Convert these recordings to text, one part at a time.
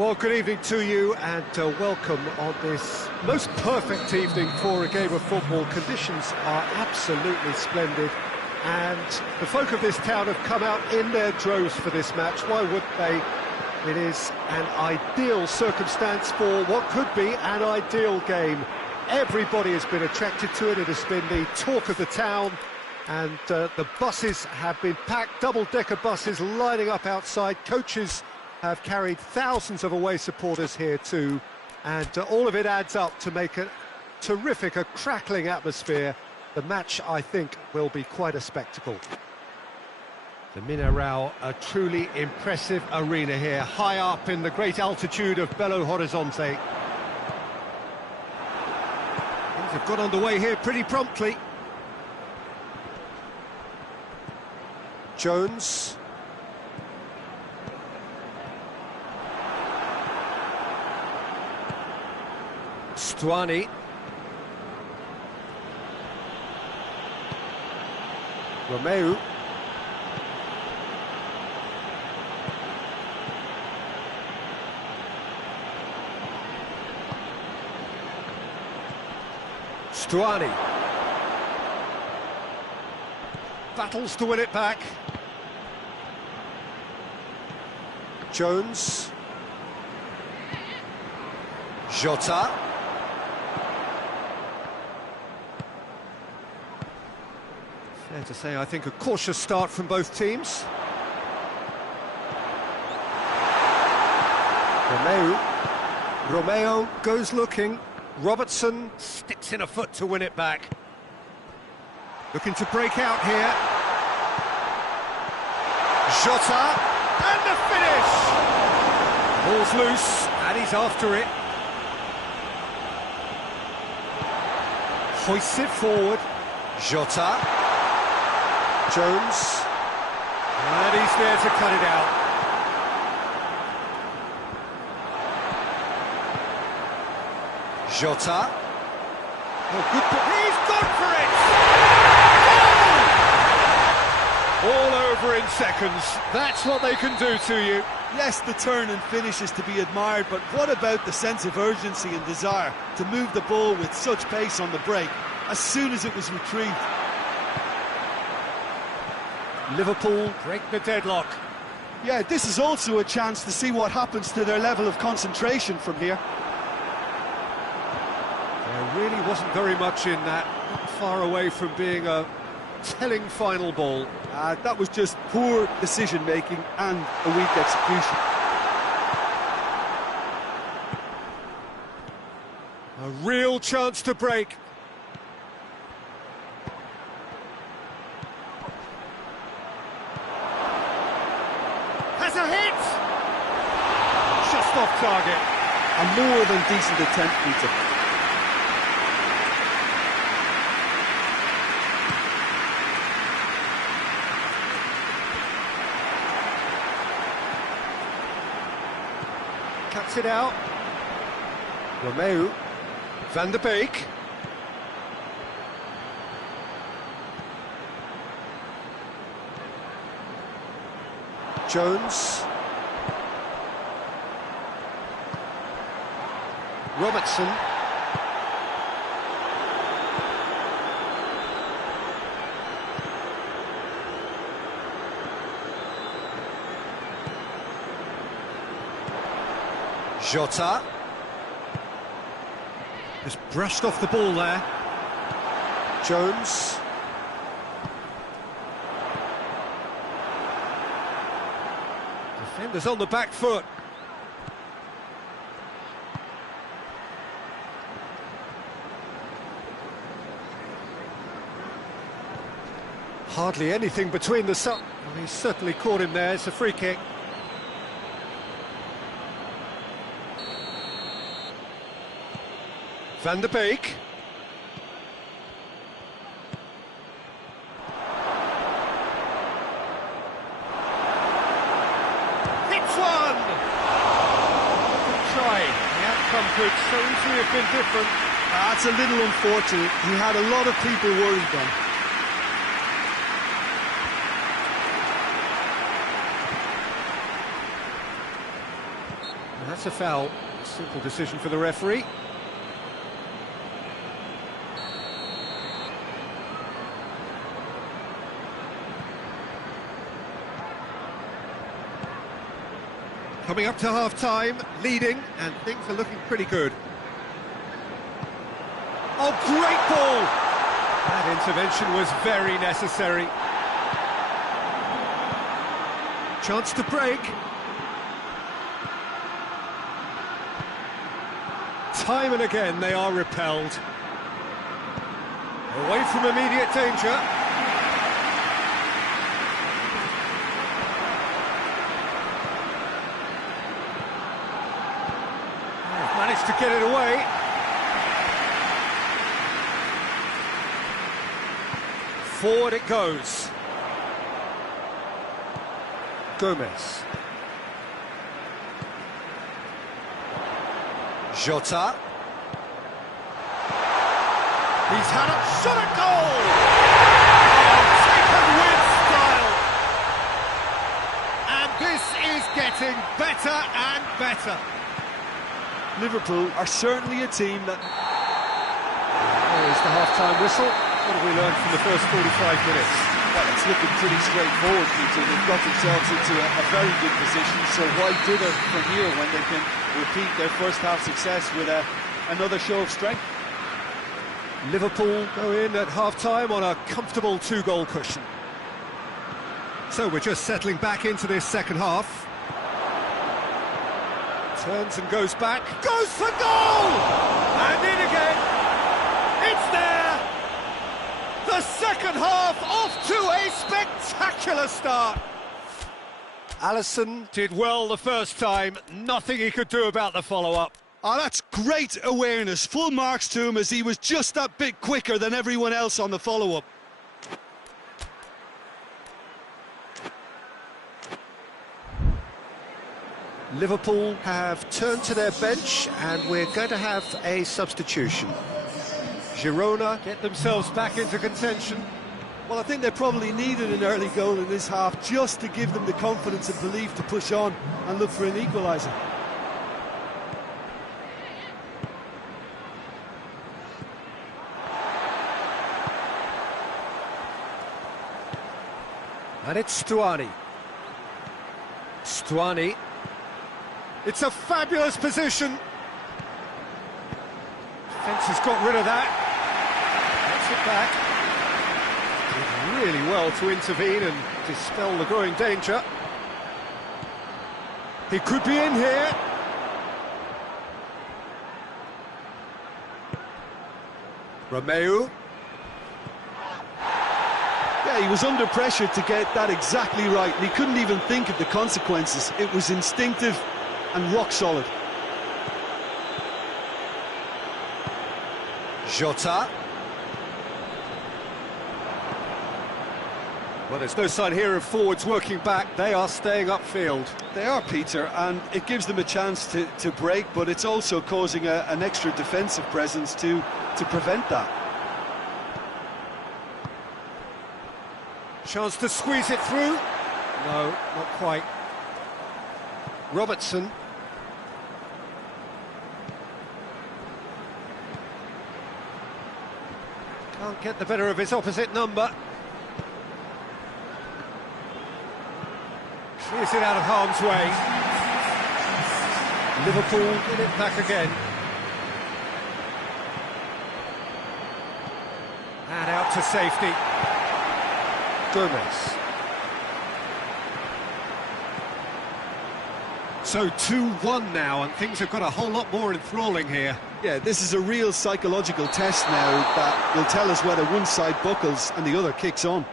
Well, good evening to you and welcome on this most perfect evening for a game of football. Conditions are absolutely splendid and the folk of this town have come out in their droves for this match. Why wouldn't they? It is an ideal circumstance for what could be an ideal game. Everybody has been attracted to it. It has been the talk of the town, and the buses have been packed, double-decker buses lining up outside. Coaches have carried thousands of away supporters here too, and all of it adds up to make a terrific, a crackling atmosphere. The match, I think, will be quite a spectacle. The Mineirão, a truly impressive arena here, high up in the great altitude of Belo Horizonte. Things have got underway here pretty promptly. Jones. Stuani. Romeu. Stuani. Battles to win it back. Jones. Jota. Fair to say, I think, a cautious start from both teams. Romeo goes looking. Robertson sticks in a foot to win it back. Looking to break out here. Jota, and the finish! Ball's loose, and he's after it. Hoists it forward. Jota. Jones. And he's there to cut it out. Jota. Oh, good. He's gone for it! All over in seconds. That's what they can do to you. Yes, the turn and finish is to be admired, but what about the sense of urgency and desire to move the ball with such pace on the break as soon as it was retrieved? Liverpool break the deadlock. Yeah, this is also a chance to see what happens to their level of concentration from here. There really wasn't very much in that, not far away from being a telling final ball. That was just poor decision-making and a weak execution. A real chance to break. Has a hit! Just off target. A more than decent attempt, Peter. Cuts it out. Romeu. Van der Beek. Jones. Robertson. Jota. Just brushed off the ball there. Jones. Defenders on the back foot. Hardly anything between the well, he's certainly caught him there. It's a free kick. Van der Beek. Hits one! Good try. The outcome could so easily have been different. That's a little unfortunate. He had a lot of people worried then. That's a foul. Simple decision for the referee. Coming up to half-time, leading, and things are looking pretty good. Oh, great ball! That intervention was very necessary. Chance to break. Time and again they are repelled. Away from immediate danger. Managed to get it away. Forward it goes. Gomez. Jota. He's had a shot at goal! Oh, taken with style! And this is getting better and better. Liverpool are certainly a team that... There's the half-time whistle. What have we learned from the first 45 minutes? Well, it's looking pretty straightforward, Peter. They've got themselves into a very good position, so why dither from here when they can repeat their first-half success with another show of strength? Liverpool go in at half-time on a comfortable two-goal cushion. So we're just settling back into this second half. Turns and goes back, goes for goal! And in again! It's there! The second half off to a spectacular start! Alisson did well the first time, nothing he could do about the follow-up. Oh, that's great awareness. Full marks to him as he was just that bit quicker than everyone else on the follow-up. Liverpool have turned to their bench and we're going to have a substitution. Girona get themselves back into contention. Well, I think they probably needed an early goal in this half just to give them the confidence and belief to push on and look for an equaliser. And it's Stuani. Stuani. It's a fabulous position. Defence has got rid of that. Gets it back. Did really well to intervene and dispel the growing danger. He could be in here. Romeu. Yeah, he was under pressure to get that exactly right, and he couldn't even think of the consequences. It was instinctive and rock solid. Jota. Well, there's no sign here of forwards working back. They are staying upfield. They are, Peter, and it gives them a chance to break, but it's also causing an extra defensive presence to prevent that. Chance to squeeze it through. No, not quite. Robertson. Can't get the better of his opposite number. Clears it out of harm's way. Liverpool get it back again. And out to safety. Gomez. So 2-1 now, and things have got a whole lot more enthralling here. Yeah, this is a real psychological test now that will tell us whether one side buckles and the other kicks on.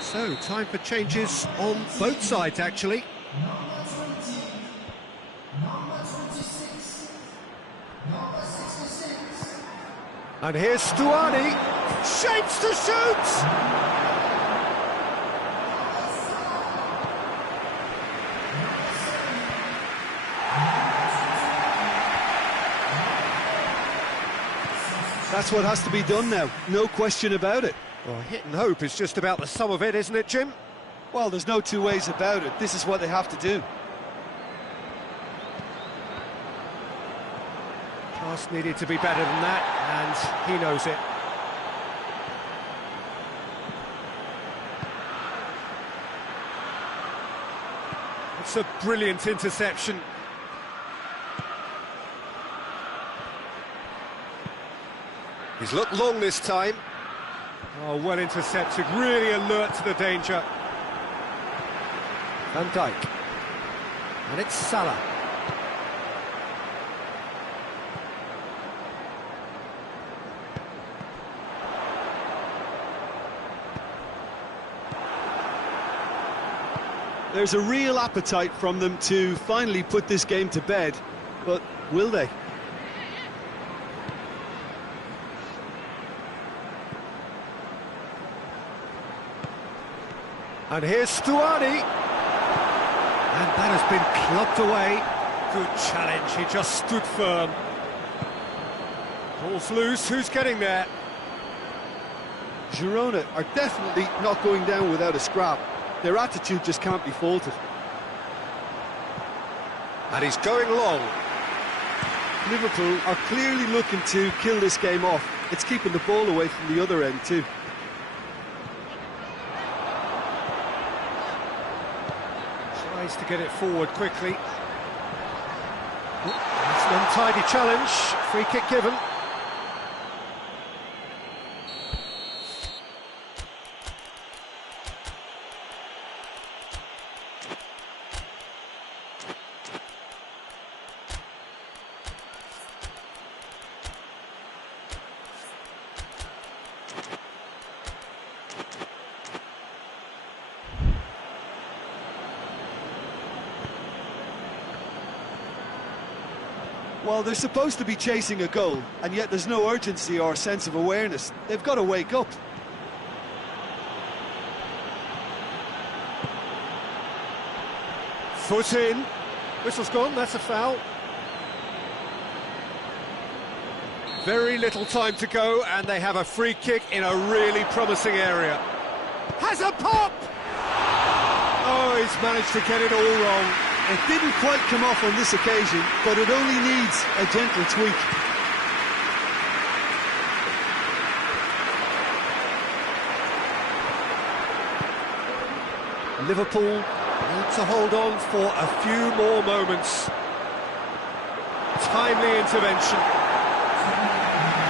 So, time for changes on both sides, actually. And here's Stuani. Shapes to shoot! That's what has to be done now, no question about it. Well, hit and hope is just about the sum of it, isn't it, Jim? Well, there's no two ways about it. This is what they have to do. Pass needed to be better than that, and he knows it. It's a brilliant interception. He's looked long this time. Oh, well intercepted, really alert to the danger. Van Dijk. And it's Salah. There's a real appetite from them to finally put this game to bed, but will they? And here's Stuani. And that has been clubbed away. Good challenge, he just stood firm. Ball's loose, who's getting there? Girona are definitely not going down without a scrap. Their attitude just can't be faulted. And he's going long. Liverpool are clearly looking to kill this game off. It's keeping the ball away from the other end too. Tries to get it forward quickly. It's an untidy challenge. Free kick given. Well, they're supposed to be chasing a goal, and yet there's no urgency or sense of awareness. They've got to wake up. Foot in. Whistle's gone, that's a foul. Very little time to go, and they have a free kick in a really promising area. Has a pop! Oh, he's managed to get it all wrong. It didn't quite come off on this occasion, but it only needs a gentle tweak. Liverpool need to hold on for a few more moments. Timely intervention.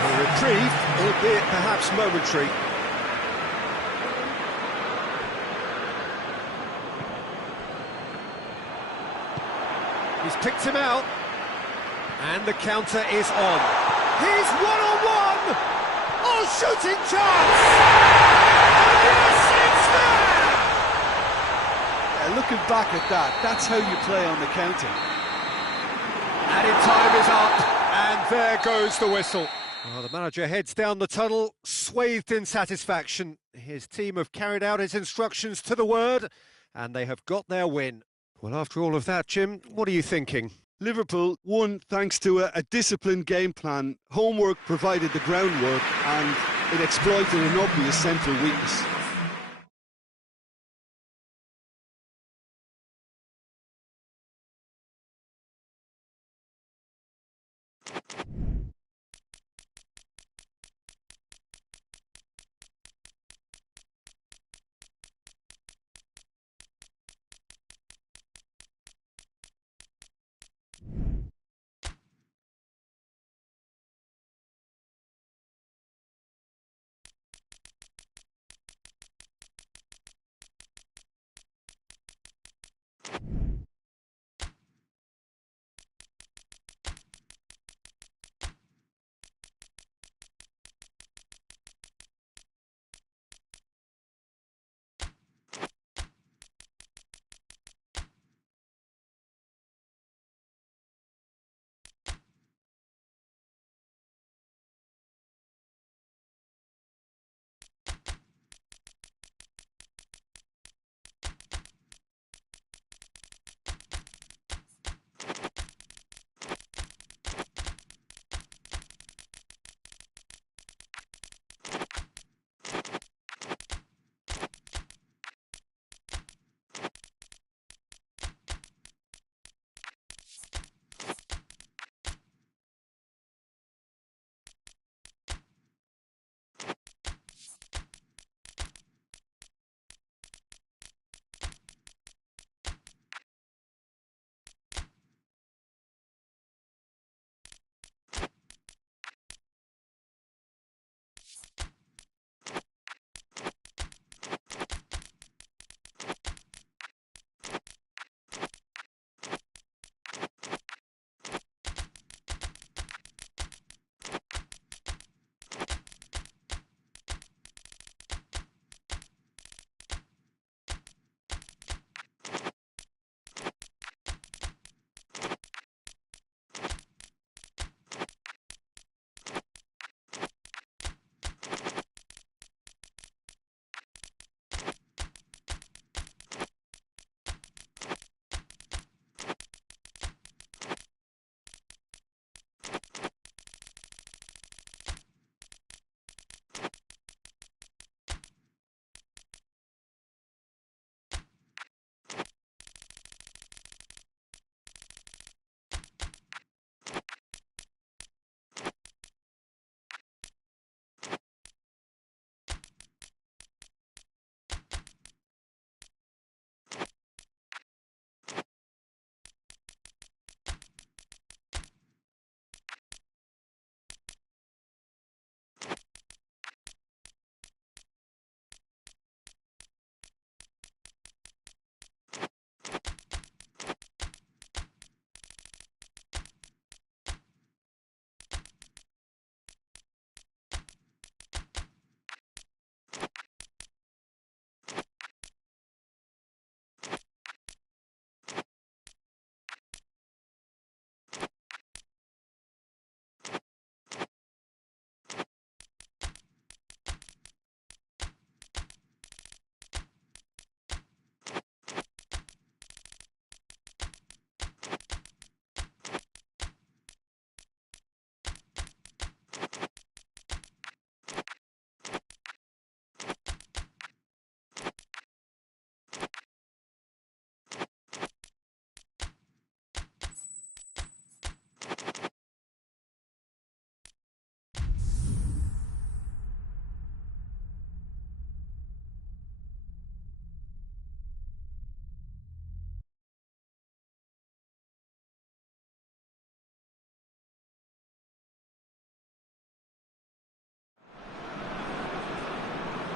A reprieve, albeit perhaps momentary. He's picked him out, and the counter is on. He's one-on-one! Oh, shooting chance! And yes, it's there! Yeah, looking back at that, that's how you play on the counter. Added time is up, and there goes the whistle. Well, the manager heads down the tunnel, swathed in satisfaction. His team have carried out his instructions to the word, and they have got their win. Well, after all of that, Jim, what are you thinking? Liverpool won thanks to a disciplined game plan. Homework provided the groundwork, and it exploited an obvious central weakness.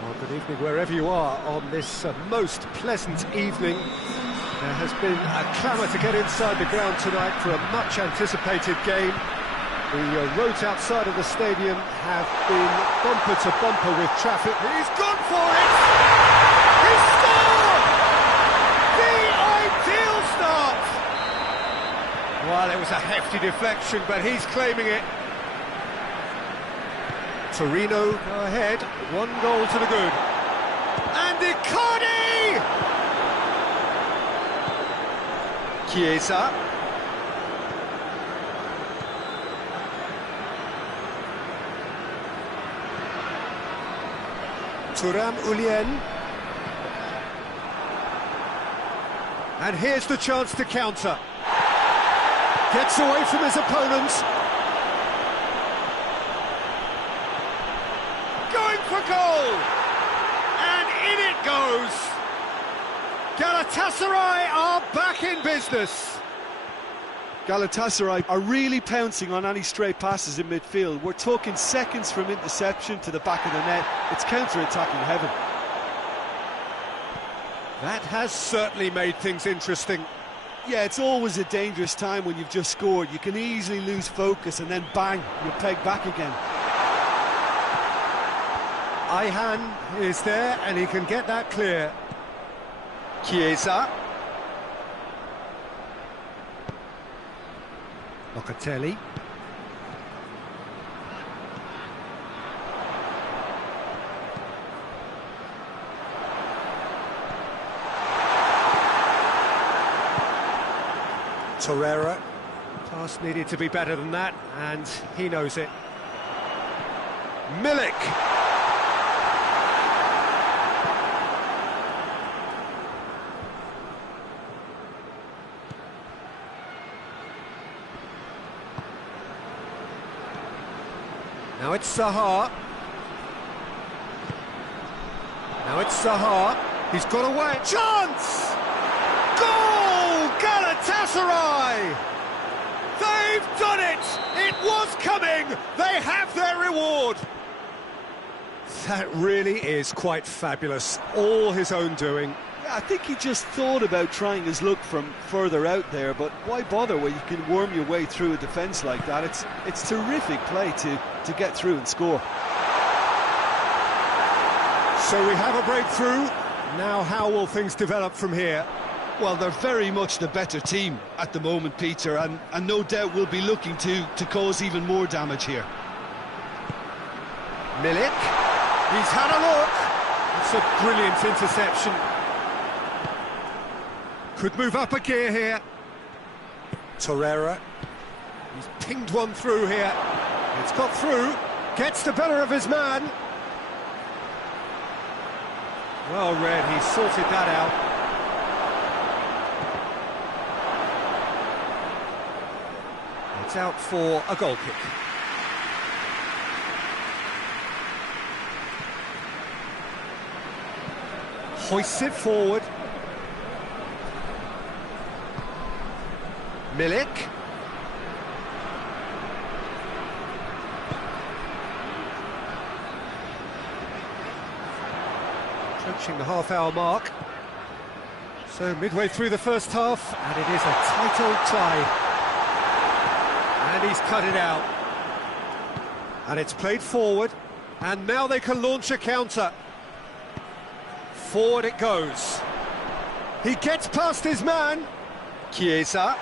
Well, good evening wherever you are on this most pleasant evening. There has been a clamour to get inside the ground tonight for a much-anticipated game. The roads outside of the stadium have been bumper to bumper with traffic. He's gone for it! He scored! The ideal start! Well, it was a hefty deflection, but he's claiming it. Torino go ahead, 1 goal to the good. And Icardi! Chiesa. Thuram Ullien. And here's the chance to counter. Gets away from his opponent. Going for goal! And in it goes! Galatasaray are back in business. Galatasaray are really pouncing on any stray passes in midfield. We're talking seconds from interception to the back of the net. It's counter-attacking heaven. That has certainly made things interesting. Yeah, it's always a dangerous time when you've just scored. You can easily lose focus and then bang, you're pegged back again. Ayhan is there and he can get that clear. Chiesa. Locatelli. Torreira. Pass needed to be better than that, and he knows it. Milik. Now it's Zaha. Now it's Zaha. He's got away. Chance! Goal! Galatasaray! They've done it! It was coming! They have their reward! That really is quite fabulous. All his own doing. Yeah, I think he just thought about trying his luck from further out there, but why bother when you can worm your way through a defence like that? It's terrific play to get through and score. So we have a breakthrough. Now how will things develop from here? Well, they're very much the better team at the moment, Peter, and no doubt will be looking to cause even more damage here. Milik, he's had a look. It's a brilliant interception. Could move up a gear here. Torreira, he's pinged one through here. It's got through, gets the better of his man. Well read, he sorted that out. It's out for a goal kick. Hoists it forward. Milik. Approaching the half-hour mark. So midway through the first half, and it is a tight old tie. And he's cut it out. And it's played forward. And now they can launch a counter. Forward it goes. He gets past his man. Chiesa.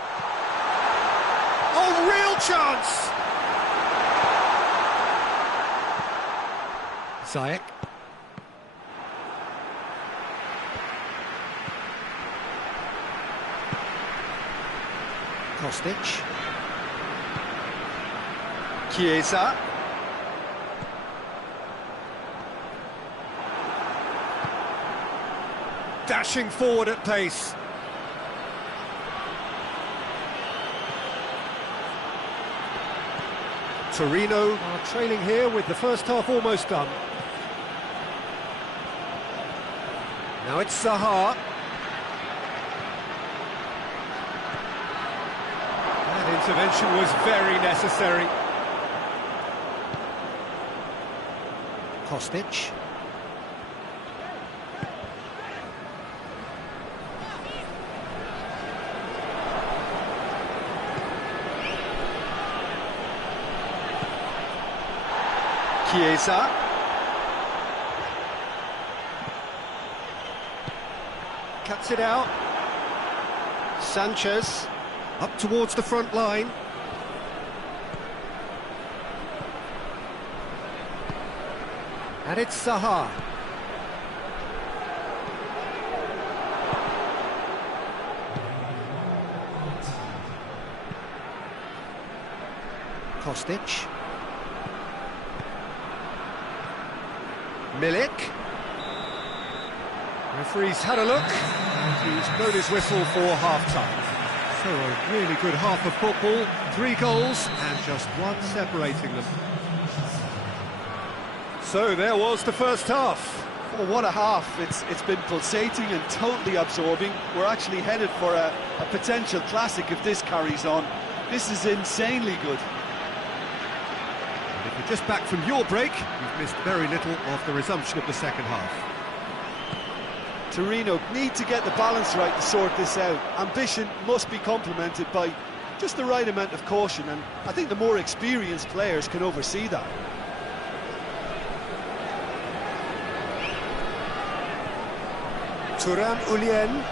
Oh, real chance! Ziyech. Kostic. Chiesa. Dashing forward at pace. Torino are trailing here with the first half almost done. Now it's Zaha. That intervention was very necessary. Kostic. Chiesa. Cuts it out. Sanchez. Up towards the front line. And it's Zaha. Kostic. Milik. Referee's had a look, and he's blown his whistle for half-time. So a really good half of football, 3 goals, and just one separating them. So there was the first half. Oh, what a half. It's been pulsating and totally absorbing. We're actually headed for a potential classic if this carries on. This is insanely good. And if you're just back from your break, you've missed very little of the resumption of the second half. Torino need to get the balance right to sort this out. Ambition must be complemented by just the right amount of caution, and I think the more experienced players can oversee that. Thuram Ulien.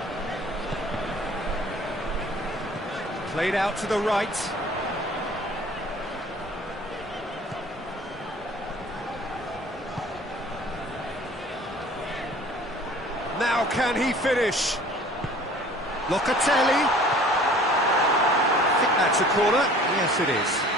Played out to the right. Now can he finish? Locatelli. I think that's a corner. Yes, it is.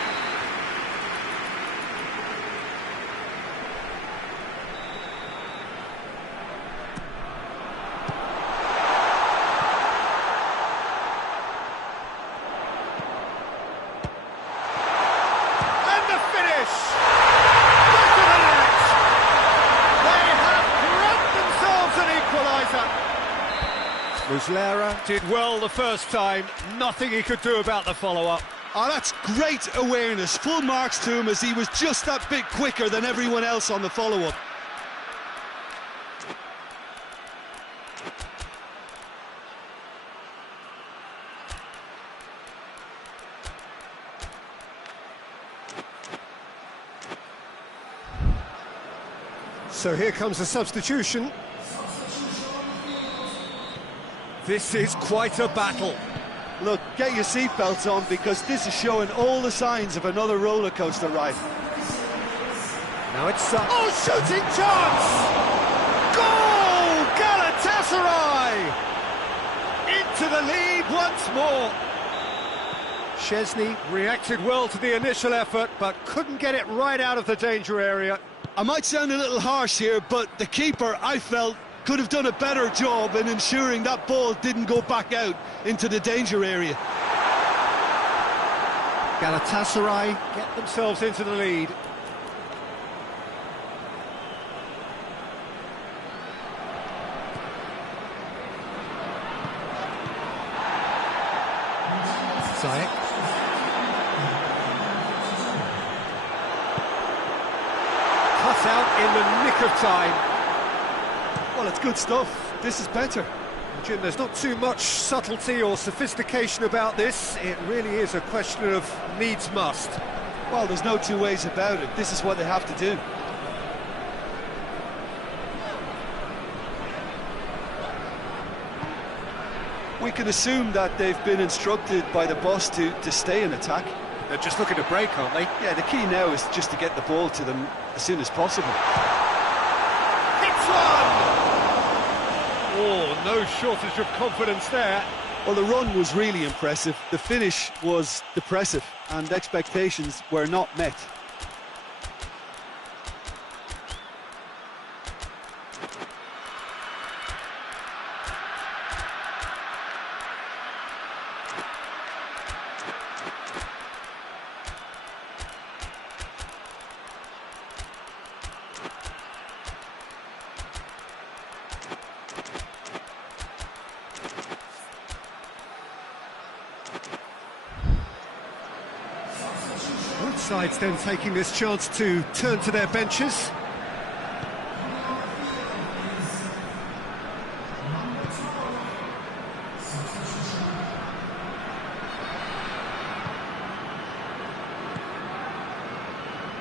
Muslera did well the first time, nothing he could do about the follow-up. Oh, that's great awareness. Full marks to him as he was just that bit quicker than everyone else on the follow-up. So here comes a substitution. This is quite a battle. Look, get your seatbelts on, because this is showing all the signs of another roller coaster ride. Now it's oh, shooting chance! Goal! Galatasaray! Into the lead once more. Szczesny reacted well to the initial effort, but couldn't get it right out of the danger area. I might sound a little harsh here, but the keeper, I felt, could have done a better job in ensuring that ball didn't go back out into the danger area. Galatasaray get themselves into the lead. Ziyech. Cut out in the nick of time. Well, it's good stuff. This is better. Jim, there's not too much subtlety or sophistication about this. It really is a question of needs must. Well, there's no two ways about it. This is what they have to do. We can assume that they've been instructed by the boss to stay in attack. They're just looking to break, aren't they? Yeah, the key now is just to get the ball to them as soon as possible. It's one! Oh, no shortage of confidence there. Well, the run was really impressive. The finish was depressive, and expectations were not met. Both sides then taking this chance to turn to their benches.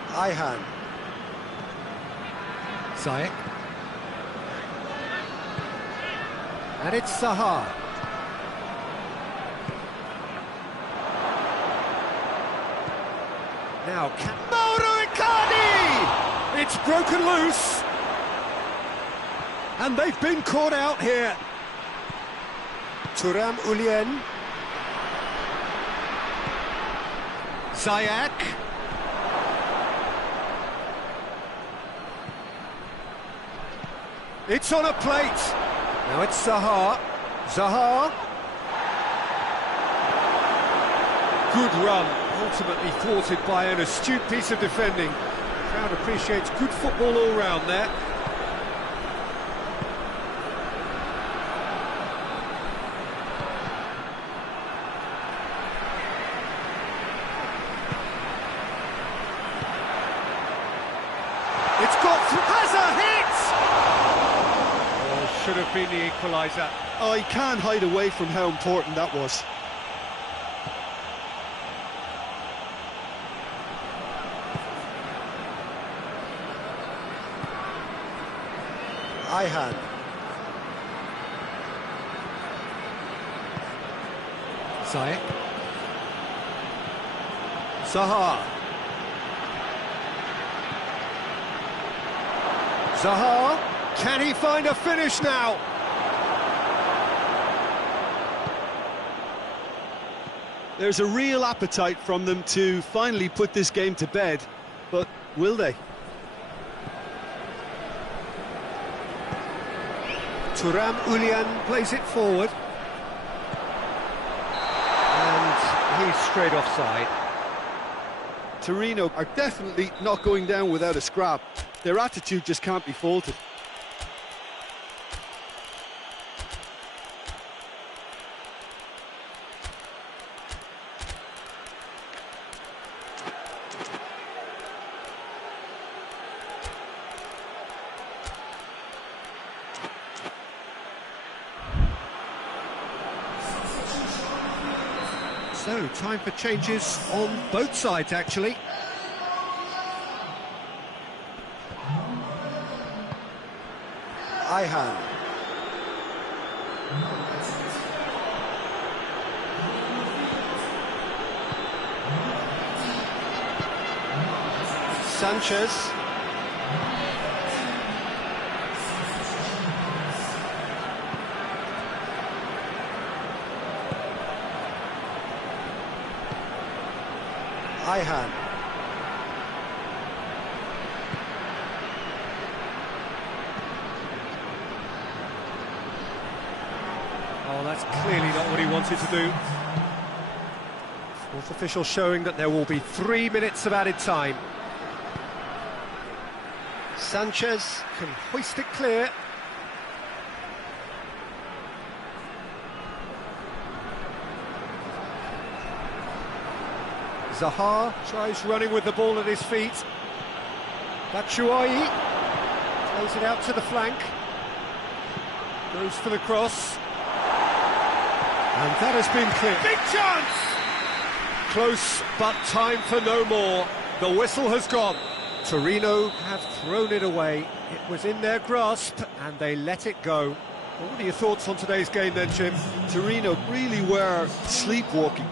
Ayhan. Ziyech. And it's Zaha. Now, Mauro Icardi! It's broken loose. And they've been caught out here. Thuram Ulien. Ziyech. It's on a plate. Now it's Zaha. Zaha. Good run, ultimately thwarted by an astute piece of defending. The crowd appreciates good football all round there. It's got through. Has a hit! Oh, should have been the equaliser. Oh, he can't hide away from how important that was. Ayhan. Ziyech. Zaha. Zaha, can he find a finish now? There's a real appetite from them to finally put this game to bed, but will they? Thuram Ulien plays it forward. And he's straight offside. Torino are definitely not going down without a scrap. Their attitude just can't be faulted. So, time for changes on both sides, actually. Ayhan. Sanchez. Ayhan. Oh, that's clearly not what he wanted to do. Fourth official showing that there will be 3 minutes of added time. Sanchez can hoist it clear. Zaha tries running with the ball at his feet. Batshuayi plays it out to the flank. Goes for the cross. And that has been clear. Big chance! Close, but time for no more. The whistle has gone. Torino have thrown it away. It was in their grasp, and they let it go. Well, what are your thoughts on today's game then, Jim? Torino really were sleepwalking.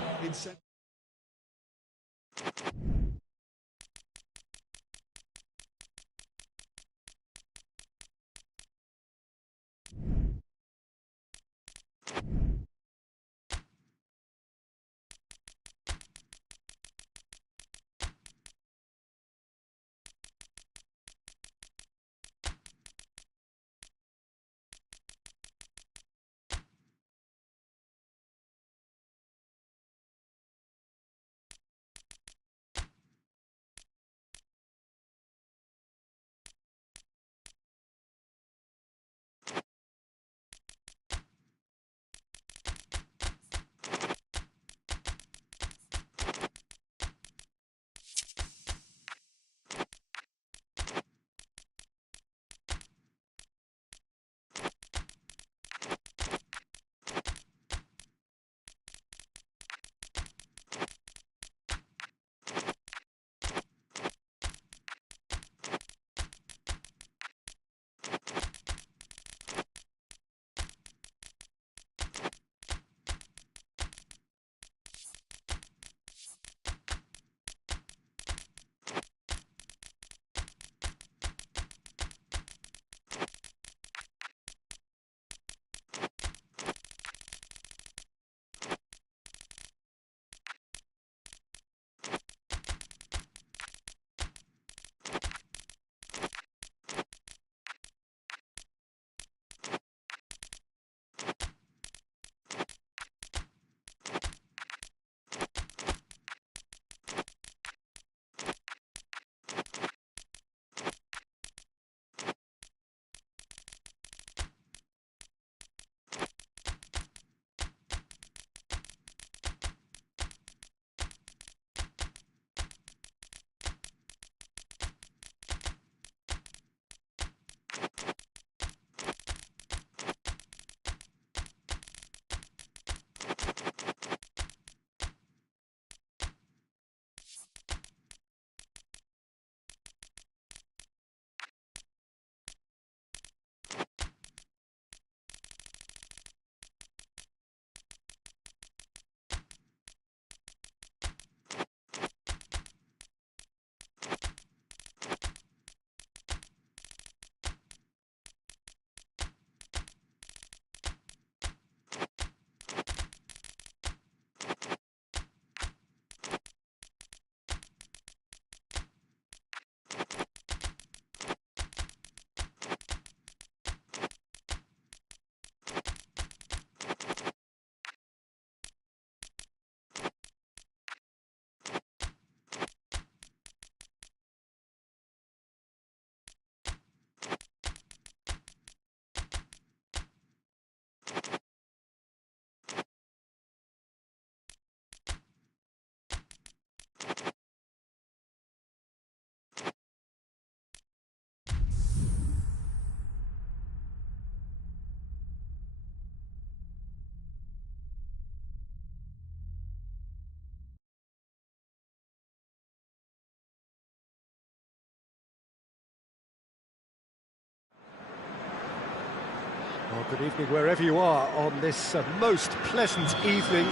Well, good evening wherever you are on this most pleasant evening.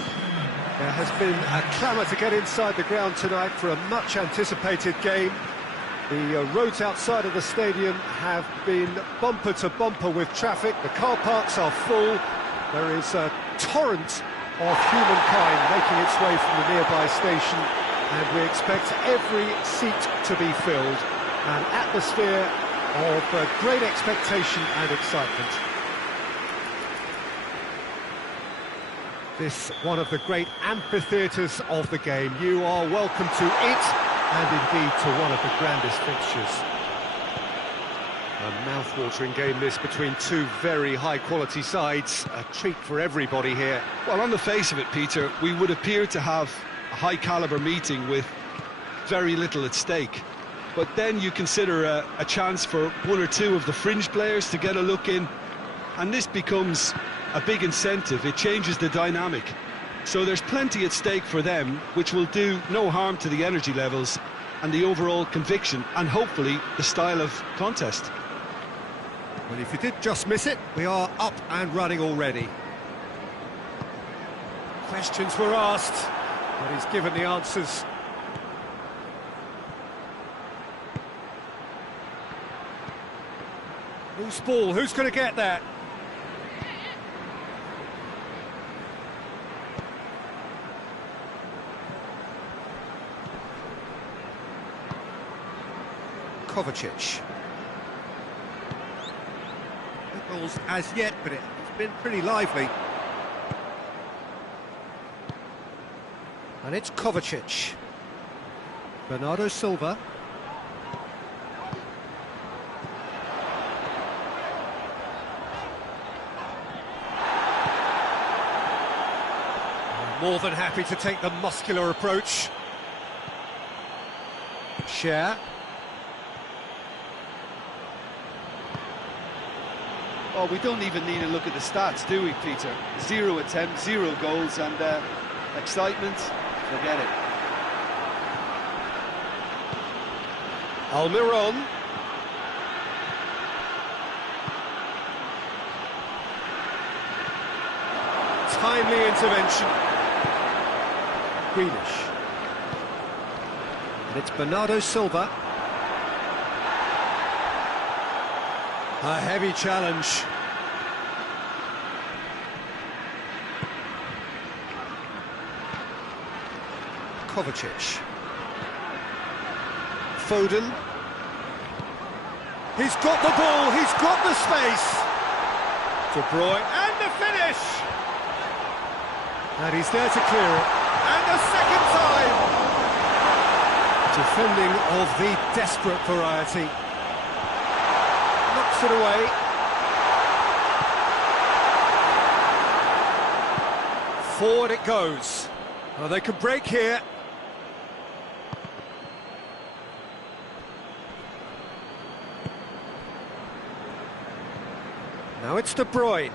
There has been a clamour to get inside the ground tonight for a much-anticipated game. The roads outside of the stadium have been bumper to bumper with traffic. The car parks are full. There is a torrent of humankind making its way from the nearby station, and we expect every seat to be filled. An atmosphere of great expectation and excitement. This one of the great amphitheatres of the game. You are welcome to it, and indeed to one of the grandest fixtures. A mouth-watering game this between two very high-quality sides. A treat for everybody here. Well, on the face of it, Peter, we would appear to have a high-caliber meeting with very little at stake. But then you consider a chance for one or two of the fringe players to get a look in, and this becomes a big incentive. It changes the dynamic. So there's plenty at stake for them, which will do no harm to the energy levels and the overall conviction, and hopefully the style of contest. Well, if you did just miss it, we are up and running already. Questions were asked, but he's given the answers. Loose ball, who's going to get that? Kovacic. No goals as yet, but it's been pretty lively. And it's Kovacic. Bernardo Silva. More than happy to take the muscular approach. Cher. Oh, we don't even need to look at the stats, do we, Peter? 0 attempts, 0 goals, and excitement, forget it. Almiron. Timely intervention. Greenish. And it's Bernardo Silva. A heavy challenge. Kovacic. Foden. He's got the ball, he's got the space. De Bruyne, and the finish! And he's there to clear it. And a second time! Defending of the desperate variety. Knocks it away. Forward it goes. Oh, they could break here. Now it's De Bruyne.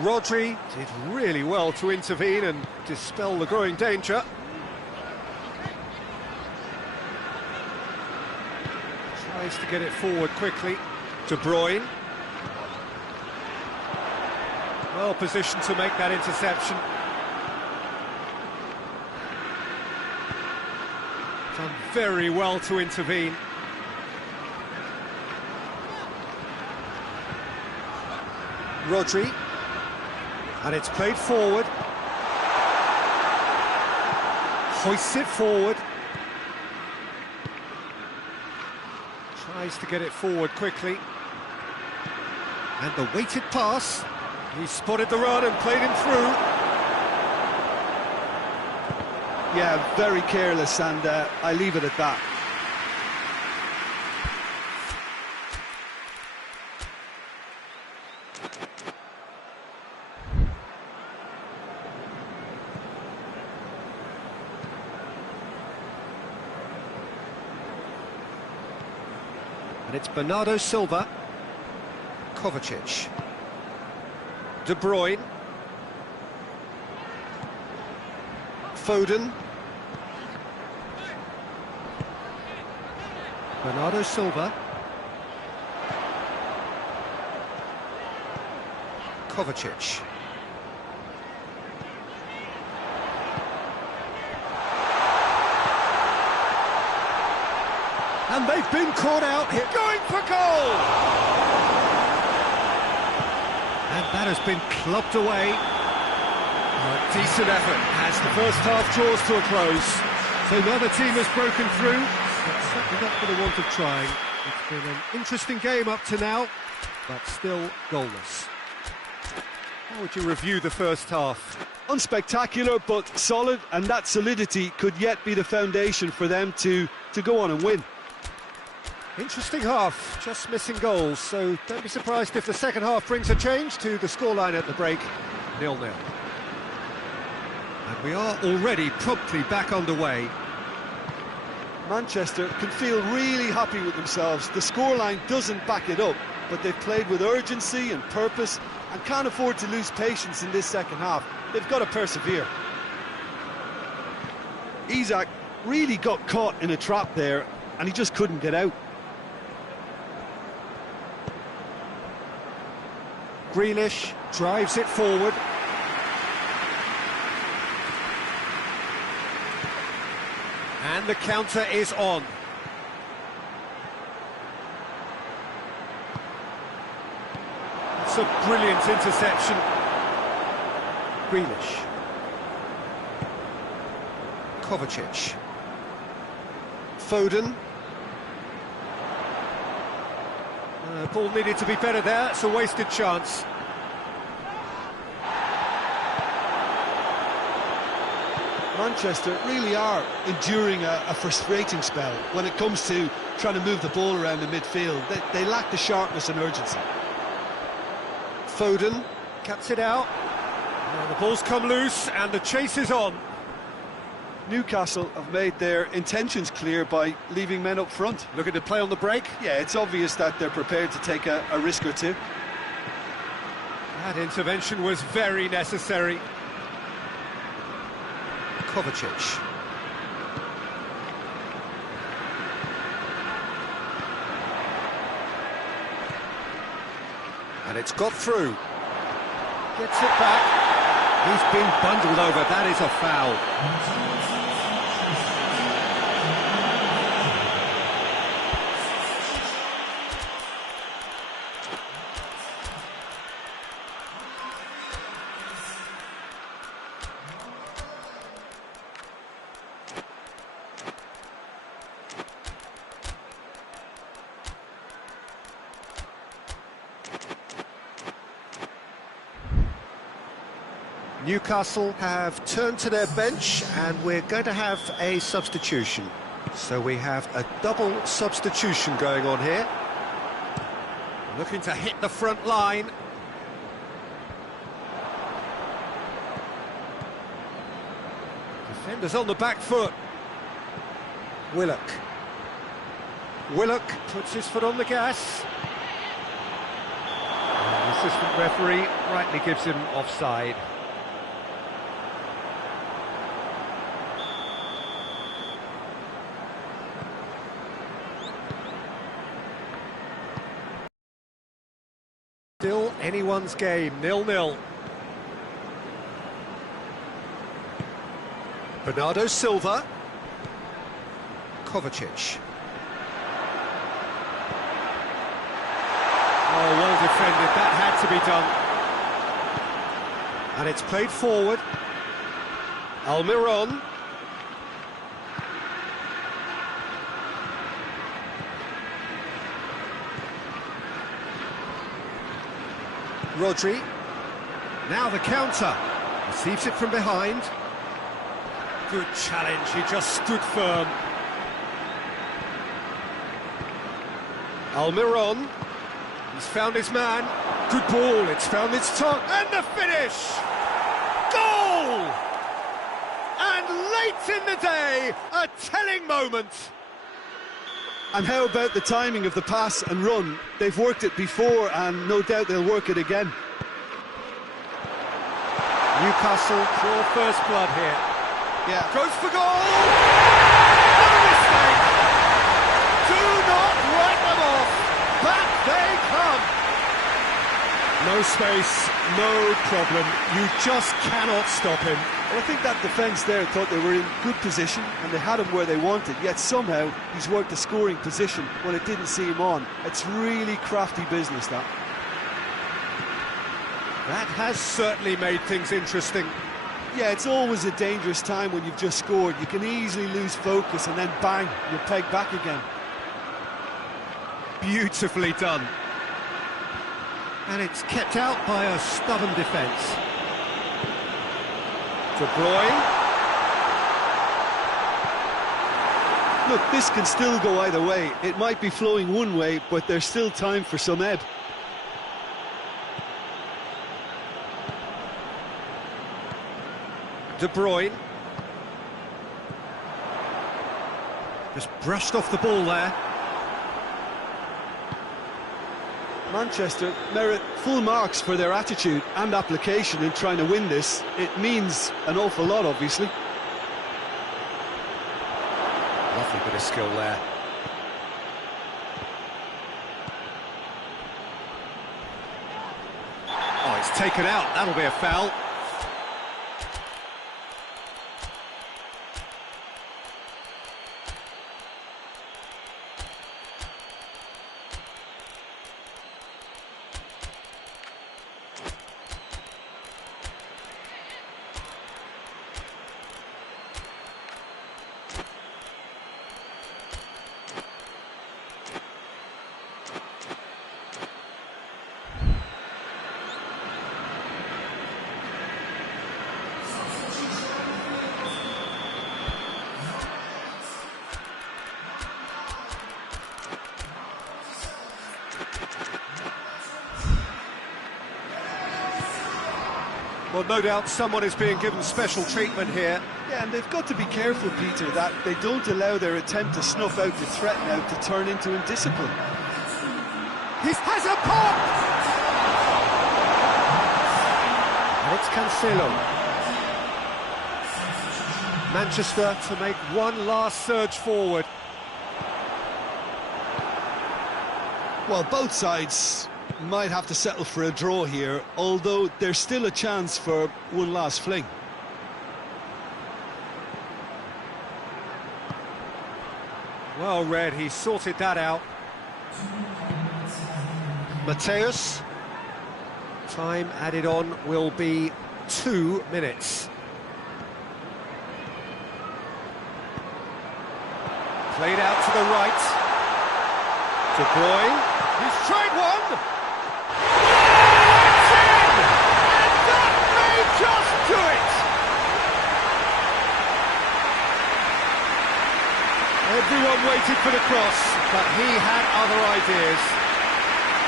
Rodri did really well to intervene and dispel the growing danger. Tries to get it forward quickly. De Bruyne. Well positioned to make that interception. Done very well to intervene. Rodri. And it's played forward. Hoists it forward. Tries to get it forward quickly. And the weighted pass. He spotted the run and played him through. Yeah, very careless, and I leave it at that. And it's Bernardo Silva. Kovacic. De Bruyne. Foden. Bernardo Silva. Kovacic. And they've been caught out here, going for goal! And that has been clubbed away. A decent effort as the first half draws to a close. So now the team has broken through, but certainly not for the want of trying. It's been an interesting game up to now, but still goalless. How would you review the first half? Unspectacular, but solid, and that solidity could yet be the foundation for them to go on and win. Interesting half, just missing goals, so don't be surprised if the second half brings a change to the scoreline at the break, 0-0. And we are already promptly back underway. Manchester can feel really happy with themselves. The scoreline doesn't back it up, but they've played with urgency and purpose and can't afford to lose patience in this second half. They've got to persevere. Isak really got caught in a trap there, and he just couldn't get out. Grealish drives it forward. And the counter is on. It's a brilliant interception. Grealish. Kovacic. Foden. Ball needed to be better there, it's a wasted chance. Manchester really are enduring a frustrating spell when it comes to trying to move the ball around the midfield. They lack the sharpness and urgency. Foden cuts it out. Now the ball's come loose and the chase is on. Newcastle have made their intentions clear by leaving men up front. Looking to play on the break. Yeah, it's obvious that they're prepared to take a risk or two. That intervention was very necessary. Kovacic. And it's got through. Gets it back. He's been bundled over. That is a foul. Newcastle have turned to their bench and we're going to have a substitution. So we have a double substitution going on here. Looking to hit the front line. Defenders on the back foot. Willock. Willock puts his foot on the gas. And the assistant referee rightly gives him offside. Still anyone's game, 0-0. Bernardo Silva. Kovacic. Oh, well defended, that had to be done. And it's played forward. Almiron. Rodri. Now the counter. Receives it from behind. Good challenge, he just stood firm. Almiron. He's found his man. Good ball, it's found its tongue. And the finish! Goal! And late in the day, a telling moment. And how about the timing of the pass and run? They've worked it before, and no doubt they'll work it again. Newcastle draw first blood here. Yeah. Goes for goal! No mistake! Do not write them off! Back they come! No space, no problem. You just cannot stop him. Well, I think that defence there thought they were in good position and they had him where they wanted, yet somehow he's worked a scoring position when it didn't see him on. It's really crafty business, that. That has certainly made things interesting. Yeah, it's always a dangerous time when you've just scored. You can easily lose focus and then bang, you're pegged back again. Beautifully done. And it's kept out by a stubborn defence. De Bruyne. Look, this can still go either way. It might be flowing one way, but there's still time for some ebb. De Bruyne. Just brushed off the ball there. Manchester merit full marks for their attitude and application in trying to win this. It means an awful lot, obviously. Lovely bit of skill there. Oh, it's taken out. That'll be a foul. Well, no doubt someone is being given special treatment here. Yeah, and they've got to be careful, Peter, that they don't allow their attempt to snuff out the threat now to turn into indiscipline. He has a pop! And it's Cancelo. Manchester to make one last surge forward. Well, both sides might have to settle for a draw here, although there's still a chance for one last fling. Well read, he sorted that out. Mateus. Time added on will be 2 minutes. Played out to the right. De Bruyne. He's tried one. It's in! And that may just do it! Everyone waited for the cross, but he had other ideas.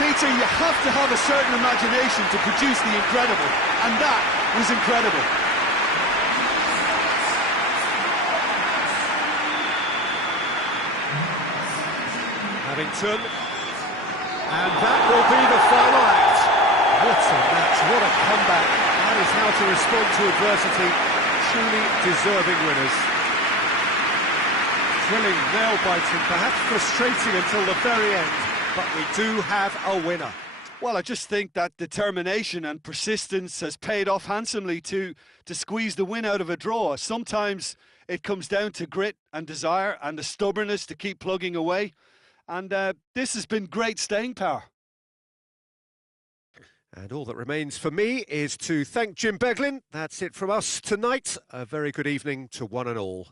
Peter, you have to have a certain imagination to produce the incredible, and that was incredible. Abington, and that will be the final act. What a match, what a comeback. That is how to respond to adversity. Truly deserving winners. Thrilling, nail-biting, perhaps frustrating until the very end, but we do have a winner. Well, I just think that determination and persistence has paid off handsomely to squeeze the win out of a draw. Sometimes it comes down to grit and desire and the stubbornness to keep plugging away. And this has been great staying power. And all that remains for me is to thank Jim Beglin. That's it from us tonight. A very good evening to one and all.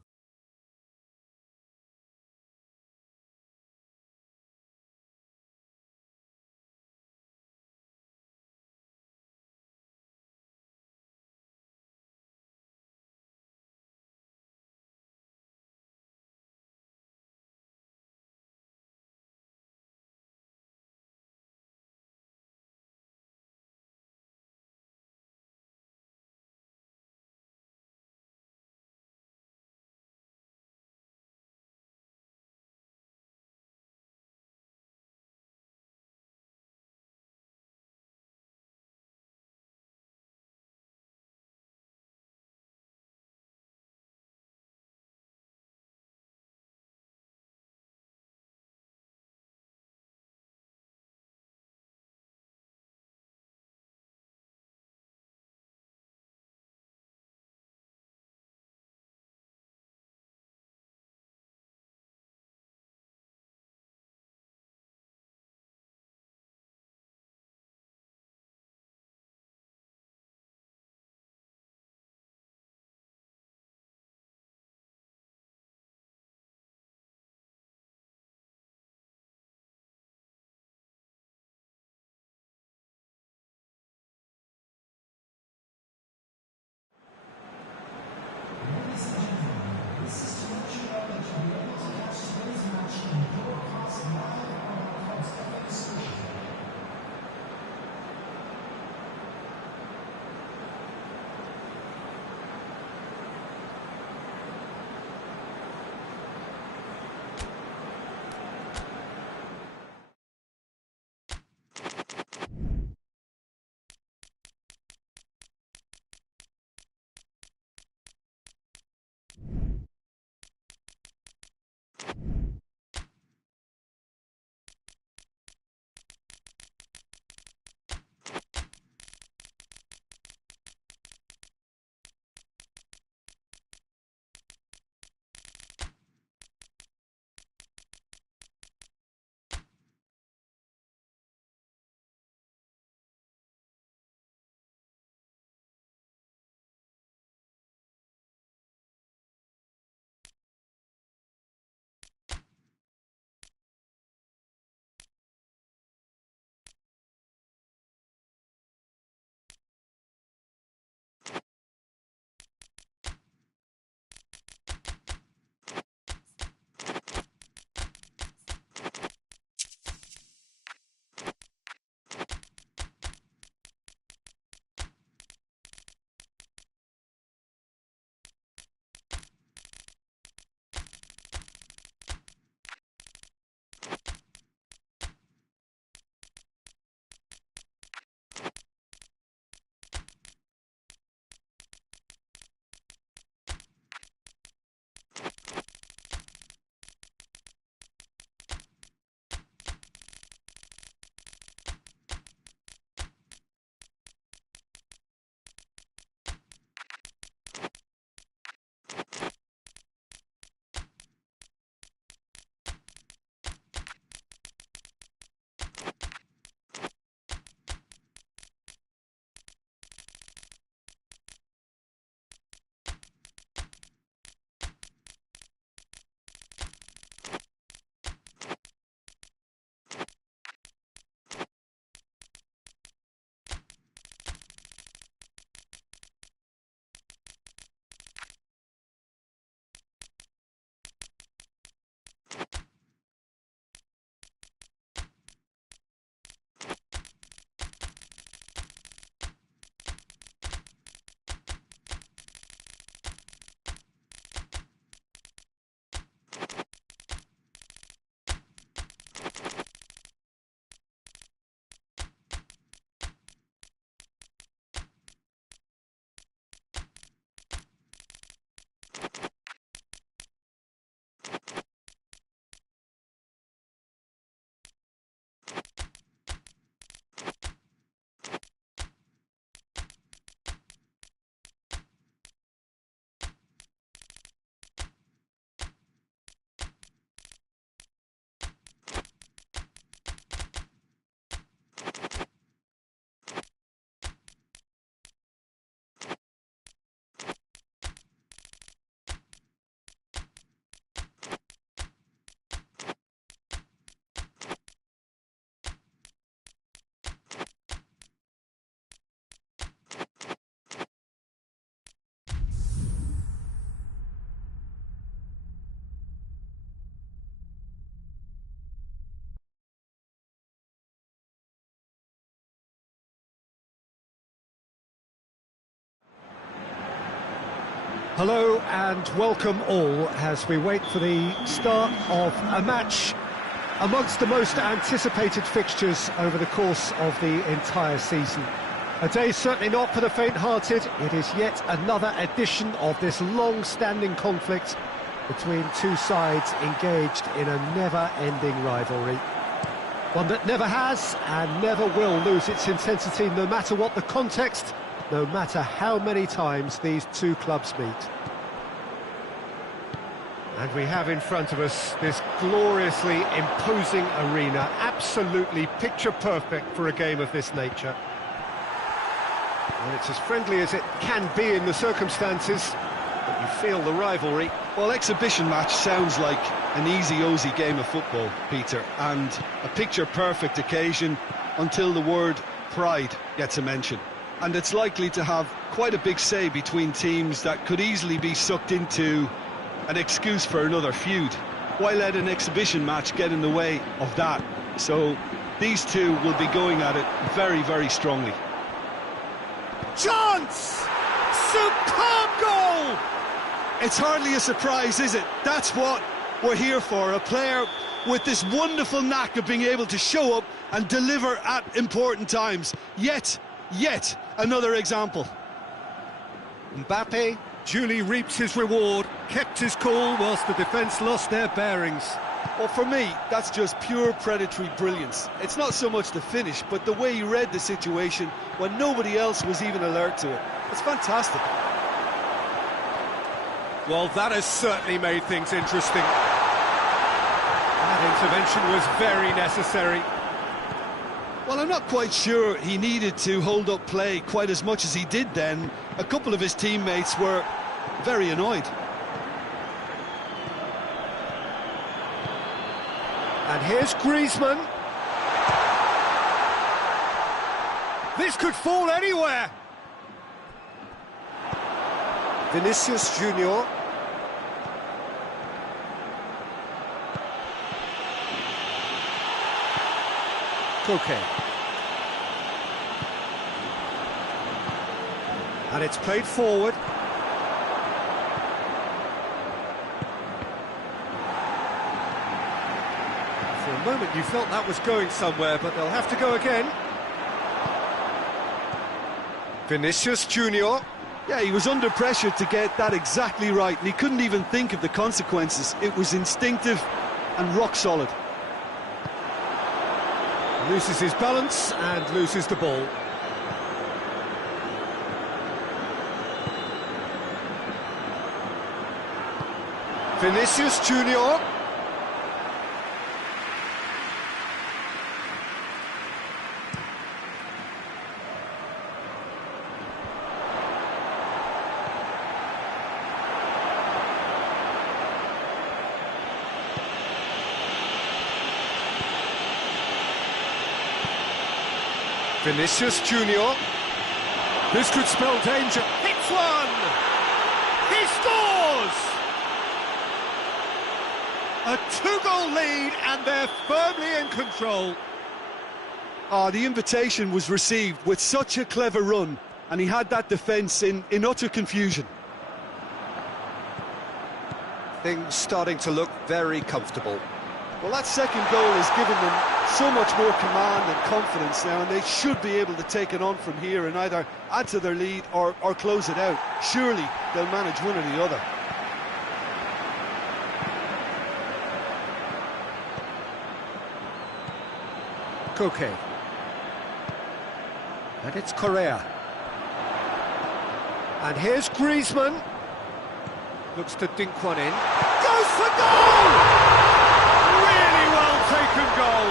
Hello and welcome all as we wait for the start of a match amongst the most anticipated fixtures over the course of the entire season. A day certainly not for the faint-hearted. It is yet another edition of this long-standing conflict between two sides engaged in a never-ending rivalry. One that never has and never will lose its intensity, no matter what the context, no matter how many times these two clubs meet. And we have in front of us this gloriously imposing arena, absolutely picture-perfect for a game of this nature. Well, it's as friendly as it can be in the circumstances, but you feel the rivalry. Well, exhibition match sounds like an easy-ozy game of football, Peter, and a picture-perfect occasion until the word pride gets a mention. And it's likely to have quite a big say between teams that could easily be sucked into an excuse for another feud. Why let an exhibition match get in the way of that? So these two will be going at it very, very strongly. Chance! Superb goal! It's hardly a surprise, is it? That's what we're here for, a player with this wonderful knack of being able to show up and deliver at important times. Yet another example. Mbappe duly reaps his reward, kept his cool whilst the defence lost their bearings. Well, for me, that's just pure predatory brilliance. It's not so much the finish, but the way he read the situation when nobody else was even alert to it. It's fantastic. Well, that has certainly made things interesting. That intervention was very necessary. Well, I'm not quite sure he needed to hold up play quite as much as he did then. A couple of his teammates were very annoyed. And here's Griezmann. This could fall anywhere. Vinicius Junior. Koke. And it's played forward. For a moment you felt that was going somewhere, but they'll have to go again. Vinicius Junior. Yeah, he was under pressure to get that exactly right, and he couldn't even think of the consequences. It was instinctive and rock solid. Loses his balance and loses the ball. Vinicius Junior. Vinicius Junior. This could spell danger. Hits one! He scores! A two-goal lead and they're firmly in control. The invitation was received with such a clever run, and he had that defence in utter confusion. Things starting to look very comfortable. Well, that second goal has given them so much more command and confidence now, and they should be able to take it on from here and either add to their lead or close it out. Surely they'll manage one or the other. Koke. And it's Correa. And here's Griezmann. Looks to dink one in. Goes for goal! Really well taken goal.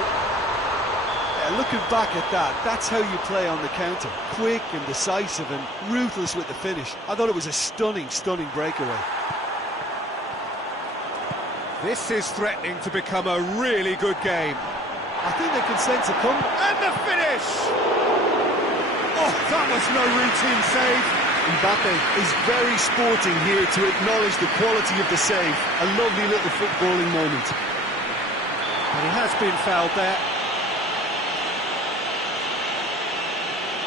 Yeah, looking back at that, that's how you play on the counter. Quick and decisive and ruthless with the finish. I thought it was a stunning breakaway. This is threatening to become a really good game. I think they can sense it coming. And the finish! Oh, that was no routine save. Mbappe is very sporting here to acknowledge the quality of the save. A lovely little footballing moment. And he has been fouled there.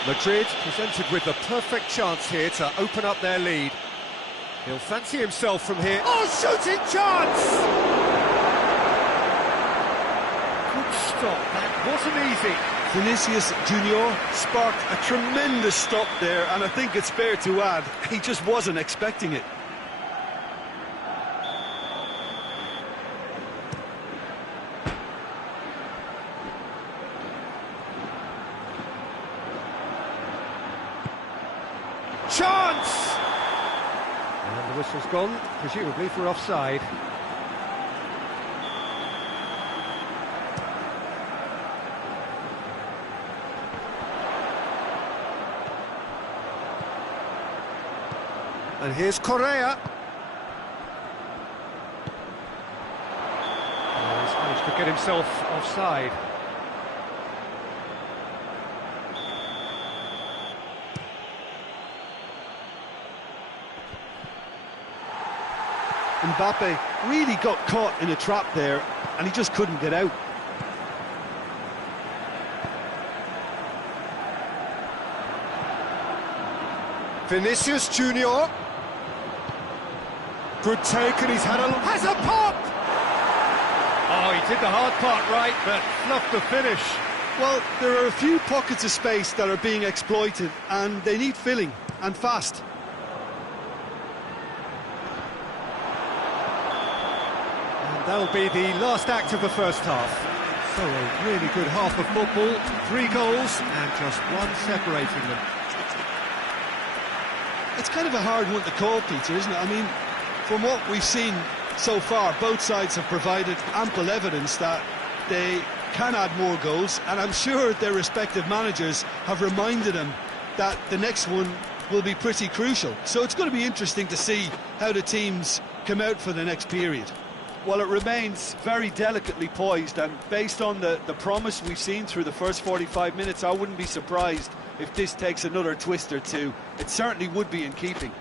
Madrid presented with the perfect chance here to open up their lead. He'll fancy himself from here. Oh, shooting chance! Good stop, that wasn't easy. Vinicius Junior sparked a tremendous stop there, and I think it's fair to add, he just wasn't expecting it. Chance! And the whistle's gone, presumably for offside. And here's Correa. Oh, he's managed to get himself offside. Mbappe really got caught in a trap there, and he just couldn't get out. Vinicius Junior. Good take, and he's has a pop! Oh, he did the hard part right, but fluffed the finish. Well, there are a few pockets of space that are being exploited, and they need filling, and fast. And that'll be the last act of the first half. So a really good half of football, 3 goals, and just one separating them. It's kind of a hard one to call, Peter, isn't it? I mean, from what we've seen so far, both sides have provided ample evidence that they can add more goals, and I'm sure their respective managers have reminded them that the next one will be pretty crucial. So it's going to be interesting to see how the teams come out for the next period. Well, it remains very delicately poised, and based on the promise we've seen through the first 45 minutes, I wouldn't be surprised if this takes another twist or two. It certainly would be in keeping.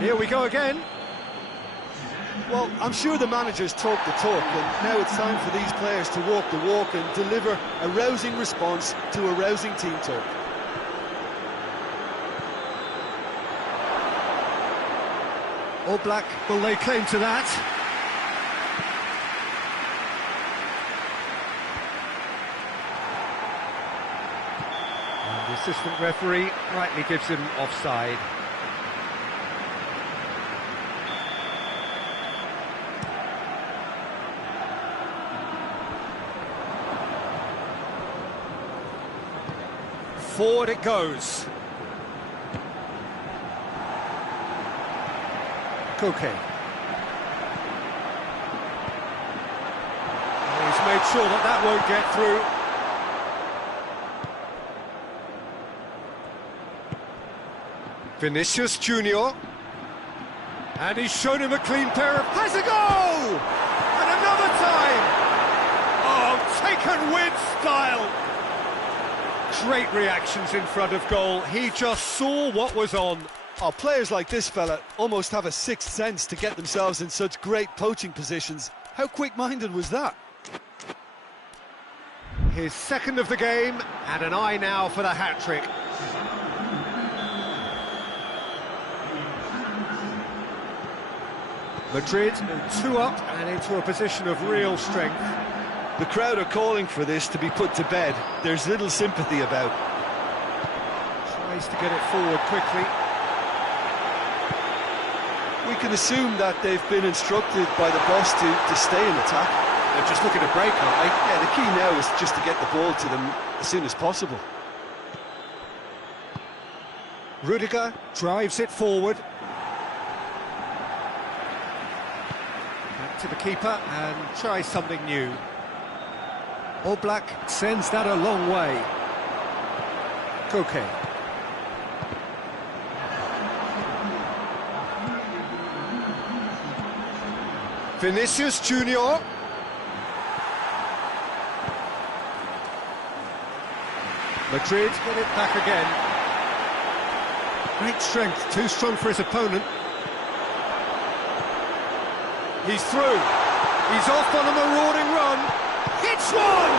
Here we go again. Well, I'm sure the managers talk the talk, and now it's time for these players to walk the walk and deliver a rousing response to a rousing team talk. All Black will lay claim to that. And the assistant referee rightly gives him offside. Forward it goes. Koke. He's made sure that that won't get through. Vinicius Junior. And he's shown him a clean pair of... Has a goal! And another time! Oh, taken with style! Great reactions in front of goal. He just saw what was on. Oh, players like this fella almost have a sixth sense to get themselves in such great poaching positions. How quick-minded was that? His second of the game, and an eye now for the hat-trick. Madrid 2 up and into a position of real strength. The crowd are calling for this to be put to bed. There's little sympathy about. Tries to get it forward quickly. We can assume that they've been instructed by the boss to stay in attack. They're just looking to break, aren't they? Yeah, the key now is just to get the ball to them as soon as possible. Rudiger drives it forward. Back to the keeper and tries something new. Oblak sends that a long way. Koke. Vinicius Junior. Madrid get it back again. Great strength, too strong for his opponent. He's through. He's off on a marauding run. Hits one!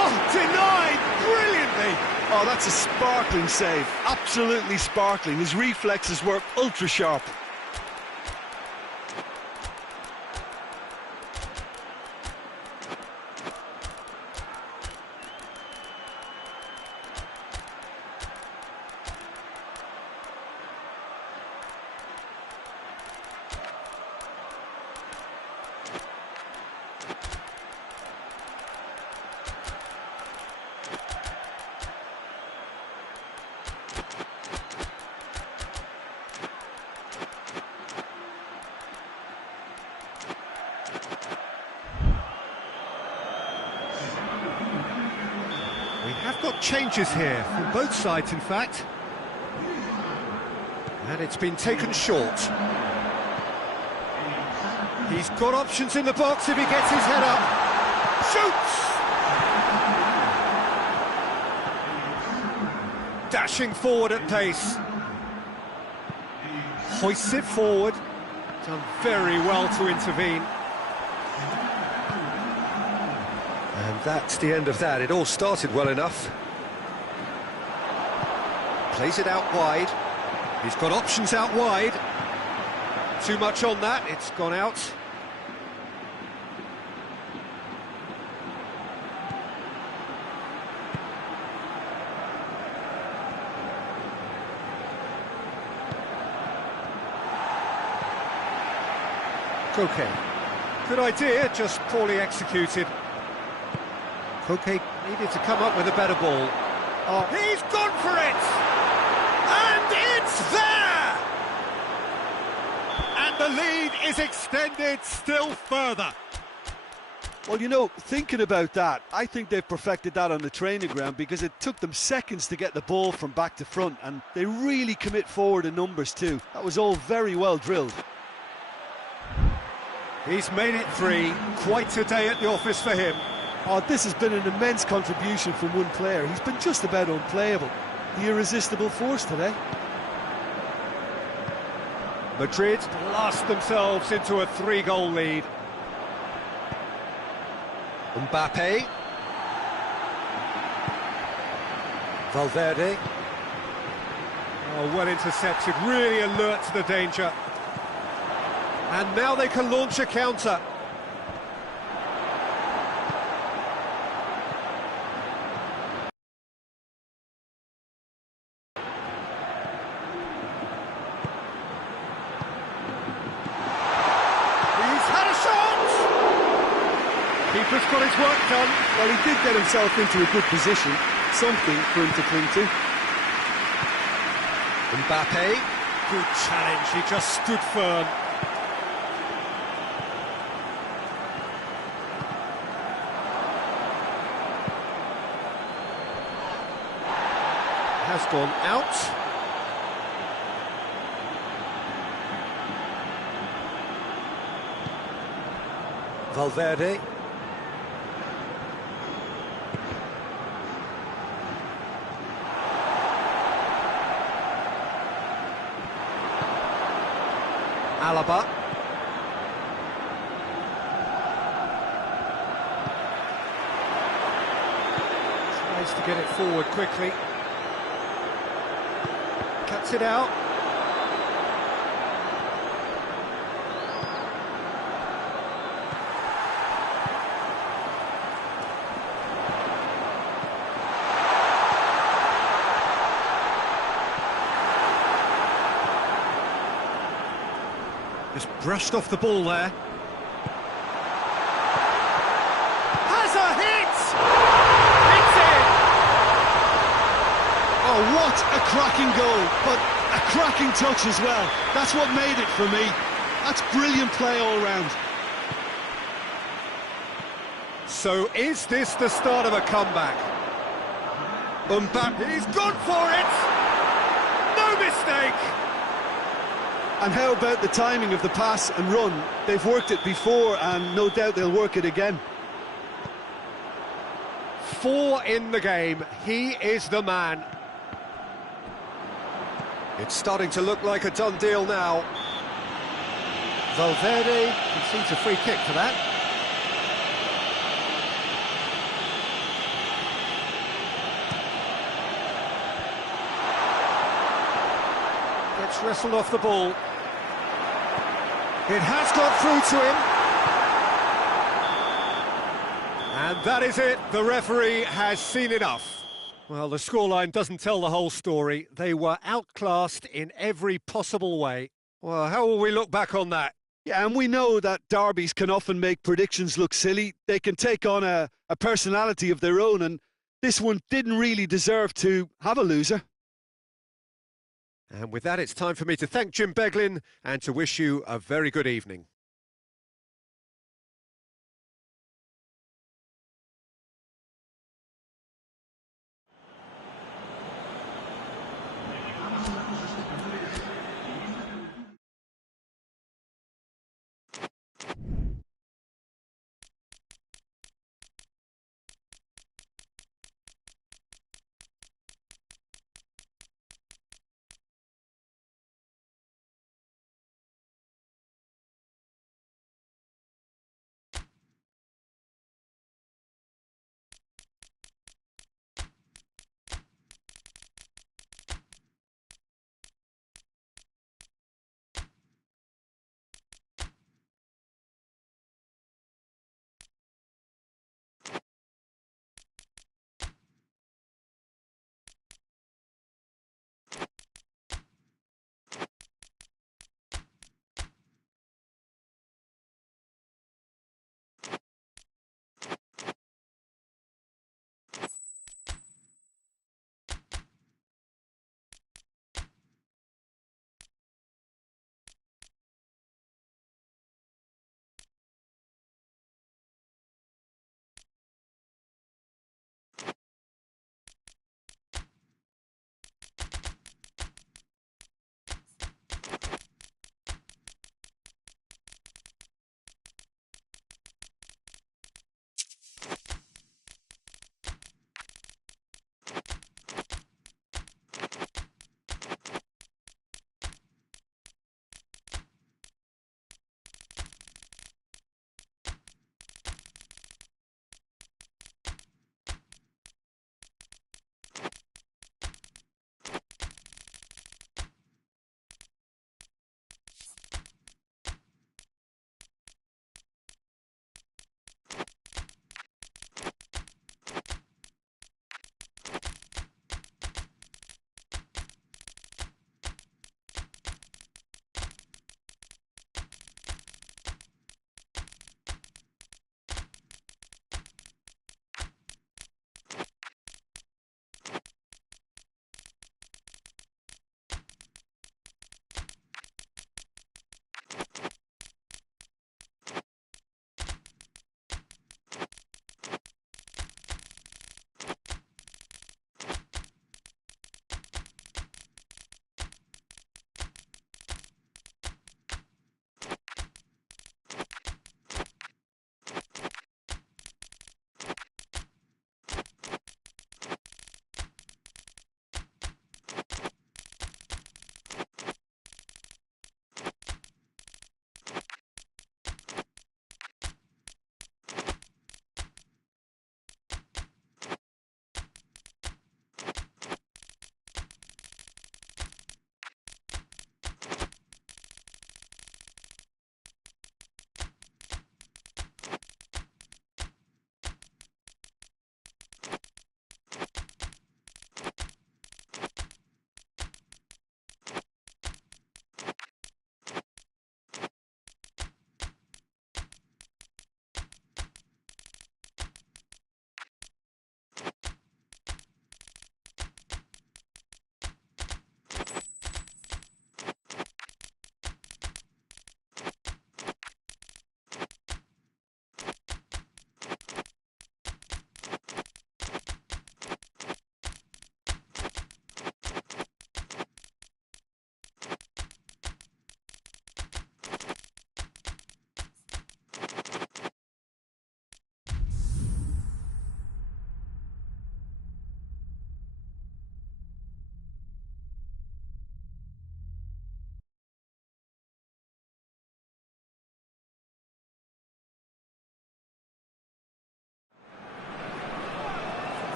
Oh, denied brilliantly. Oh, that's a sparkling save. Absolutely sparkling. His reflexes were ultra sharp. We have got changes here, from both sides in fact. And it's been taken short. He's got options in the box if he gets his head up. Shoots! Dashing forward at pace. Hoists it forward. Done very well to intervene. And that's the end of that. It all started well enough. Plays it out wide. He's got options out wide. Too much on that, it's gone out. Koke. Good idea, just poorly executed. Koke needed to come up with a better ball. Oh, he's gone for it! And it's there! And the lead is extended still further. Well, you know, thinking about that, I think they've perfected that on the training ground because it took them seconds to get the ball from back to front, and they really commit forward in numbers too. That was all very well drilled. He's made it 3. Quite a day at the office for him. Oh, this has been an immense contribution from one player. He's been just about unplayable. The irresistible force today. Madrid blast themselves into a 3-goal lead. Mbappe. Valverde. Oh, well intercepted, really alert to the danger. And now they can launch a counter. Keeper's got his work done. Well, he did get himself into a good position, something for him to cling to. Mbappe, good challenge, he just stood firm. Has gone out. Valverde. Alaba. Tries to get it forward quickly. Cuts it out. Just brushed off the ball there. Has a hit! It's in! Oh, what a cracking goal, but a cracking touch as well. That's what made it for me. That's brilliant play all round. So is this the start of a comeback? Mbappe, he's gone for it! No mistake! And how about the timing of the pass and run? They've worked it before and no doubt they'll work it again. 4 in the game, he is the man. It's starting to look like a done deal now. Valverde concedes a free kick for that. Gets wrestled off the ball. It has got through to him. And that is it. The referee has seen enough. Well, the scoreline doesn't tell the whole story. They were outclassed in every possible way. Well, how will we look back on that? Yeah, and we know that derbies can often make predictions look silly. They can take on a personality of their own, and this one didn't really deserve to have a loser. And with that, it's time for me to thank Jim Beglin and to wish you a very good evening.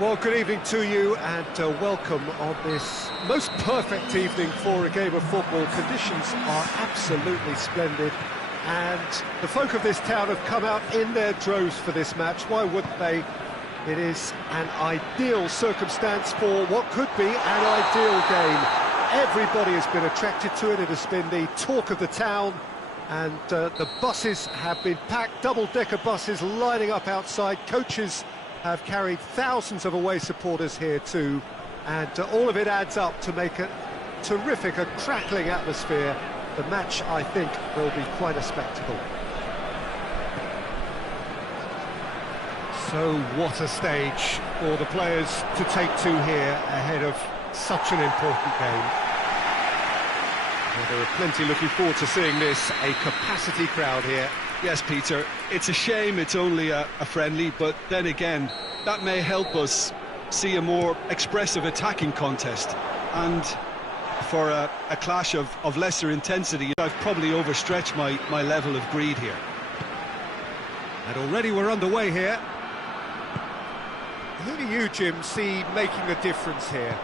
Well, good evening to you and welcome on this most perfect evening for a game of football. Conditions are absolutely splendid and the folk of this town have come out in their droves for this match. Why wouldn't they? It is an ideal circumstance for what could be an ideal game. Everybody has been attracted to it. It has been the talk of the town and the buses have been packed, double-decker buses lining up outside. Coaches have carried thousands of away supporters here too, and all of it adds up to make a terrific, a crackling atmosphere. The match, I think, will be quite a spectacle. So what a stage for the players to take to here ahead of such an important game. Well, there are plenty looking forward to seeing this, a capacity crowd here. Yes, Peter, it's a shame it's only a friendly, but then again, that may help us see a more expressive attacking contest. And for a clash of lesser intensity, I've probably overstretched my level of greed here. And already we're underway here. Who do you, Jim, see making a difference here?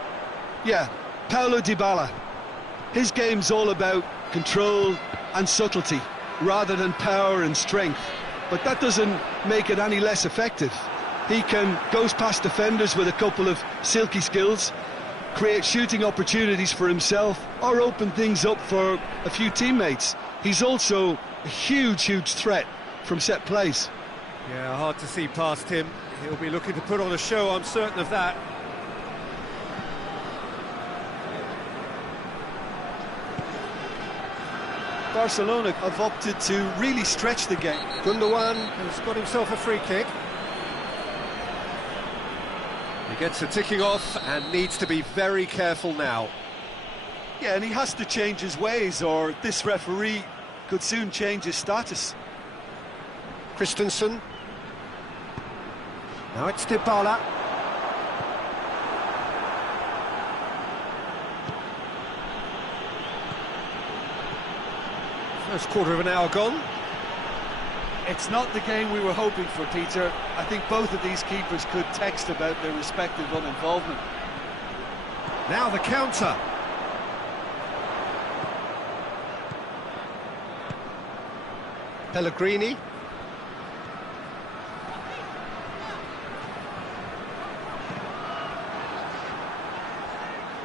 Yeah, Paulo Dybala. His game's all about control and subtlety, rather than power and strength, but that doesn't make it any less effective. He goes past defenders with a couple of silky skills, create shooting opportunities for himself, or open things up for a few teammates. He's also a huge threat from set plays. Yeah, hard to see past him. He'll be looking to put on a show, I'm certain of that. Barcelona have opted to really stretch the game. Gundogan has got himself a free kick. He gets the ticking off and needs to be very careful now. Yeah, and he has to change his ways or this referee could soon change his status. Christensen. Now it's Dybala. First quarter of an hour gone. It's not the game we were hoping for, Peter. I think both of these keepers could text about their respective uninvolvement. Now the counter. Pellegrini.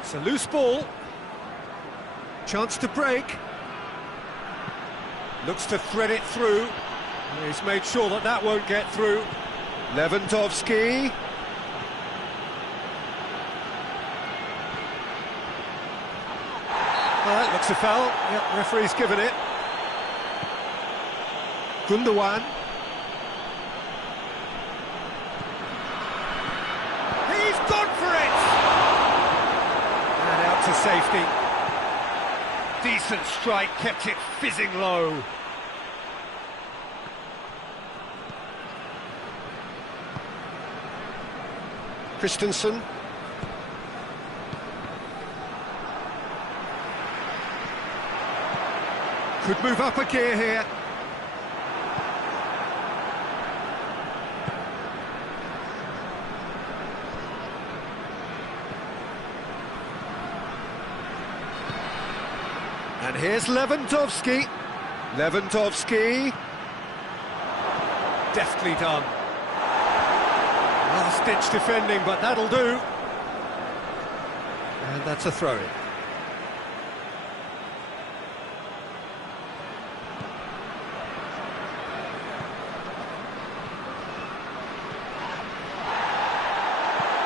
It's a loose ball. Chance to break. Looks to thread it through. He's made sure that that won't get through. Lewandowski. Well, that looks a foul. Yep, referee's given it. Gundogan. He's gone for it! And out to safety. Decent strike, kept it fizzing low. Christensen. Could move up a gear here. And here's Lewandowski. Lewandowski. Deftly done. Last-ditch defending, but that'll do. And that's a throw-in.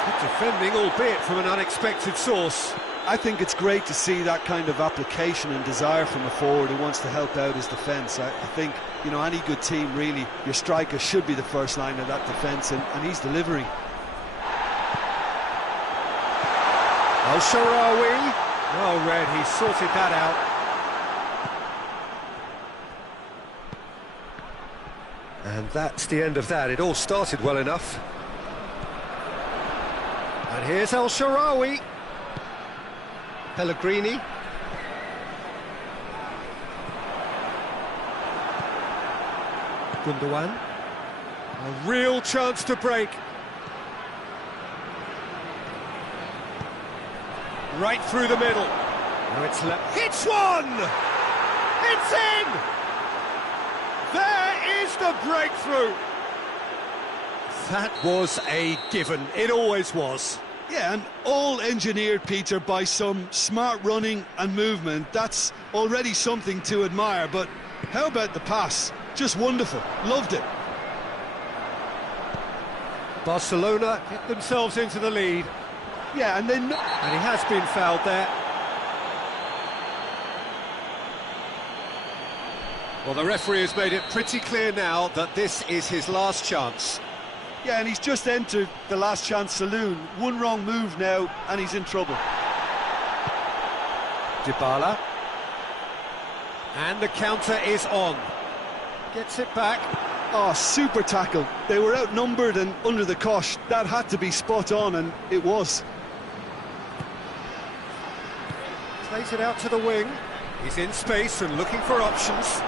Good defending, albeit from an unexpected source. I think it's great to see that kind of application and desire from a forward who wants to help out his defence. I think, you know, any good team, really, your striker should be the first line of that defence, and he's delivering. El Shaarawy. Well read, he sorted that out. And that's the end of that. It all started well enough. And here's El Shaarawy. Pellegrini. Gundogan. A real chance to break. Right through the middle. Now it's left. Hits one! It's in! There is the breakthrough! That was a given. It always was. Yeah, and all engineered, Peter, by some smart running and movement. That's already something to admire, but how about the pass? Just wonderful. Loved it. Barcelona get themselves into the lead. Yeah, and then... And he has been fouled there. Well, the referee has made it pretty clear now that this is his last chance. Yeah, and he's just entered the last chance saloon. One wrong move now, and he's in trouble. Dybala. And the counter is on. Gets it back. Oh, super tackle. They were outnumbered and under the cosh. That had to be spot on, and it was. Plays it out to the wing. He's in space and looking for options.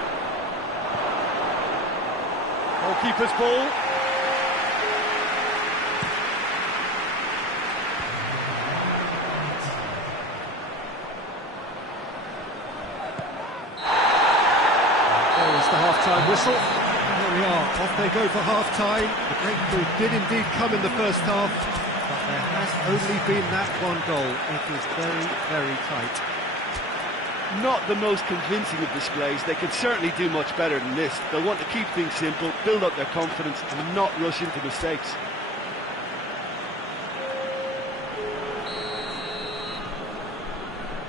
Goalkeeper's ball. There is the half-time whistle. There we are, off they go for half-time. The breakthrough did indeed come in the first half, but there has only been that one goal. It is very, very tight. Not the most convincing of displays. They could certainly do much better than this. They'll want to keep things simple, build up their confidence, and not rush into mistakes.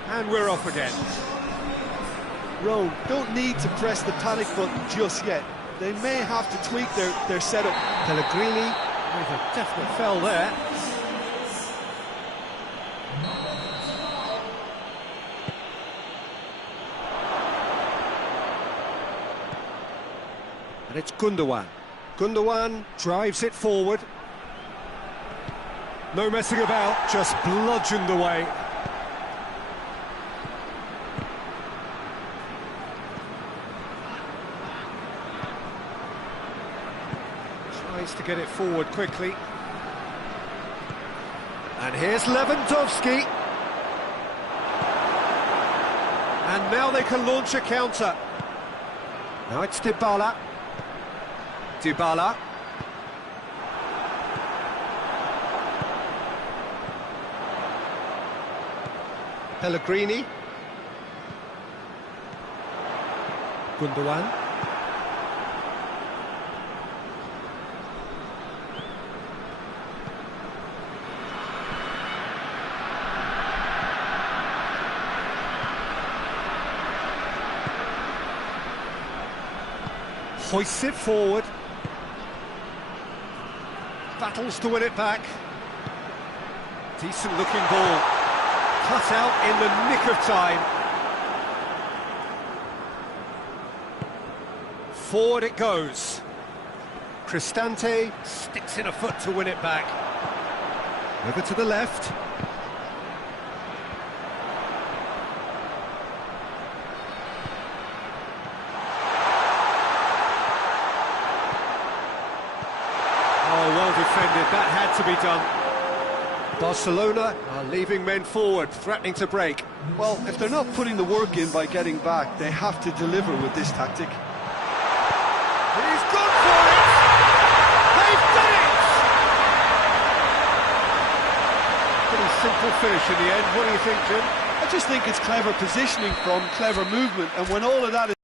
And we're off again. Rome don't need to press the panic button just yet. They may have to tweak their setup. Pellegrini with a definite foul there. And it's Gundogan. Gundogan drives it forward. No messing about, just bludgeoned away. Tries to get it forward quickly. And here's Lewandowski. And now they can launch a counter. Now it's Dybala. Dybala. Pellegrini. Gundogan. Hoists it forward. Battles to win it back. Decent looking ball. Cut out in the nick of time. Forward it goes. Cristante sticks in a foot to win it back. Over to the left. Oh, well defended, that had to be done. Barcelona are leaving men forward, threatening to break. Well, if they're not putting the work in by getting back, they have to deliver with this tactic. He's gone for it! They've done it! Pretty simple finish in the end. What do you think, Jim? I just think it's clever positioning from clever movement, and when all of that is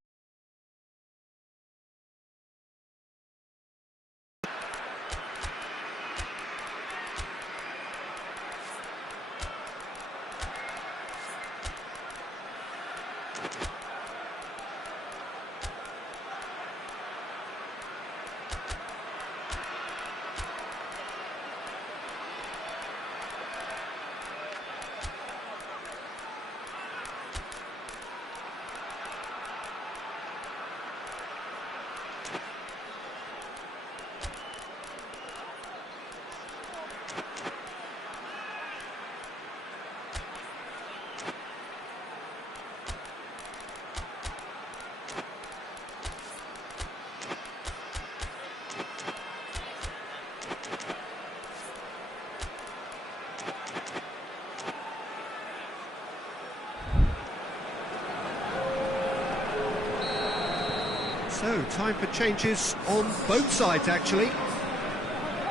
So, time for changes on both sides, actually.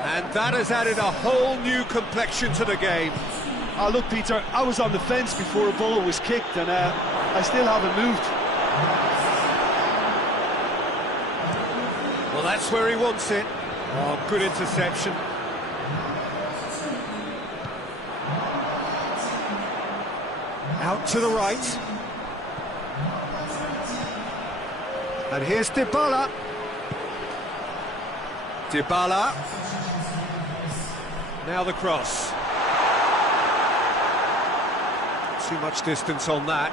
And that has added a whole new complexion to the game. Oh, look, Peter, I was on the fence before a ball was kicked, and I still haven't moved. Well, that's where he wants it. Oh, good interception. Out to the right. And here's Dybala. Dybala. Now the cross. Too much distance on that.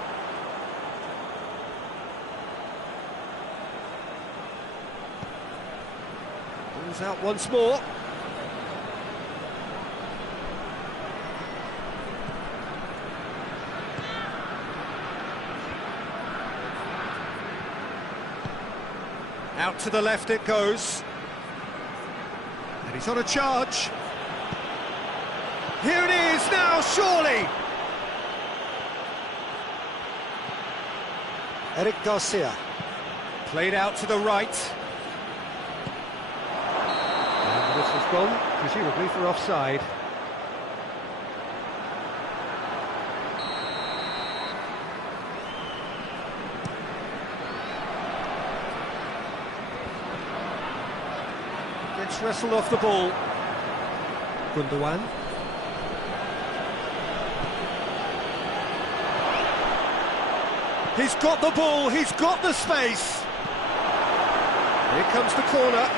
Ball's out once more. Out to the left it goes. And he's on a charge. Here it is now, surely! Eric Garcia. Played out to the right. And the whistle's gone, presumably for offside. Gets wrestled off the ball. Gundogan. He's got the ball, he's got the space. Here comes the corner.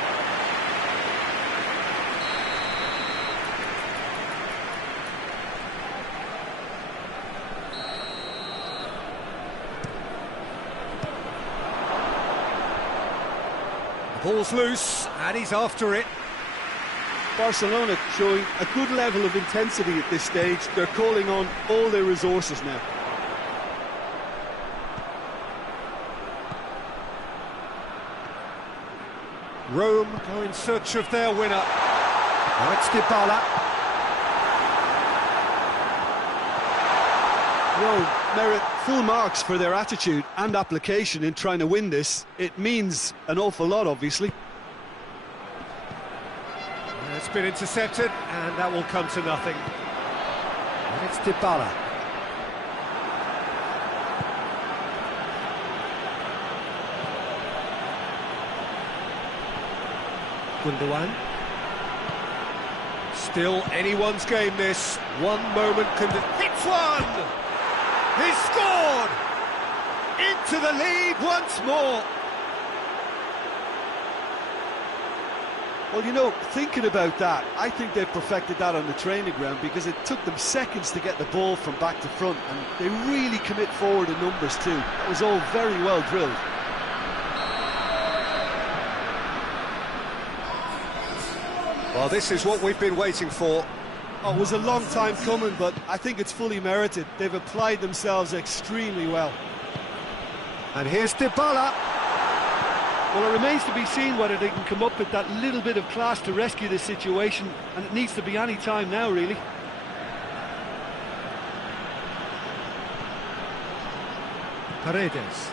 The ball's loose, and he's after it. Barcelona showing a good level of intensity at this stage. They're calling on all their resources now. Rome go in search of their winner. Now it's Dybala. Rome merit full marks for their attitude and application in trying to win this. It means an awful lot, obviously. It's been intercepted, and that will come to nothing. And it's Dybala. Gundogan. Still anyone's game, this. One moment can... Hits one! He's scored! Into the lead once more! Well, you know, thinking about that, I think they perfected that on the training ground because it took them seconds to get the ball from back to front, and they really commit forward in numbers too. It was all very well drilled. Well, this is what we've been waiting for. Oh, it was a long time coming, but I think it's fully merited. They've applied themselves extremely well. And here's Dybala. Well, it remains to be seen whether they can come up with that little bit of class to rescue this situation, and it needs to be any time now, really. Paredes.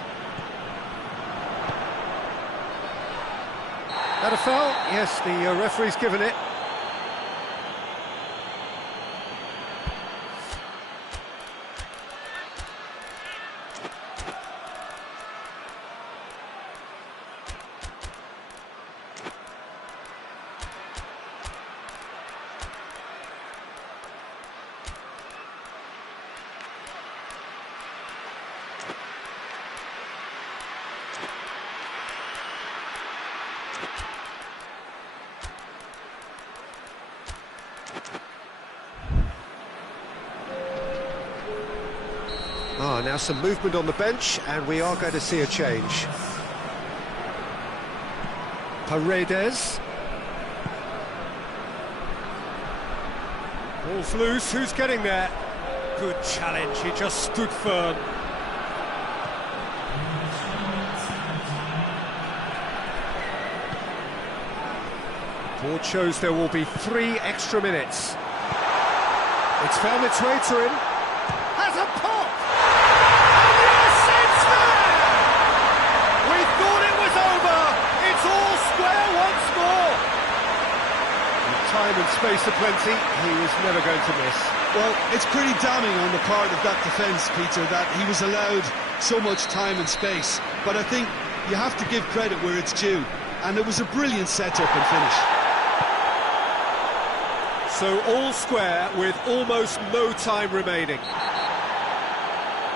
That a foul? Yes, the referee's given it. Now some movement on the bench, and we are going to see a change. Paredes. Ball's loose, who's getting there? Good challenge, he just stood firm. Board shows there will be 3 extra minutes. It's found its way to him. Has a pop! And yes, it's there! We thought it was over! space aplenty, he was never going to miss. Well, it's pretty damning on the part of that defence, Peter, that he was allowed so much time and space. But I think you have to give credit where it's due, and it was a brilliant set-up and finish. So all square with almost no time remaining.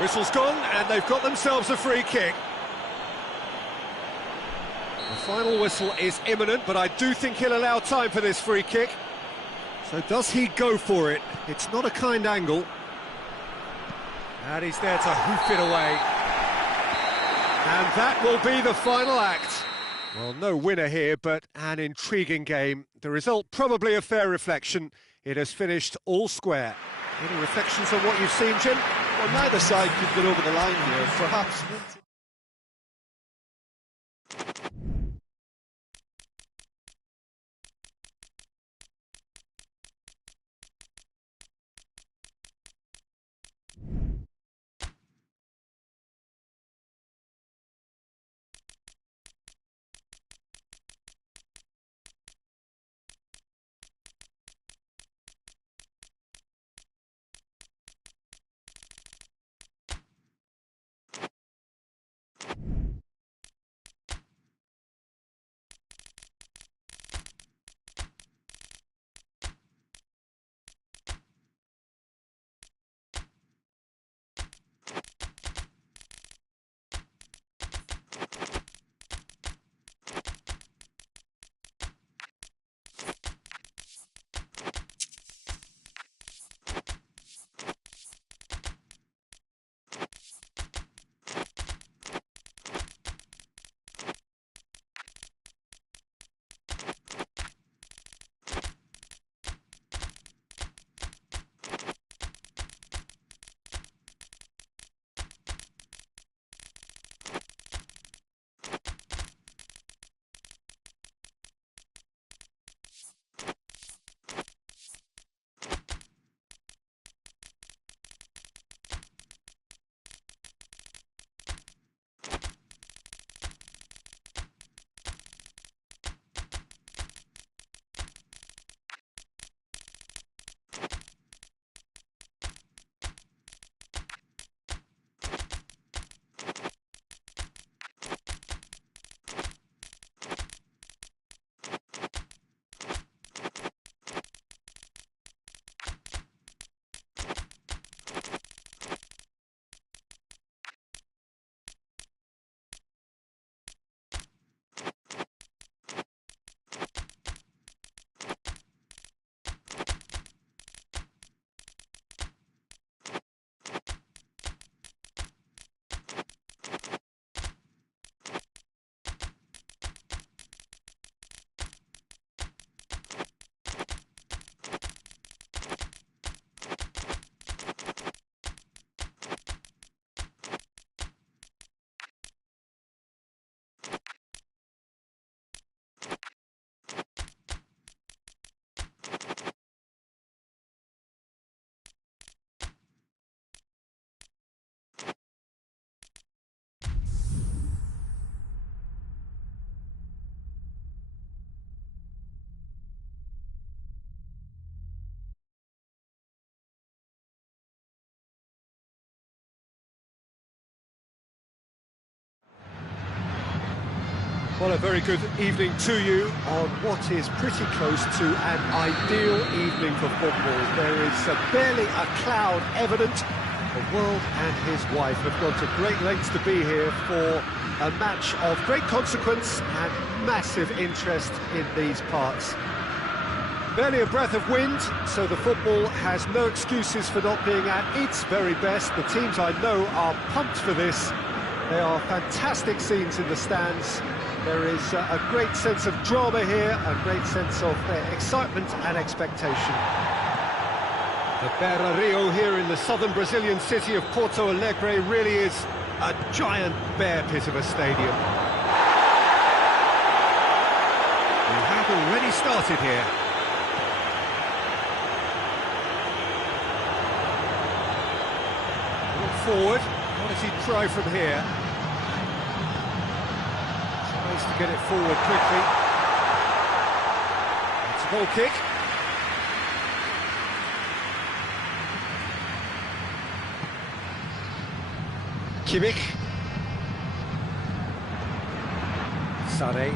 Whistle's gone, and they've got themselves a free kick. The final whistle is imminent, but I do think he'll allow time for this free kick. So does he go for it? It's not a kind angle. And he's there to hoof it away. And that will be the final act. Well, no winner here, but an intriguing game. The result probably a fair reflection. It has finished all square. Any reflections on what you've seen, Jim? Well, neither side could get over the line here. Perhaps... Well, a very good evening to you on what is pretty close to an ideal evening for football. There is barely a cloud evident. The world and his wife have gone to great lengths to be here for a match of great consequence and massive interest in these parts. Barely a breath of wind, so the football has no excuses for not being at its very best. The teams I know are pumped for this. They are fantastic scenes in the stands. There is a great sense of drama here, a great sense of excitement and expectation. The Beira Rio here in the southern Brazilian city of Porto Alegre really is a giant bear pit of a stadium. We have already started here. Forward, what does he try from here? Tries to get it forward quickly. It's a goal kick. Kimmich. Sané.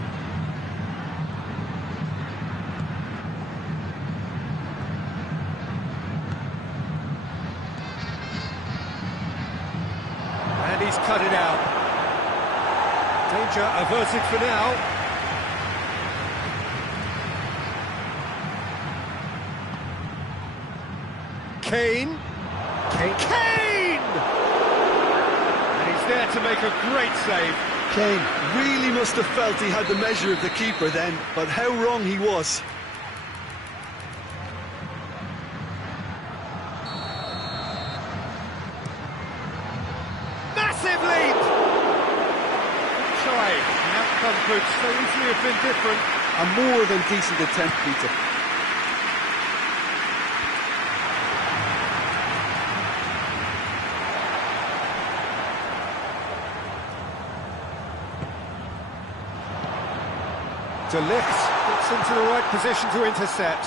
And he's cut it out. Danger averted for now. Kane. Kane! And he's there to make a great save. Kane really must have felt he had the measure of the keeper then, but how wrong he was. Massive leap! Try. The outcome could so easily have been different. A more than decent attempt, Peter. De Ligt gets into the right position to intercept.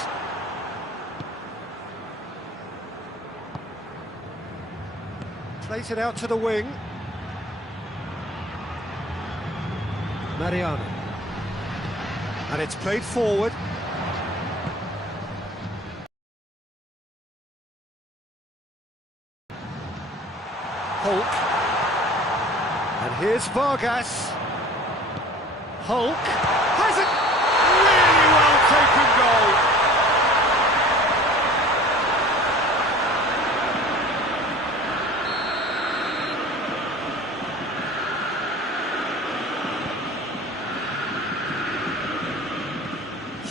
Plays it out to the wing. Mariano. And it's played forward. Hulk. And here's Vargas. Hulk has it. Really well taken goal.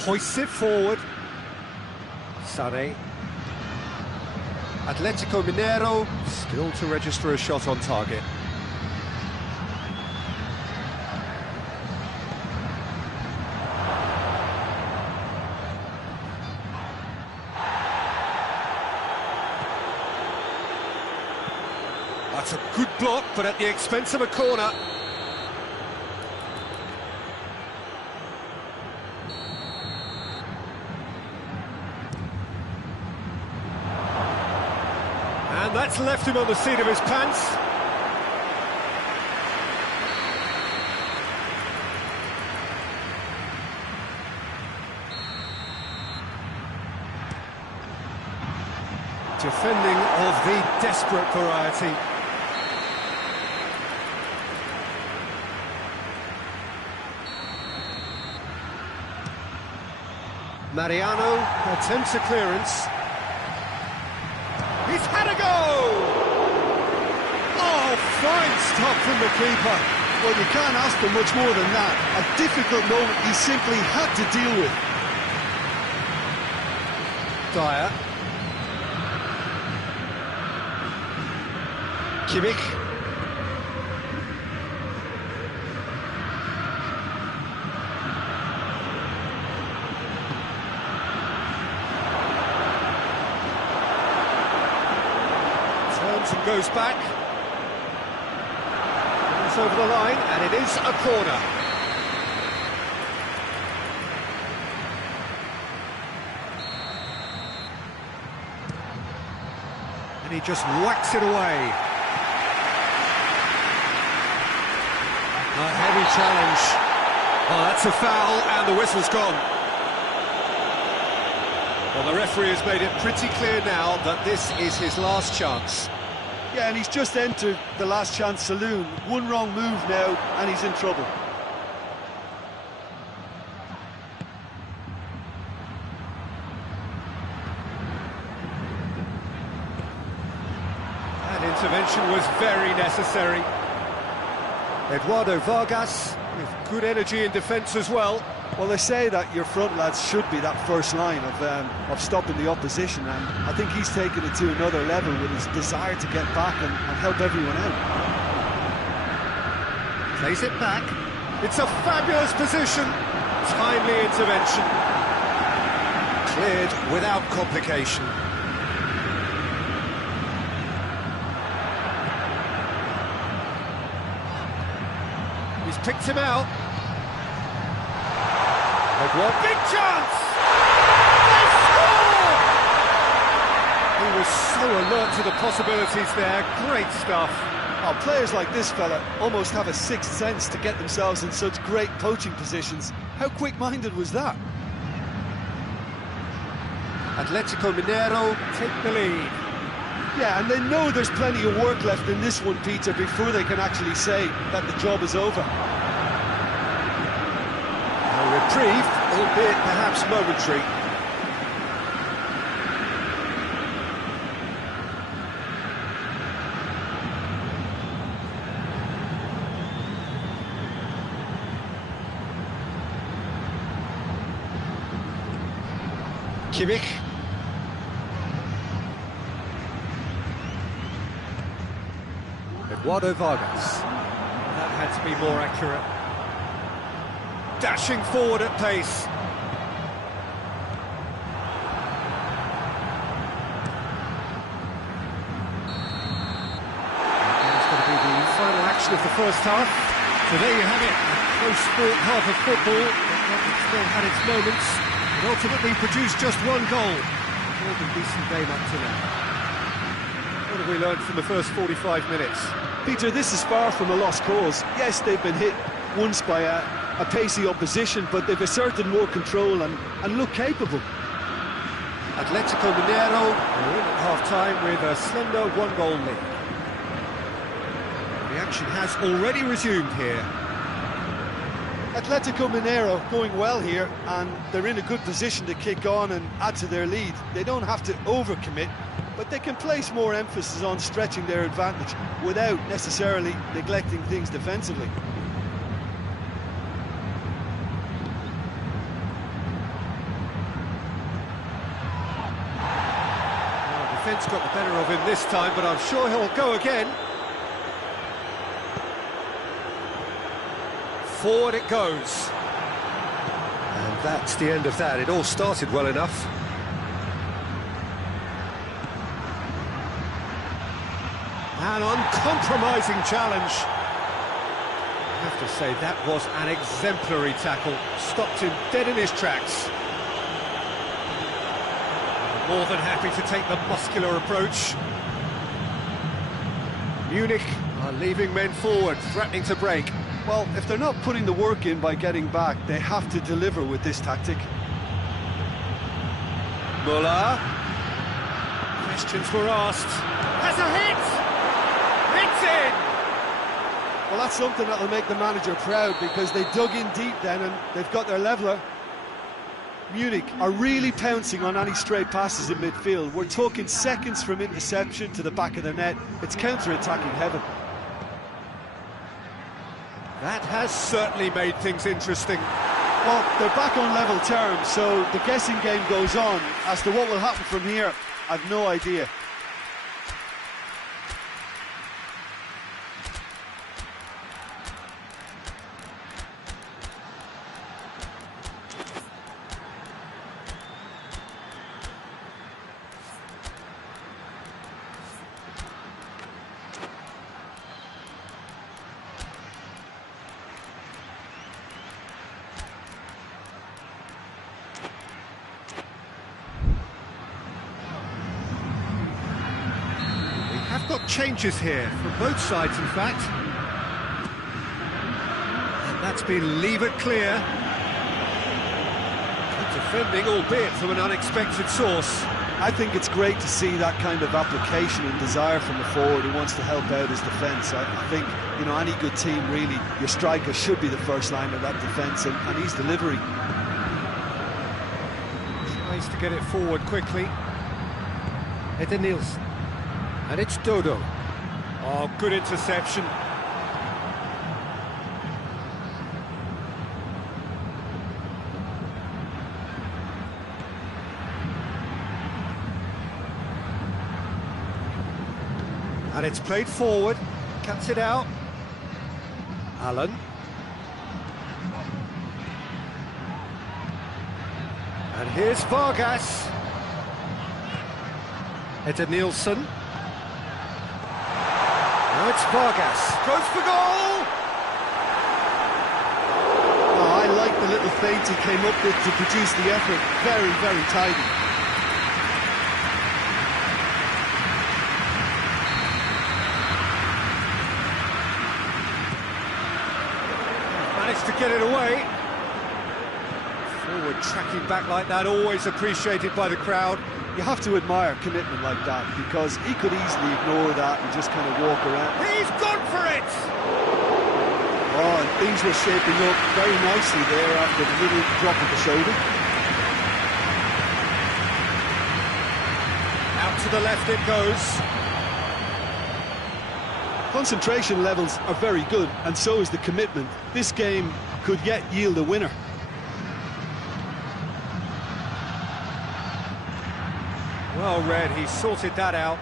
Hoists it forward. Sané. Atletico Mineiro still to register a shot on target. That's a good block, but at the expense of a corner. And that's left him on the seat of his pants. Defending of the desperate variety. Mariano attempts a clearance. He's had a go! Oh, fine stop from the keeper. Well, you can't ask for much more than that. A difficult moment he simply had to deal with. Dyer. Kimmich. Turns and goes back. It's over the line, and it is a corner. And he just whacks it away. A heavy challenge. Oh, that's a foul, and the whistle's gone. Well, the referee has made it pretty clear now that this is his last chance. Yeah, and he's just entered the last chance saloon. One wrong move now, and he's in trouble. That intervention was very necessary. Eduardo Vargas with good energy in defence as well. Well, they say that your front lads should be that first line of stopping the opposition, and I think he's taken it to another level with his desire to get back and help everyone out. Plays it back. It's a fabulous position. Timely intervention. Cleared without complication. He's picked him out. Edward, big chance! They score! He was so alert to the possibilities there. Great stuff. Oh, players like this fella almost have a sixth sense to get themselves in such great poaching positions. How quick-minded was that? Atletico Mineiro take the lead. Yeah, and they know there's plenty of work left in this one, Peter, before they can actually say that the job is over. A reprieve, albeit perhaps momentary. Kimmich. Eduardo Vargas. That had to be more accurate. Dashing forward at pace. That is going to be the final action of the first half. So there you have it, a close-fought half of football that still had its moments. It ultimately produced just one goal. All the decent game up to now. What have we learned from the first 45 minutes? Peter, this is far from a lost cause. Yes, they've been hit once by a pacey opposition, but they've asserted more control and look capable. Atletico Mineiro are in at half-time with a slender one-goal lead. The action has already resumed here. Atletico Mineiro going well here, and they're in a good position to kick on and add to their lead. They don't have to overcommit, but they can place more emphasis on stretching their advantage without necessarily neglecting things defensively. Well, defence got the better of him this time, but I'm sure he'll go again. Forward it goes. And that's the end of that. It all started well enough. An uncompromising challenge. I have to say, that was an exemplary tackle. Stopped him dead in his tracks. More than happy to take the muscular approach. Munich are leaving men forward, threatening to break. Well, if they're not putting the work in by getting back, they have to deliver with this tactic. Muller. Questions were asked. Has a hit! It's in! Well, that's something that'll make the manager proud, because they dug in deep then and they've got their leveller. Munich are really pouncing on any stray passes in midfield. We're talking seconds from interception to the back of the net. It's counter-attacking heaven. That has certainly made things interesting. Well, they're back on level terms, so the guessing game goes on. As to what will happen from here, I've no idea. Got changes here from both sides, in fact. And that's been levered clear. Good defending, albeit from an unexpected source. I think it's great to see that kind of application and desire from a forward who wants to help out his defence. I think, you know, any good team, really, your striker should be the first line of that defence, and he's delivering. Tries to get it forward quickly. Edenilson. And it's Dodo. Oh, good interception. And it's played forward. Cuts it out. Allen. And here's Vargas. Edenilson. Now it's Vargas, goes for goal! Oh, I like the little feint he came up with to produce the effort. Very, very tidy. managed to get it away. Forward tracking back like that, always appreciated by the crowd. You have to admire commitment like that, because he could easily ignore that and just kind of walk around. He's gone for it! Oh, and things were shaping up very nicely there after the little drop of the shoulder. Out to the left it goes. Concentration levels are very good, and so is the commitment. This game could yet yield a winner. Well read, he sorted that out.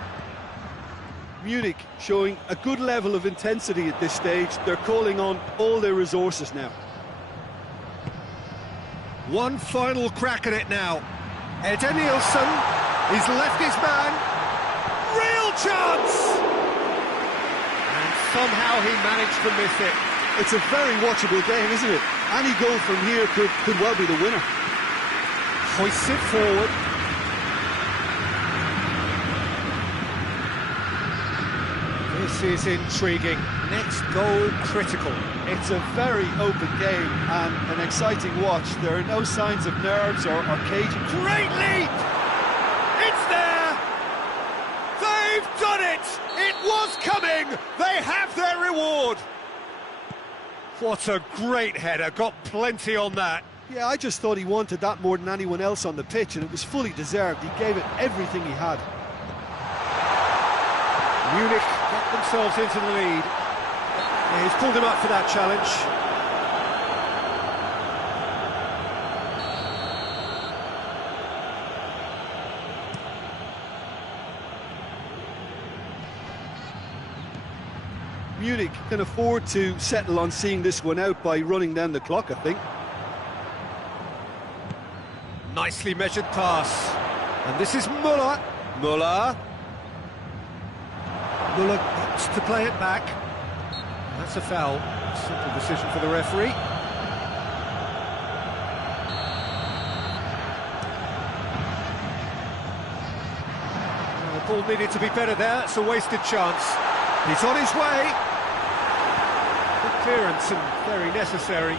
Munich showing a good level of intensity at this stage. They're calling on all their resources now. One final crack at it now. Eder Nielsen, he's left his man. Real chance! And somehow he managed to miss it. It's a very watchable game, isn't it? Any goal from here could well be the winner. Hoists it forward. This is intriguing. Next goal critical. It's a very open game and an exciting watch. There are no signs of nerves or caging. Great leap! It's there! They've done it! It was coming! They have their reward! What a great header, got plenty on that. Yeah, I just thought he wanted that more than anyone else on the pitch, and it was fully deserved. He gave it everything he had. Munich get themselves into the lead. Yeah, he's pulled him up for that challenge. Munich can afford to settle on seeing this one out by running down the clock, I think. Nicely measured pass. And this is Müller. Müller wants to play it back. That's a foul. Simple decision for the referee. The ball needed to be better there. It's a wasted chance. He's on his way. Good clearance and very necessary.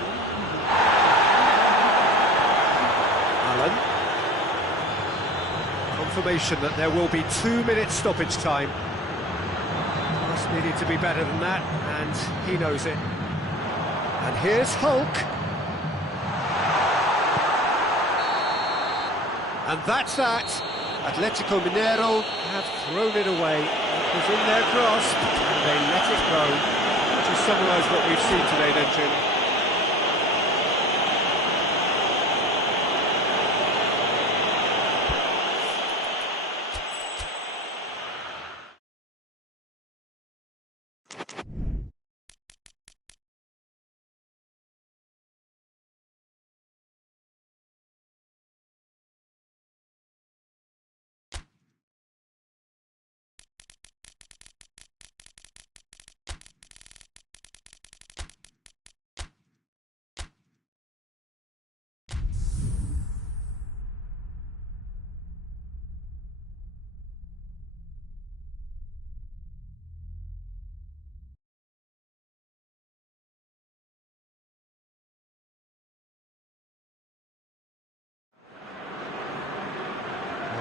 Allen. Confirmation that there will be 2 minutes stoppage time. Just needed to be better than that, and he knows it. And here's Hulk. And that's that. Atletico Mineiro have thrown it away. It was in their grasp, and they let it go. Just summarise what we've seen today then, Jim.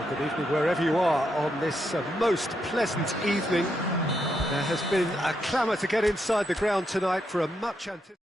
Good evening wherever you are on this most pleasant evening. There has been a clamour to get inside the ground tonight for a much anticipated...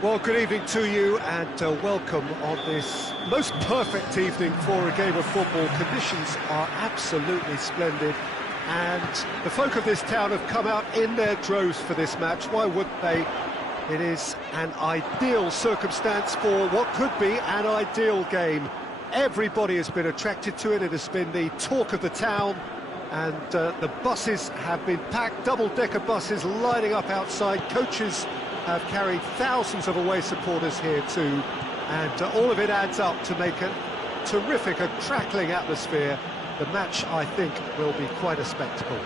Well, good evening to you and welcome on this most perfect evening for a game of football. Conditions are absolutely splendid and the folk of this town have come out in their droves for this match. Why wouldn't they? It is an ideal circumstance for what could be an ideal game. Everybody has been attracted to it. It has been the talk of the town and the buses have been packed, double-decker buses lining up outside. Coaches have carried thousands of away supporters here too, and all of it adds up to make a terrific, a crackling atmosphere. The match, I think, will be quite a spectacle.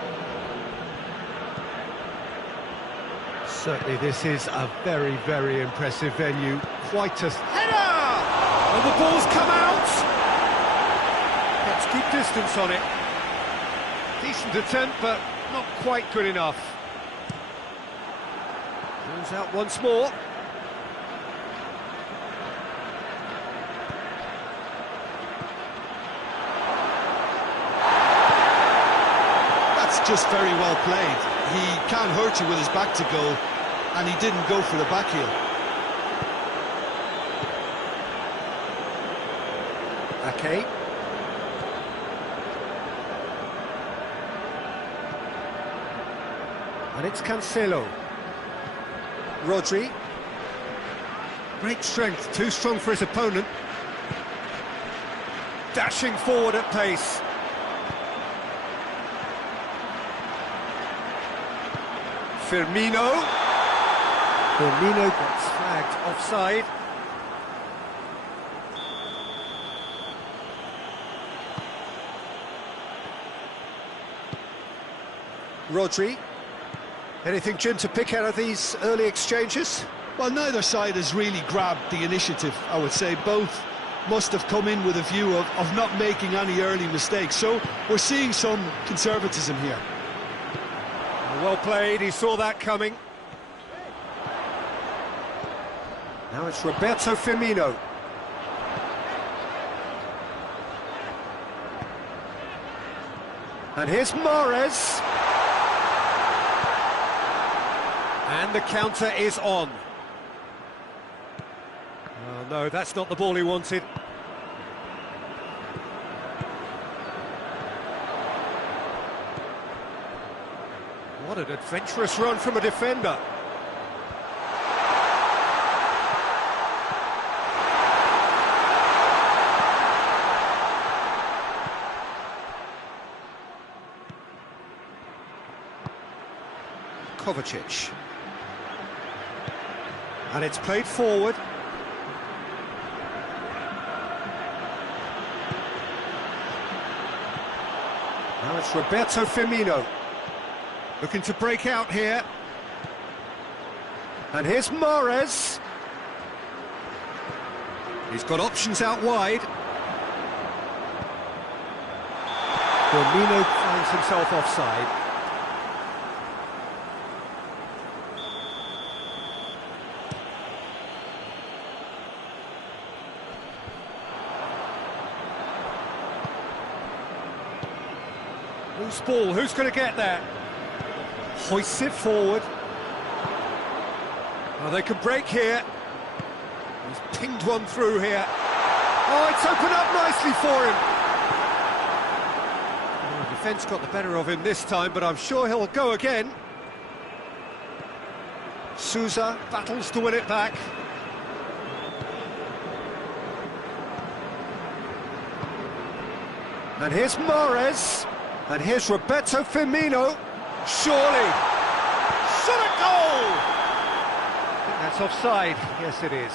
Certainly this is a very, very impressive venue. Quite a header! And the ball's come out! Let's keep distance on it. Decent attempt, but not quite good enough. Ball's out once more. That's just very well played. He can't hurt you with his back to goal, and he didn't go for the back heel. Okay. And it's Cancelo. Rodri. Great strength, too strong for his opponent. Dashing forward at pace. Firmino. Firmino gets flagged offside. Rodri. Anything, Jim, to pick out of these early exchanges? Well, neither side has really grabbed the initiative, I would say. Both must have come in with a view of not making any early mistakes. So we're seeing some conservatism here. Well played, he saw that coming. Now it's Roberto Firmino. And here's Mahrez. And the counter is on. Oh no, that's not the ball he wanted. What an adventurous run from a defender. Kovacic. And it's played forward. Now it's Roberto Firmino. Looking to break out here. And here's Mahrez. He's got options out wide. Firmino finds himself offside. Loose ball, who's going to get that? Hoists it forward. Oh, they can break here. He's pinged one through here. Oh, it's opened up nicely for him. Oh, the defence got the better of him this time, but I'm sure he'll go again. Sousa battles to win it back. And here's Mahrez. And here's Roberto Firmino. Surely. Shot a goal! I think that's offside. Yes, it is.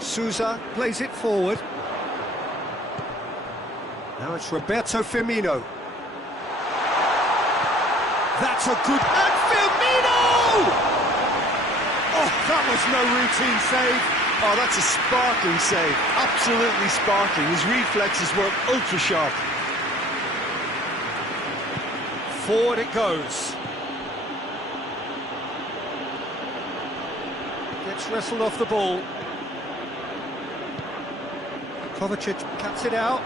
Sousa plays it forward. Now it's Roberto Firmino. That's a good... And Firmino! Oh, that was no routine save. Oh, that's a sparkling save. Absolutely sparkling. His reflexes were ultra sharp. Forward it goes. Gets wrestled off the ball. Kovacic cuts it out.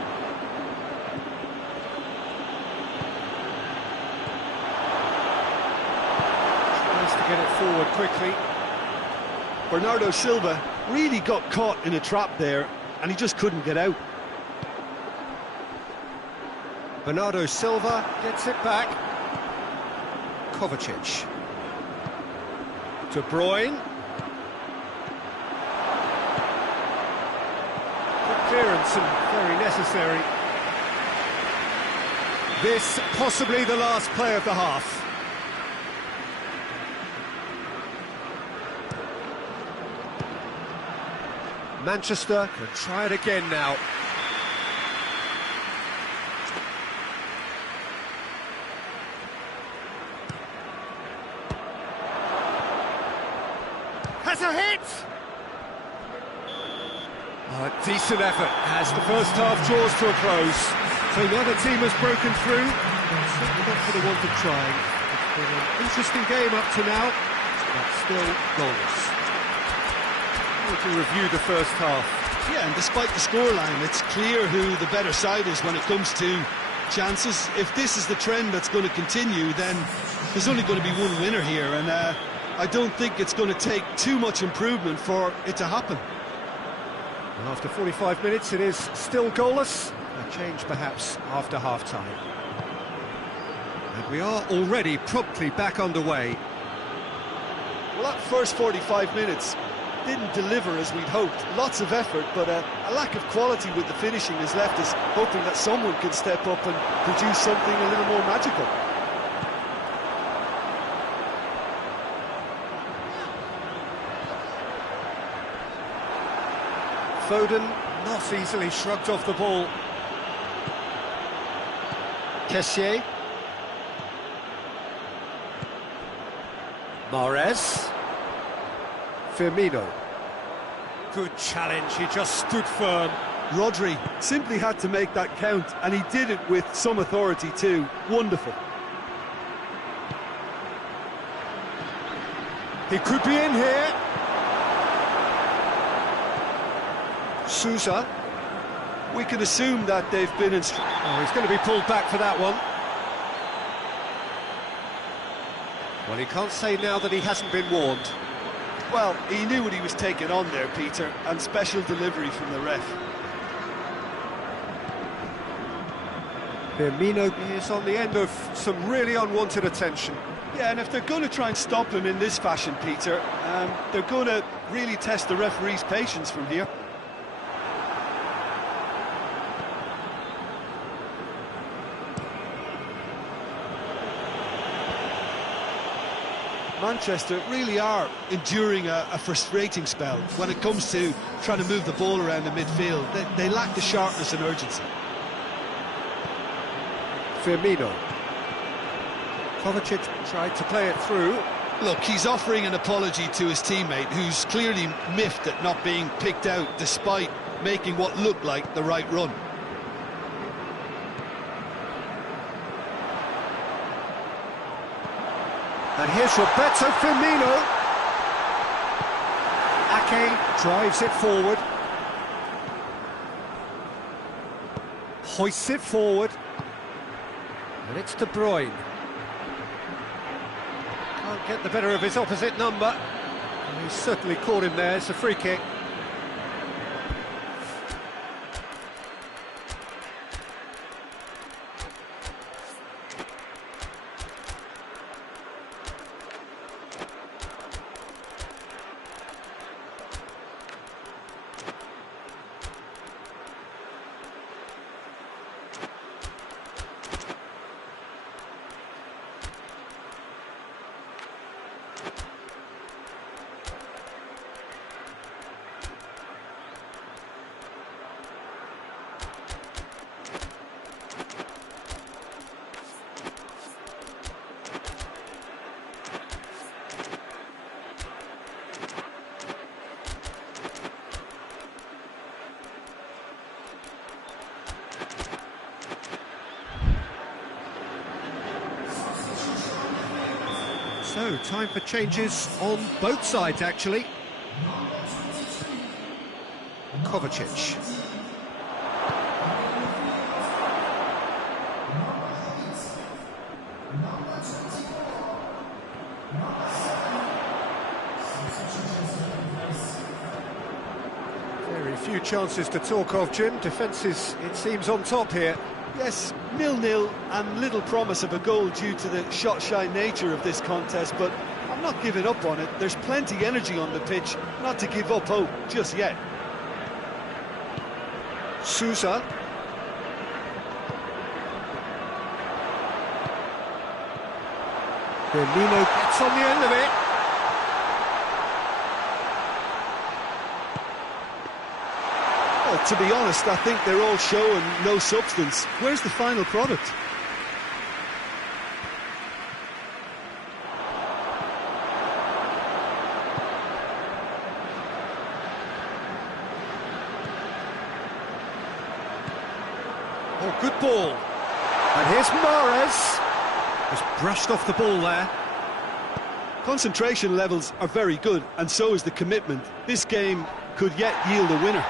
Tries to get it forward quickly. Bernardo Silva really got caught in a trap there, and he just couldn't get out. Bernardo Silva gets it back. Kovacic. De Bruyne. Good clearance and very necessary. This possibly the last play of the half. Manchester can try it again now. Has a hit! Oh, a decent effort as the first half draws to a close. So the other team has broken through. Certainly not for the want of trying. It's been an interesting game up to now, but still goalless. To review the first half. Yeah, and despite the scoreline, it's clear who the better side is when it comes to chances. If this is the trend that's going to continue, then there's only going to be one winner here, and I don't think it's going to take too much improvement for it to happen. And after 45 minutes, it is still goalless. A change perhaps after half-time. And we are already promptly back underway. Well, that first 45 minutes didn't deliver as we'd hoped. Lots of effort, but a lack of quality with the finishing has left us hoping that someone can step up and produce something a little more magical. Foden not easily shrugged off the ball. Kessié. Mahrez. Firmino. Good challenge, he just stood firm. Rodri simply had to make that count, and he did it with some authority too. Wonderful. He could be in here. Sousa. We can assume that they've been in... Oh, he's going to be pulled back for that one. Well, he can't say now that he hasn't been warned. Well, he knew what he was taking on there, Peter, and special delivery from the ref. Firmino is on the end of some really unwanted attention. Yeah, and if they're going to try and stop him in this fashion, Peter, they're going to really test the referee's patience from here. Manchester really are enduring a frustrating spell when it comes to trying to move the ball around the midfield. They lack the sharpness and urgency. Firmino. Kovacic tried to play it through. Look, he's offering an apology to his teammate, who's clearly miffed at not being picked out despite making what looked like the right run. And here's Roberto Firmino. Ake drives it forward. Hoists it forward. And it's De Bruyne. Can't get the better of his opposite number. And he's certainly caught him there. It's a free kick. So, time for changes on both sides, actually. Kovacic. Very few chances to talk of, Jim. Defence is, it seems, on top here. Yes, 0-0 and little promise of a goal due to the shot-shy nature of this contest, but I'm not giving up on it. There's plenty energy on the pitch, not to give up hope just yet. Sousa. Firmino gets on the end of it. Well, to be honest, I think they're all show and no substance. Where's the final product? Oh, good ball. And here's Mahrez. Just brushed off the ball there. Concentration levels are very good, and so is the commitment. This game could yet yield a winner.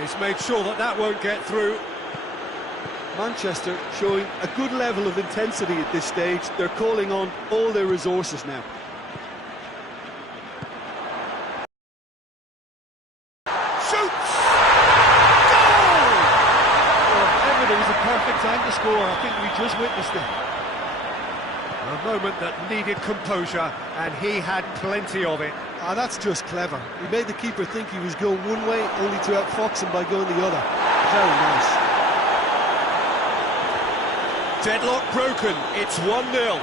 He's made sure that that won't get through. Manchester showing a good level of intensity at this stage. They're calling on all their resources now. Shoots! Goal! Well, if ever there was a perfect time to score, I think we just witnessed it. A moment that needed composure, and he had plenty of it. Ah, that's just clever. He made the keeper think he was going one way, only to outfox him by going the other. Very nice. Deadlock broken, it's 1-0.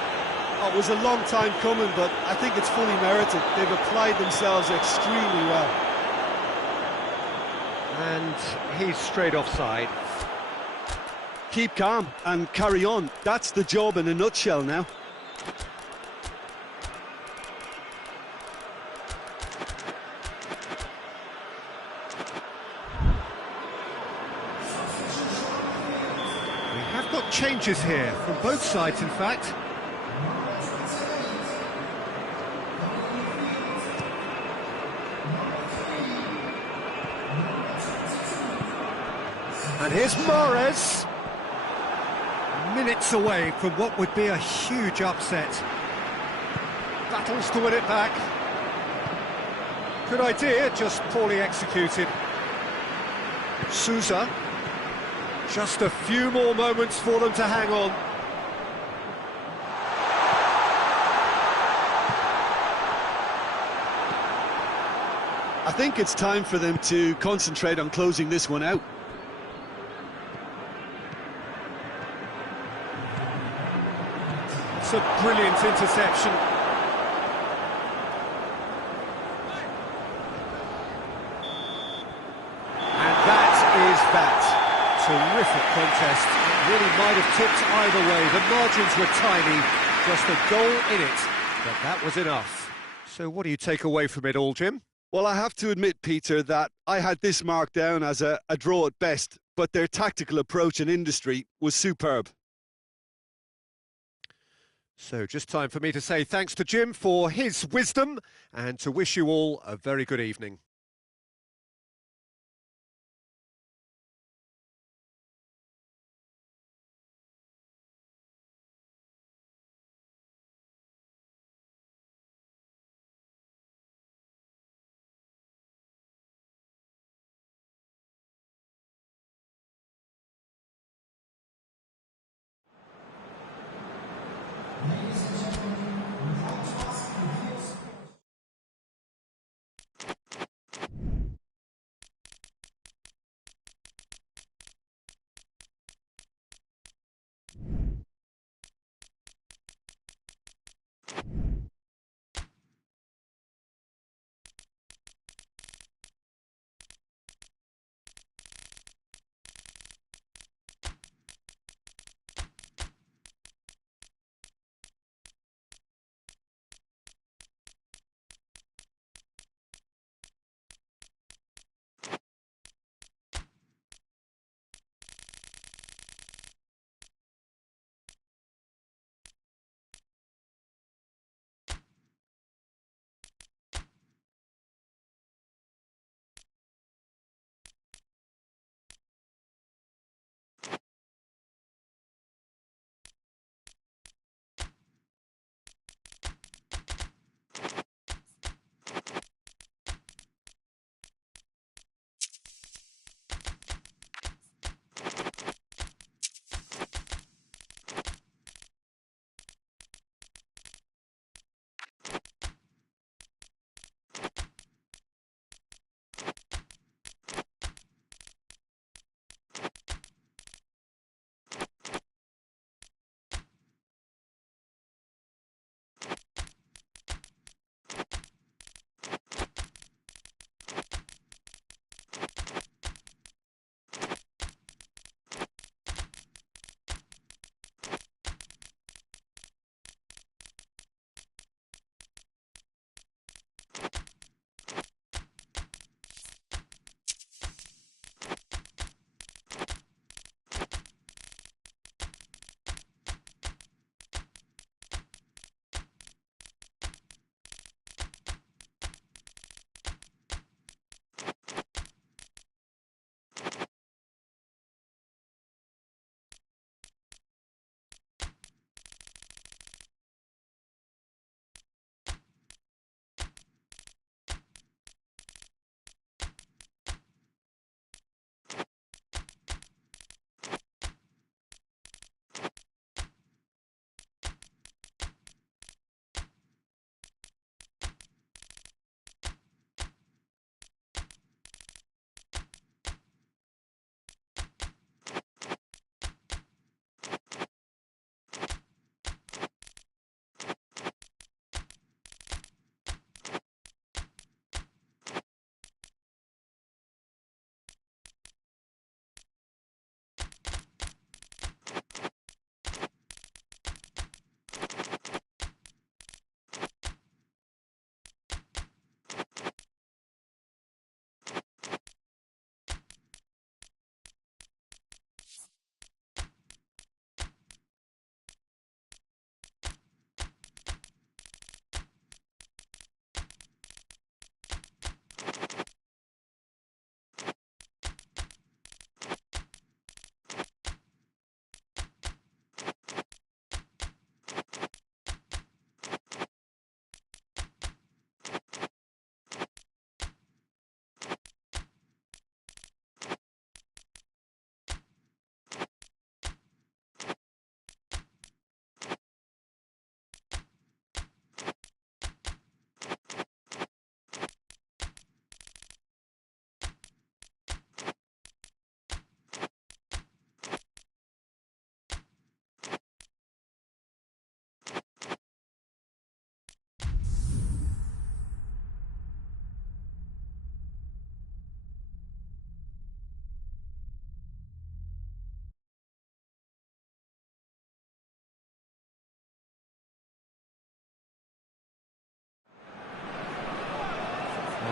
Oh, it was a long time coming, but I think it's fully merited. They've applied themselves extremely well. And he's straight offside. Keep calm and carry on. That's the job in a nutshell now. We have got changes here, from both sides in fact. And here's Mahrez. Minutes away from what would be a huge upset. Battles to win it back. Good idea, just poorly executed. Sousa. Just a few more moments for them to hang on. I think it's time for them to concentrate on closing this one out. It's a brilliant interception. And that is that. Terrific contest. It really might have tipped either way. The margins were tiny, just a goal in it, but that was enough. So what do you take away from it all, Jim? Well, I have to admit, Peter, that I had this marked down as a draw at best, but their tactical approach and industry was superb. So just time for me to say thanks to Jim for his wisdom and to wish you all a very good evening.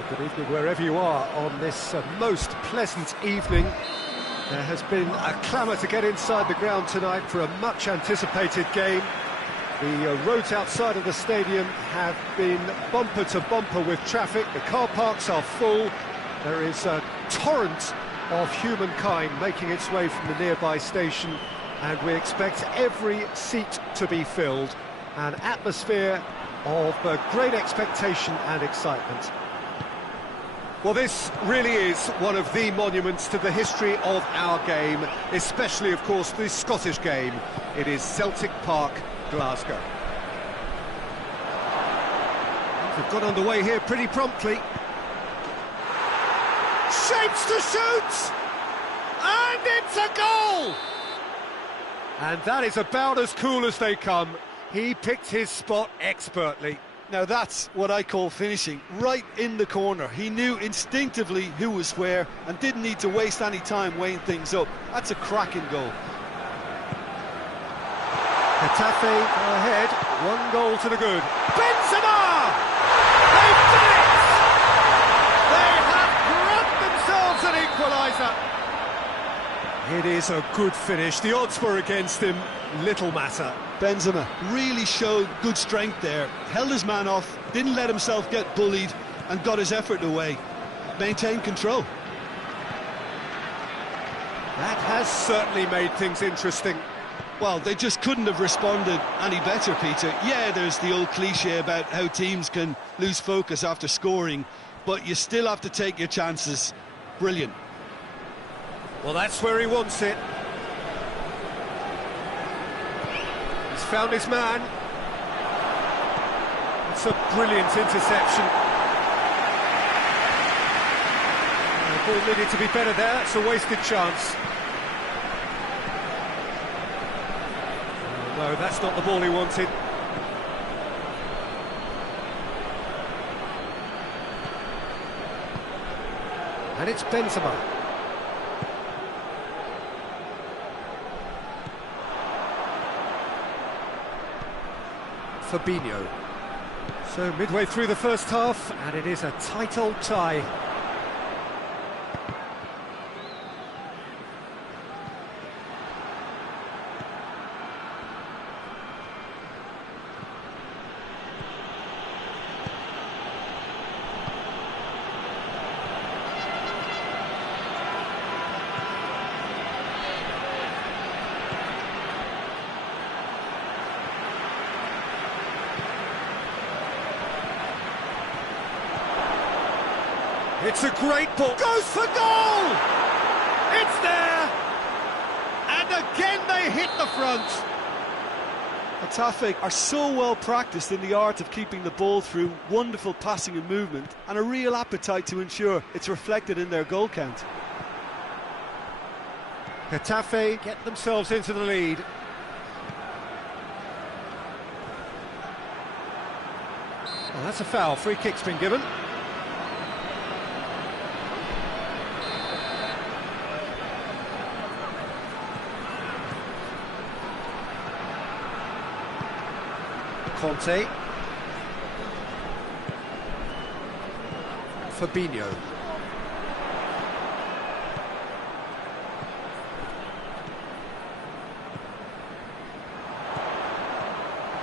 Well, good evening wherever you are on this most pleasant evening. There has been a clamour to get inside the ground tonight for a much anticipated game. The roads outside of the stadium have been bumper to bumper with traffic. The car parks are full. There is a torrent of humankind making its way from the nearby station, and we expect every seat to be filled. An atmosphere of great expectation and excitement. Well, this really is one of the monuments to the history of our game, especially, of course, the Scottish game. It is Celtic Park, Glasgow. We've got underway here pretty promptly. Shapes to shoot! And it's a goal! And that is about as cool as they come. He picked his spot expertly. Now that's what I call finishing, right in the corner. He knew instinctively who was where and didn't need to waste any time weighing things up. That's a cracking goal. Getafe are ahead, 1 goal to the good. Benzema! They've done it! They have grabbed themselves an equaliser. It is a good finish. The odds were against him, little matter. Benzema really showed good strength there, held his man off, didn't let himself get bullied, and got his effort away. Maintained control. That has certainly made things interesting. Well, they just couldn't have responded any better, Peter. Yeah, there's the old cliche about how teams can lose focus after scoring, but you still have to take your chances. Brilliant. Well, that's where he wants it. He's found his man. It's a brilliant interception. The ball needed to be better there. It's a wasted chance. No, that's not the ball he wanted. And it's Benzema. Fabinho. So midway through the first half, and it is a tight old tie. It's a great ball. Goes for goal! It's there! And again they hit the front. Getafe are so well practiced in the art of keeping the ball through wonderful passing and movement, and a real appetite to ensure it's reflected in their goal count. Getafe get themselves into the lead. Well, that's a foul. Free kick's been given. Conte. Fabinho.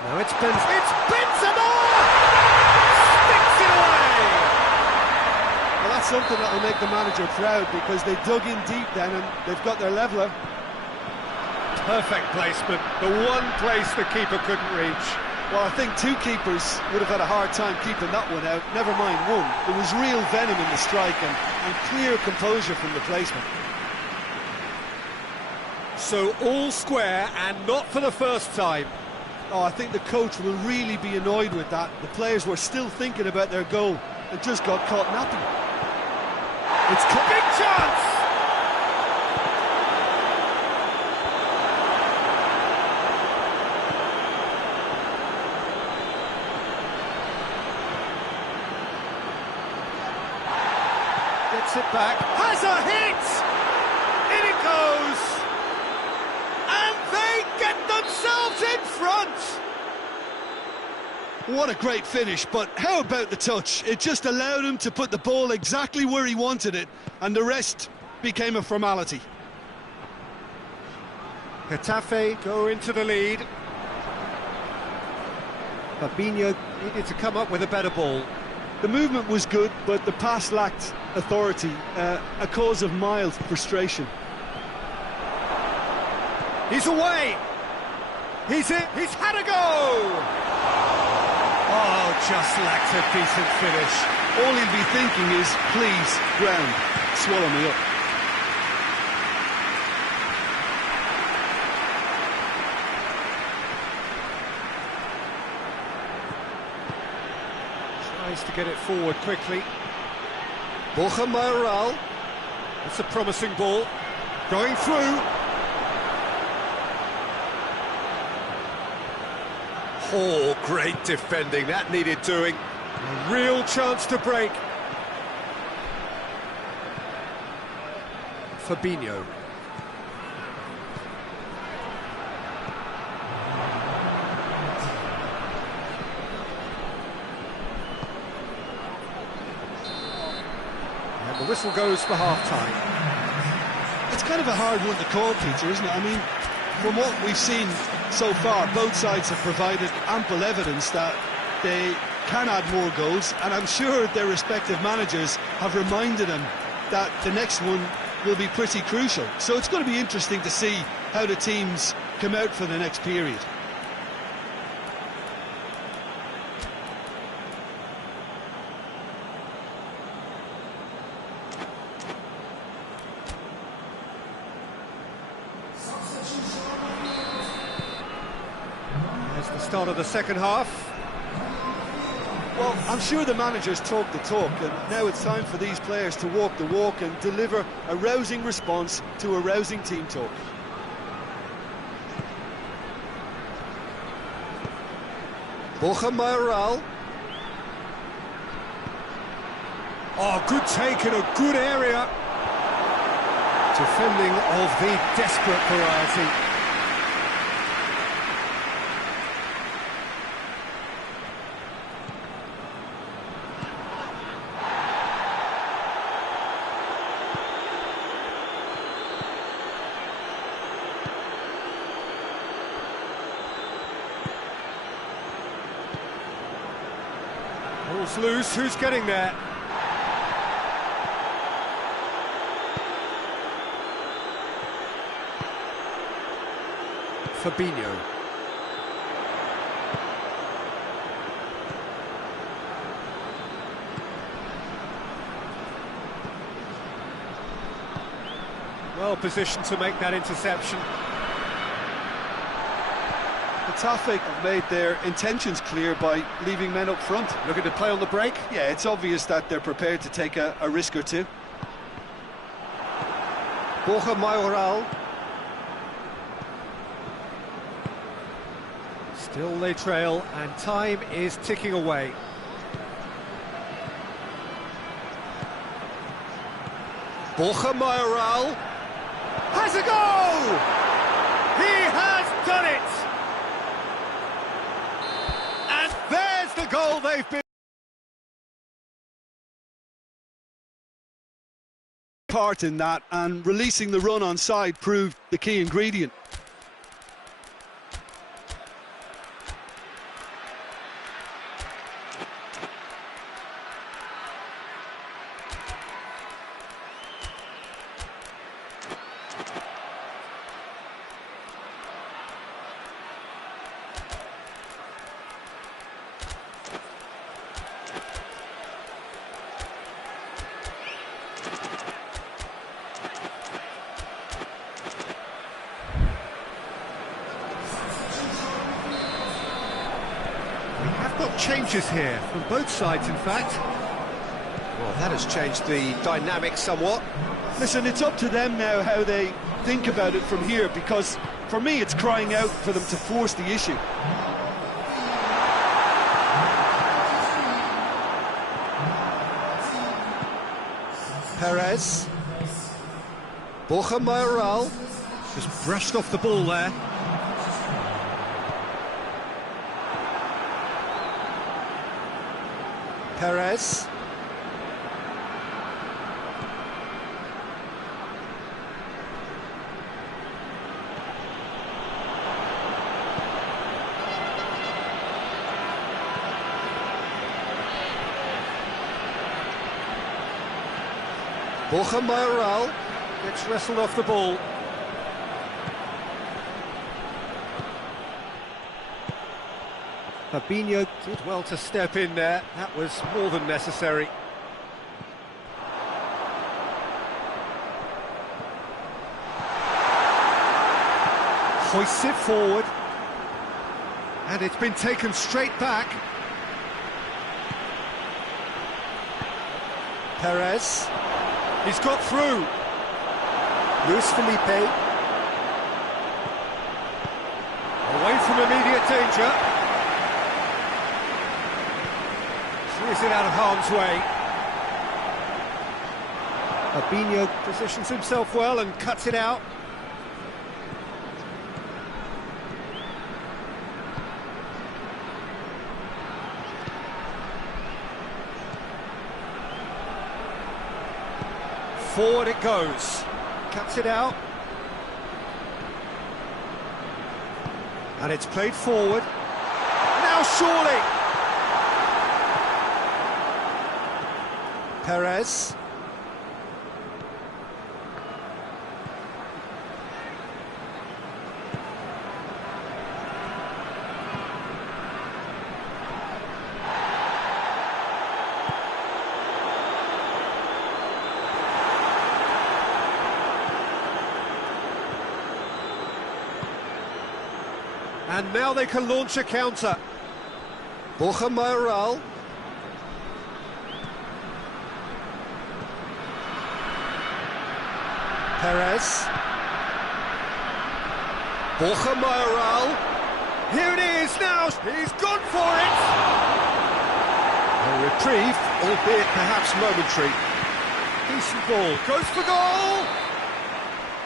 Now it's Benzema! Sticks it away! Well, that's something that will make the manager proud, because they dug in deep then and they've got their leveller. Perfect placement. The one place the keeper couldn't reach. Well, I think two keepers would have had a hard time keeping that one out, never mind one. There was real venom in the strike and clear composure from the placement. So all square, and not for the first time. Oh, I think the coach will really be annoyed with that. The players were still thinking about their goal and just got caught napping. It's a big chance! Gets it back, has a hit! In it goes! And they get themselves in front! What a great finish, but how about the touch? It just allowed him to put the ball exactly where he wanted it, and the rest became a formality. Getafe go into the lead. Fabinho needed to come up with a better ball. The movement was good, but the pass lacked authority, a cause of mild frustration. He's away! He's in! He's had a go! Oh, just lacked a decent finish. All he'll be thinking is, please, ground, swallow me up. Tries to get it forward quickly. Borja Mayoral. That's a promising ball. Going through. Oh, great defending. That needed doing. A real chance to break. Fabinho. And the whistle goes for half-time. It's kind of a hard one to call, Peter, isn't it? I mean, from what we've seen so far, both sides have provided ample evidence that they can add more goals, and I'm sure their respective managers have reminded them that the next one will be pretty crucial. So it's going to be interesting to see how the teams come out for the next period. There's the start of the second half. Well, I'm sure the managers talk the talk, and now it's time for these players to walk the walk and deliver a rousing response to a rousing team talk. Borja Mayoral. Oh, good take in a good area. Defending of the desperate variety. Ball's loose, who's getting there? Fabinho. Well positioned to make that interception. Getafe have made their intentions clear by leaving men up front. Looking to play on the break. Yeah, it's obvious that they're prepared to take a risk or two. Borja Mayoral. Still they trail, and time is ticking away. Borja Mayoral has a goal! He has done it! And there's the goal they've been... Part in that, and releasing the run on side proved the key ingredient. Got changes here from both sides, in fact. Well, that has changed the dynamic somewhat. Listen, it's up to them now how they think about it from here, because for me it's crying out for them to force the issue. Perez. Borja Mayoral just brushed off the ball there. Perez. Borja Mayoral gets wrestled off the ball. Fabinho did well to step in there. That was more than necessary. Hoists it forward. And it's been taken straight back. Perez. He's got through. Luis Felipe. Away from immediate danger. Clears it out of harm's way. Fabinho positions himself well and cuts it out. Forward it goes. Cuts it out. And it's played forward. Now surely! Perez. And now they can launch a counter. Borja Mayoral. Perez. Borja Mayoral. Here it is now. He's gone for it. A reprieve, albeit perhaps momentary. Decent ball. Goes for goal.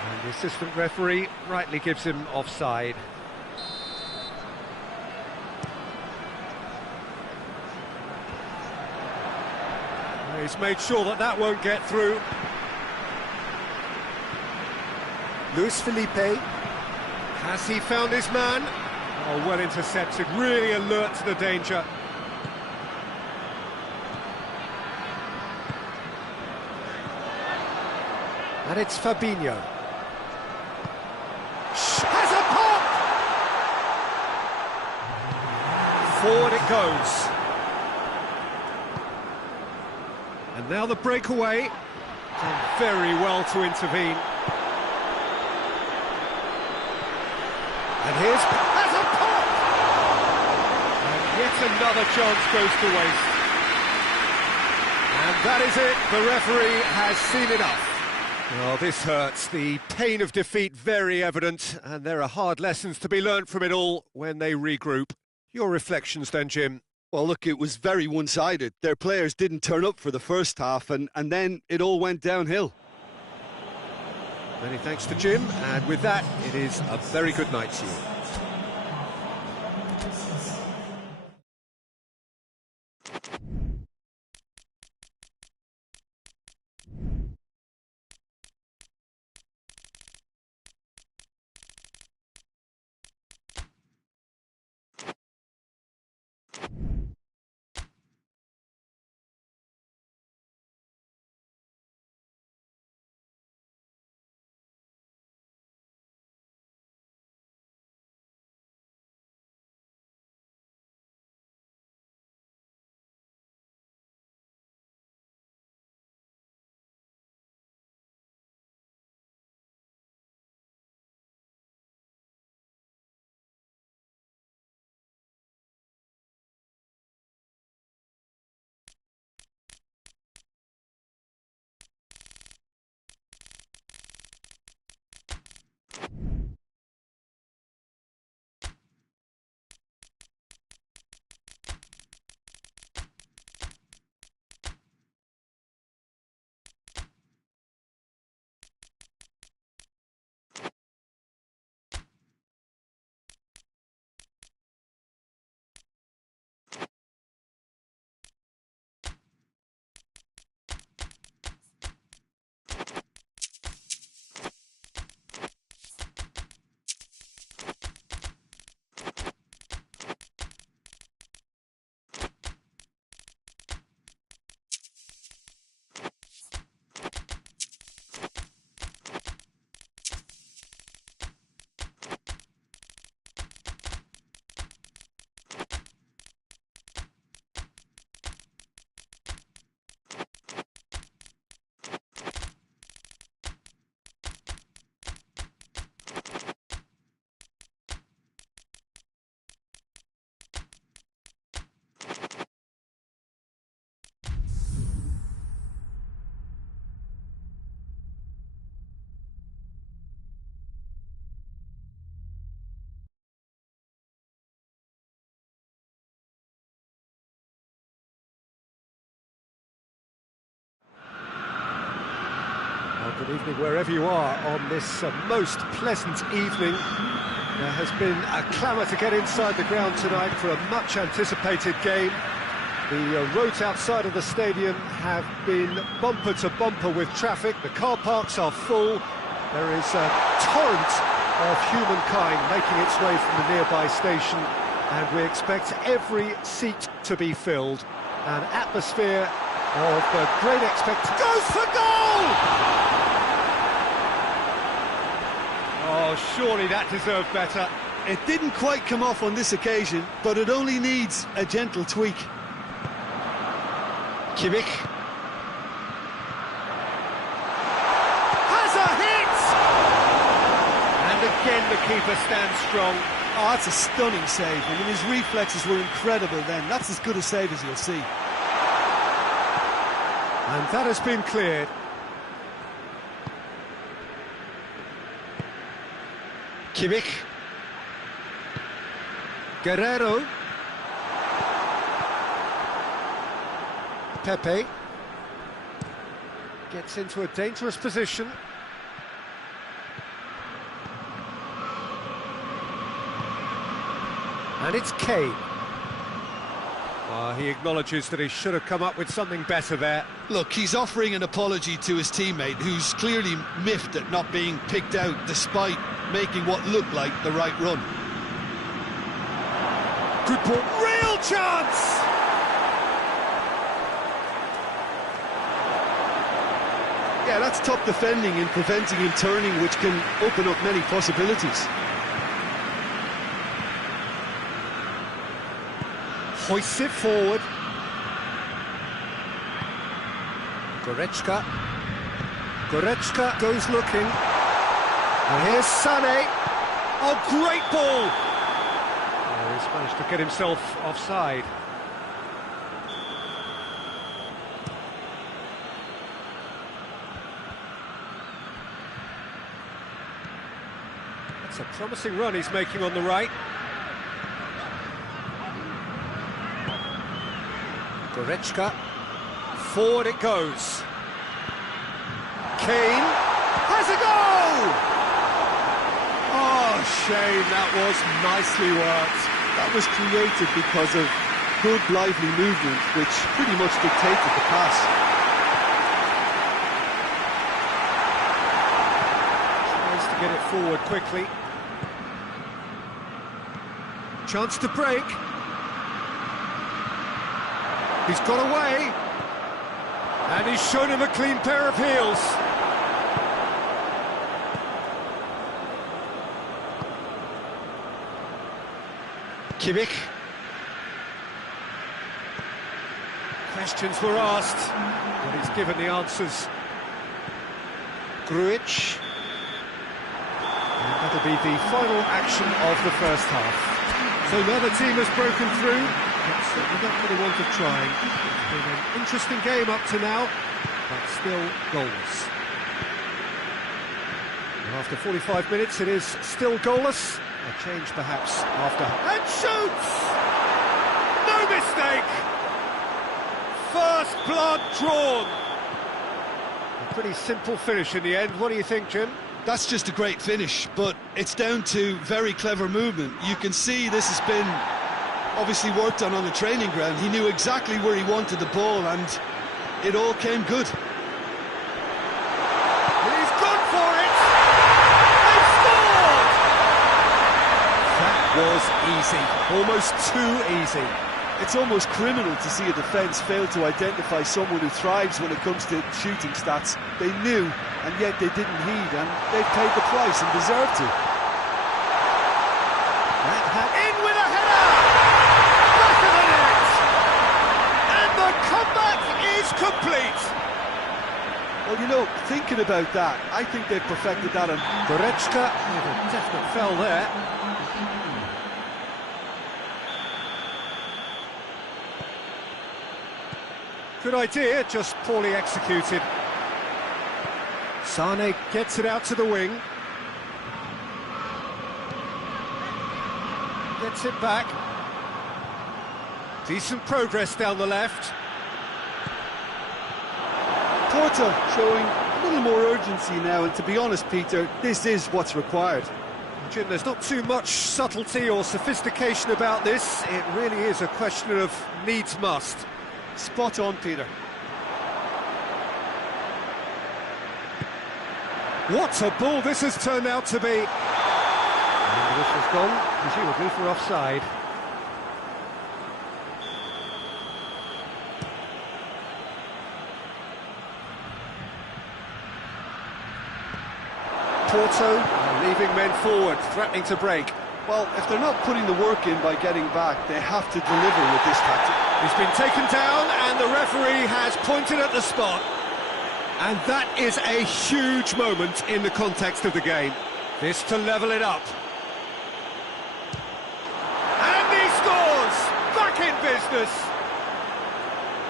And the assistant referee rightly gives him offside. He's made sure that that won't get through. Luis Felipe. Has he found his man? Oh, well intercepted, really alert to the danger. And it's Fabinho. Has a pop! Forward it goes. And now the breakaway. Done very well to intervene. And here's... has a pop! And yet another chance goes to waste. And that is it. The referee has seen enough. Oh, this hurts. The pain of defeat very evident, and there are hard lessons to be learnt from it all when they regroup. Your reflections then, Jim? Well, look, it was very one-sided. Their players didn't turn up for the first half, and then it all went downhill. Many thanks to Jim, and with that, it is a very good night to you. Good evening wherever you are on this most pleasant evening. There has been a clamour to get inside the ground tonight for a much-anticipated game. The roads outside of the stadium have been bumper to bumper with traffic. The car parks are full. There is a torrent of humankind making its way from the nearby station, and we expect every seat to be filled. An atmosphere of great expectation. Goes for goal! Oh, surely that deserved better. It didn't quite come off on this occasion, but it only needs a gentle tweak. Kimmich. Has a hit! And again the keeper stands strong. Oh, that's a stunning save. I mean, his reflexes were incredible then. That's as good a save as you'll see. And that has been cleared. Kimmich. Guerrero. Pepe gets into a dangerous position. And it's Kane. He acknowledges that he should have come up with something better there. Look, he's offering an apology to his teammate, who's clearly miffed at not being picked out despite making what looked like the right run. Good ball, real chance! Yeah, that's top defending and preventing him turning, which can open up many possibilities. Hoists it forward. Goretzka. Goretzka goes looking. And here's Sané. Oh, great ball! Oh, he's managed to get himself offside. That's a promising run he's making on the right. Goretzka, forward it goes. Kane has a goal! Oh, shame, that was nicely worked. That was created because of good, lively movement, which pretty much dictated the pass. Tries to get it forward quickly. Chance to break. He's got away, and he's shown him a clean pair of heels. Kimmich. Questions were asked, but he's given the answers. Grujic. And that'll be the final action of the first half. So another team has broken through. But certainly not for the want of trying. It's been an interesting game up to now, but still goals. And after 45 minutes, it is still goalless. A change perhaps after. And shoots! No mistake! First blood drawn. A pretty simple finish in the end. What do you think, Jim? That's just a great finish, but it's down to very clever movement. You can see this has been obviously worked on the training ground. He knew exactly where he wanted the ball, and it all came good. He's gone for it! They scored! That was easy, almost too easy. It's almost criminal to see a defence fail to identify someone who thrives when it comes to shooting stats. They knew, and yet they didn't heed, and they've paid the price and deserve to. In with a header! Back of the net! And the comeback is complete! Well, you know, thinking about that, I think they've perfected that. And Goretzka with a definite foul there. Good idea, just poorly executed. Sané gets it out to the wing. Gets it back. Decent progress down the left. Porta showing little more urgency now, and to be honest, Peter, this is what's required. Jim, there's not too much subtlety or sophistication about this. It really is a question of needs must. Spot on, Peter. What a ball this has turned out to be. And the whistle's gone, presumably for offside. Porto are leaving men forward, threatening to break. Well, if they're not putting the work in by getting back, they have to deliver with this tactic. He's been taken down and the referee has pointed at the spot. And that is a huge moment in the context of the game. This to level it up. And he scores! Back in business!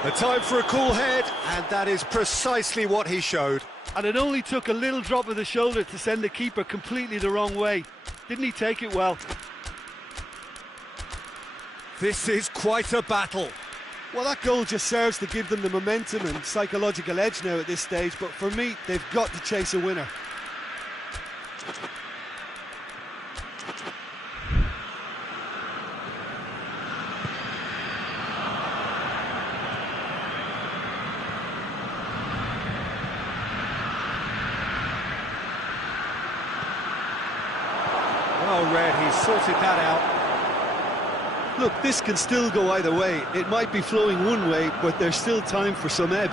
The time for a cool head, and that is precisely what he showed. And it only took a little drop of the shoulder to send the keeper completely the wrong way. Didn't he take it well? This is quite a battle. Well, that goal just serves to give them the momentum and psychological edge now at this stage, but for me, they've got to chase a winner. Well read, he's sorted that out. Look, this can still go either way. It might be flowing one way, but there's still time for some ebb.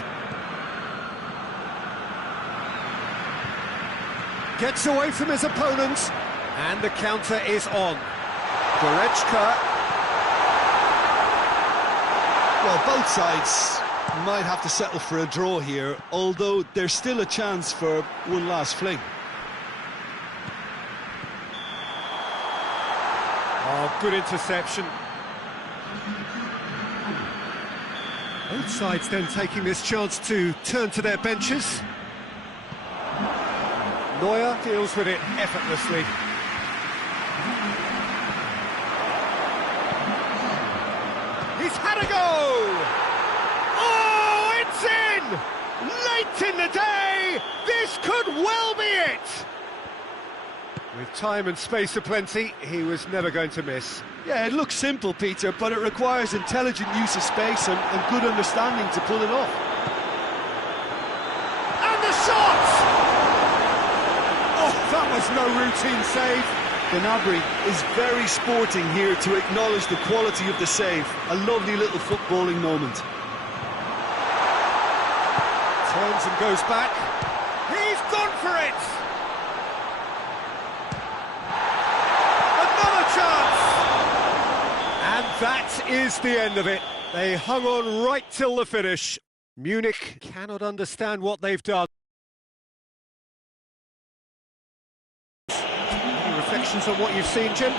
Gets away from his opponent, and the counter is on. Goretzka. Well, both sides might have to settle for a draw here, although there's still a chance for one last fling. Oh, good interception. Both sides then taking this chance to turn to their benches. Neuer deals with it effortlessly. He's had a go! Oh, it's in! Late in the day, this could well be it! With time and space aplenty, he was never going to miss. Yeah, it looks simple, Peter, but it requires intelligent use of space and good understanding to pull it off. And the shot! Oh, that was no routine save. Gnabry is very sporting here to acknowledge the quality of the save. A lovely little footballing moment. Turns and goes back. He's gone for it! Another chance! And that is the end of it. They hung on right till the finish. Munich cannot understand what they've done. Any reflections on what you've seen, Jim?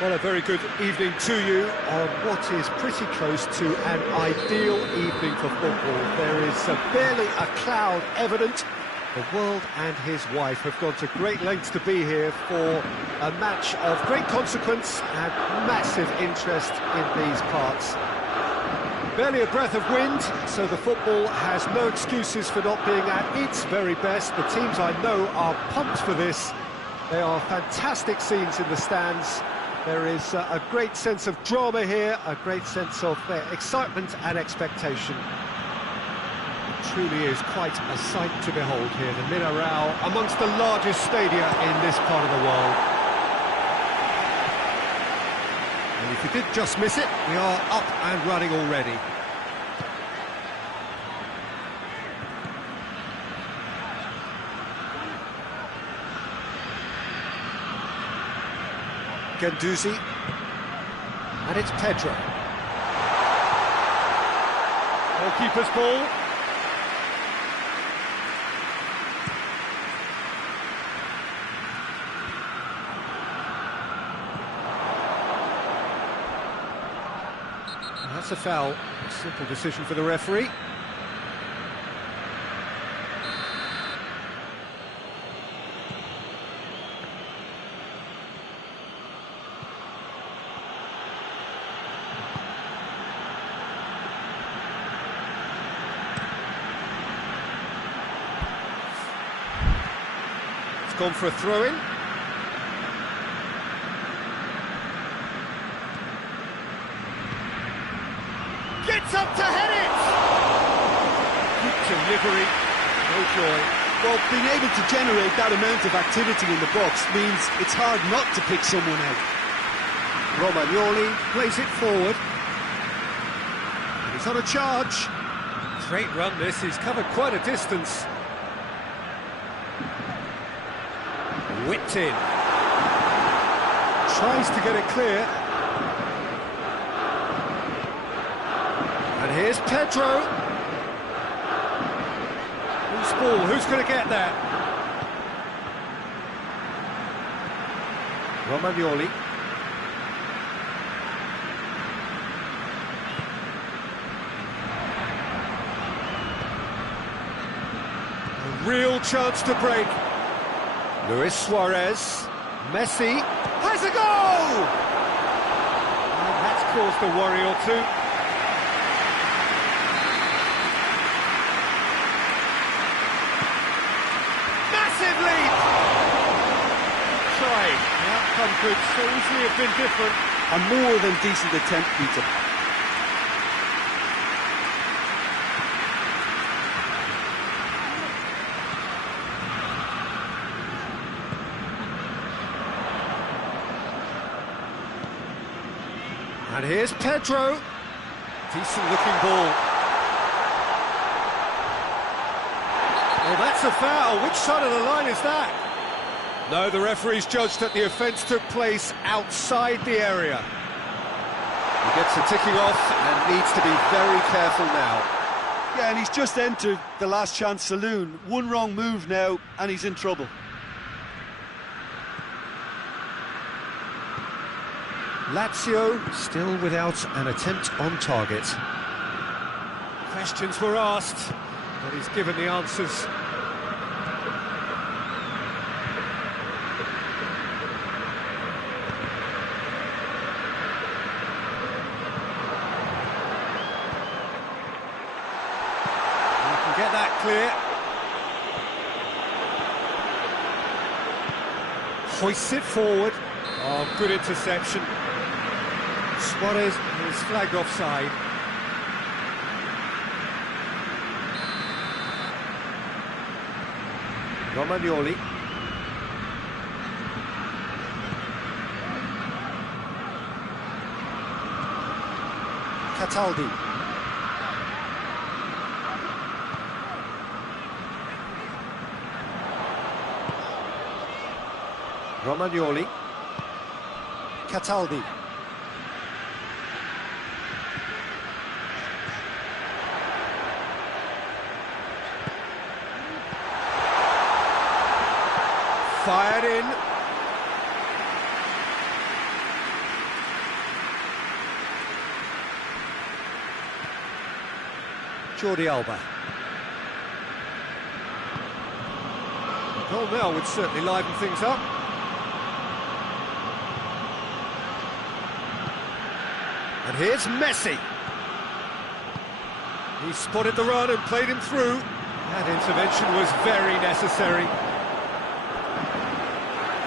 Well, a very good evening to you on what is pretty close to an ideal evening for football. There is barely a cloud evident. The world and his wife have gone to great lengths to be here for a match of great consequence and massive interest in these parts. Barely a breath of wind, so the football has no excuses for not being at its very best. The teams I know are pumped for this. There are fantastic scenes in the stands. There is a great sense of drama here, a great sense of excitement and expectation. It truly is quite a sight to behold here, the Mineirão, amongst the largest stadia in this part of the world. And if you did just miss it, we are up and running already. Guendouzi, and it's Pedro. Goalkeeper's ball. And that's a foul. A simple decision for the referee. Gone for a throw-in. Gets up to head it! Good delivery, no joy. Well, being able to generate that amount of activity in the box means it's hard not to pick someone out. Romagnoli plays it forward. And he's on a charge. Great run this, he's covered quite a distance. Whipped in. Tries to get it clear. And here's Pedro. Who's ball? Who's going to get that? Romagnoli. A real chance to break. Luis Suarez, Messi, has a goal! And that's caused a worry or two. Massive lead! Trying, the outcome could so easily have been different. A more than decent attempt, Peter. And here's Pedro. Decent looking ball. Oh, that's a foul. Which side of the line is that? No, the referee's judged that the offence took place outside the area. He gets the ticking off and needs to be very careful now. Yeah, and he's just entered the last chance saloon. One wrong move now, and he's in trouble. Lazio still without an attempt on target. Questions were asked, but he's given the answers. You can get that clear. Hoists it forward. Oh, good interception. Suarez is flagged offside. Romagnoli. Cataldi. Romagnoli. Cataldi. Fired in. Jordi Alba. Goal now would certainly liven things up. And here's Messi. He spotted the run and played him through. That intervention was very necessary.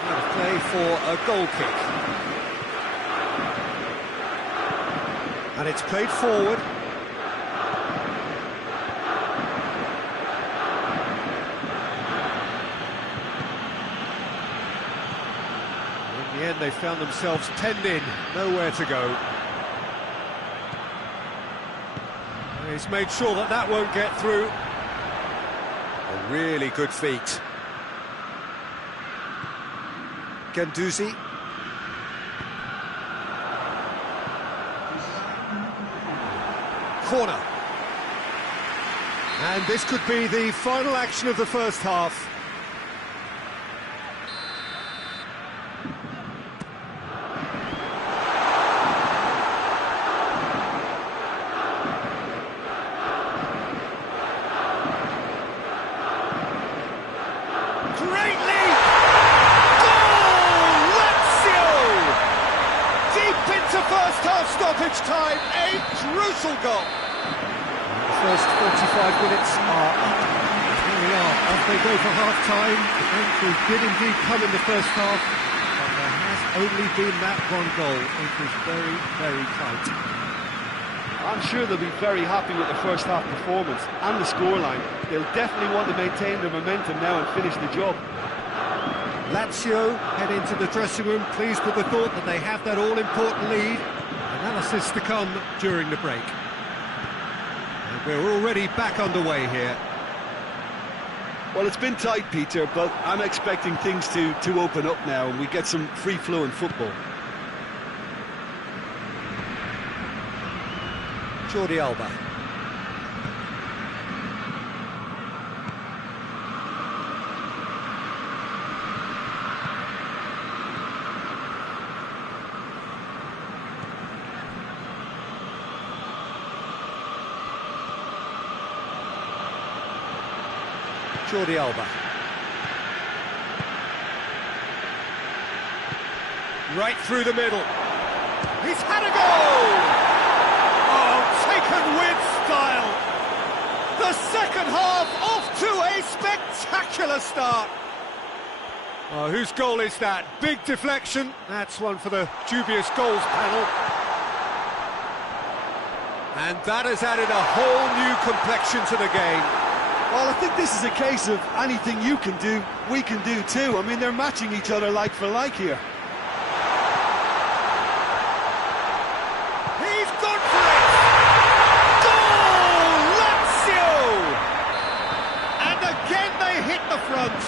Out of play for a goal kick. And it's played forward. In the end, they found themselves penned in, nowhere to go. He's made sure that that won't get through. A really good feat. Guendouzi. Corner. And this could be the final action of the first half. Great lead! Goal! Lazio! Deep into first half stoppage time, a crucial goal. The first 45 minutes are up. Here we are, off they go for half-time. The breakthrough did indeed come in the first half, but there has only been that one goal. It was very, very tight. I'm sure they'll be very happy with the first half performance and the scoreline. They'll definitely want to maintain their momentum now and finish the job. Lazio head into the dressing room pleased with the thought that they have that all-important lead. Analysis to come during the break. And we're already back underway here. Well, it's been tight, Peter, but I'm expecting things to open up now and we get some free-flowing football. Jordi Alba. Jordi Alba. Right through the middle. He's had a goal! Taken with style. The second half off to a spectacular start. Oh, whose goal is that? Big deflection. That's one for the dubious goals panel. And that has added a whole new complexion to the game. Well, I think this is a case of anything you can do, we can do too. I mean, they're matching each other like for like here. He's gone for it! Goal! Lazio! And again they hit the front.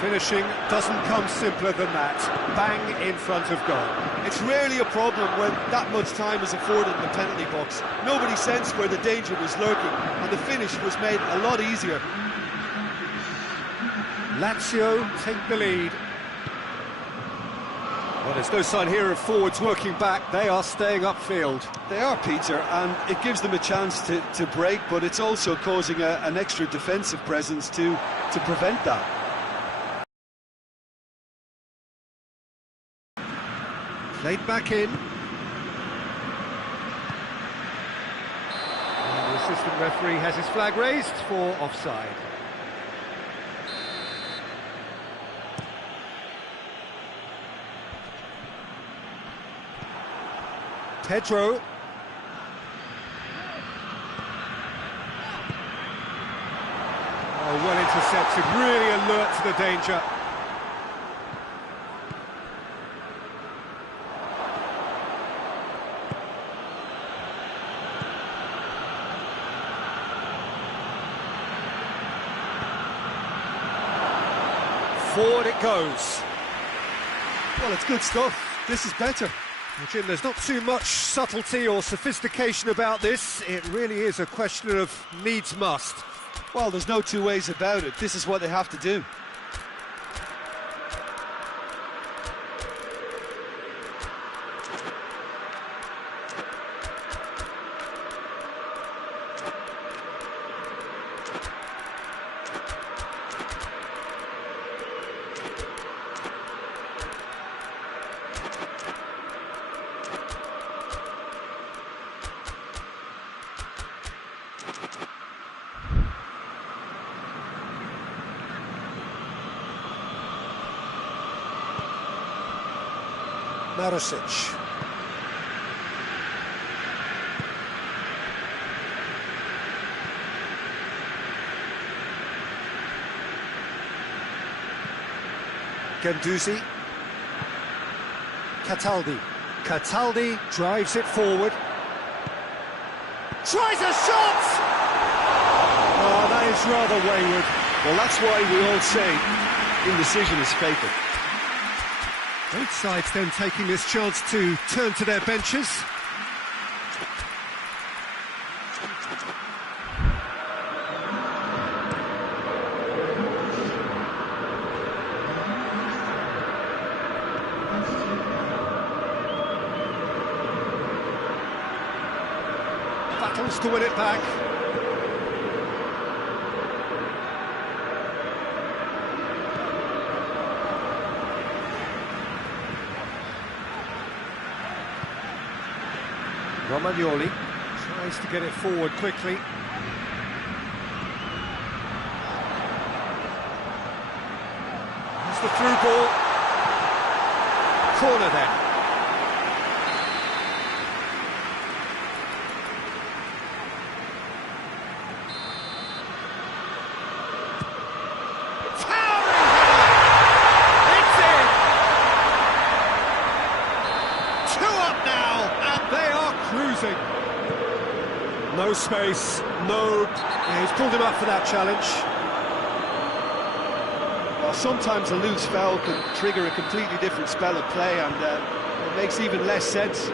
Finishing doesn't come simpler than that. Bang in front of goal. It's rarely a problem when that much time is afforded in the penalty box. Nobody sensed where the danger was lurking, and the finish was made a lot easier. Lazio take the lead. Well, there's no sign here of forwards working back. They are staying upfield. They are, Peter, and it gives them a chance to break, but it's also causing an extra defensive presence to prevent that. Played back in. And the assistant referee has his flag raised for offside. Pedro. Oh, well intercepted, really alert to the danger. Forward it goes. Well, it's good stuff. This is better. Well, Jim, there's not too much subtlety or sophistication about this. It really is a question of needs must. Well, there's no two ways about it. This is what they have to do. Marusic. Guendouzi. Cataldi. Cataldi drives it forward. Tries a shot! Oh, that is rather wayward. Well, that's why we all say indecision is fatal. Both sides then taking this chance to turn to their benches. Battles to win it back. Romagnoli tries to get it forward quickly. That's the through ball. Corner then. Cruising. No space, no... Yeah, he's pulled him up for that challenge. Well, sometimes a loose foul can trigger a completely different spell of play, and it makes even less sense.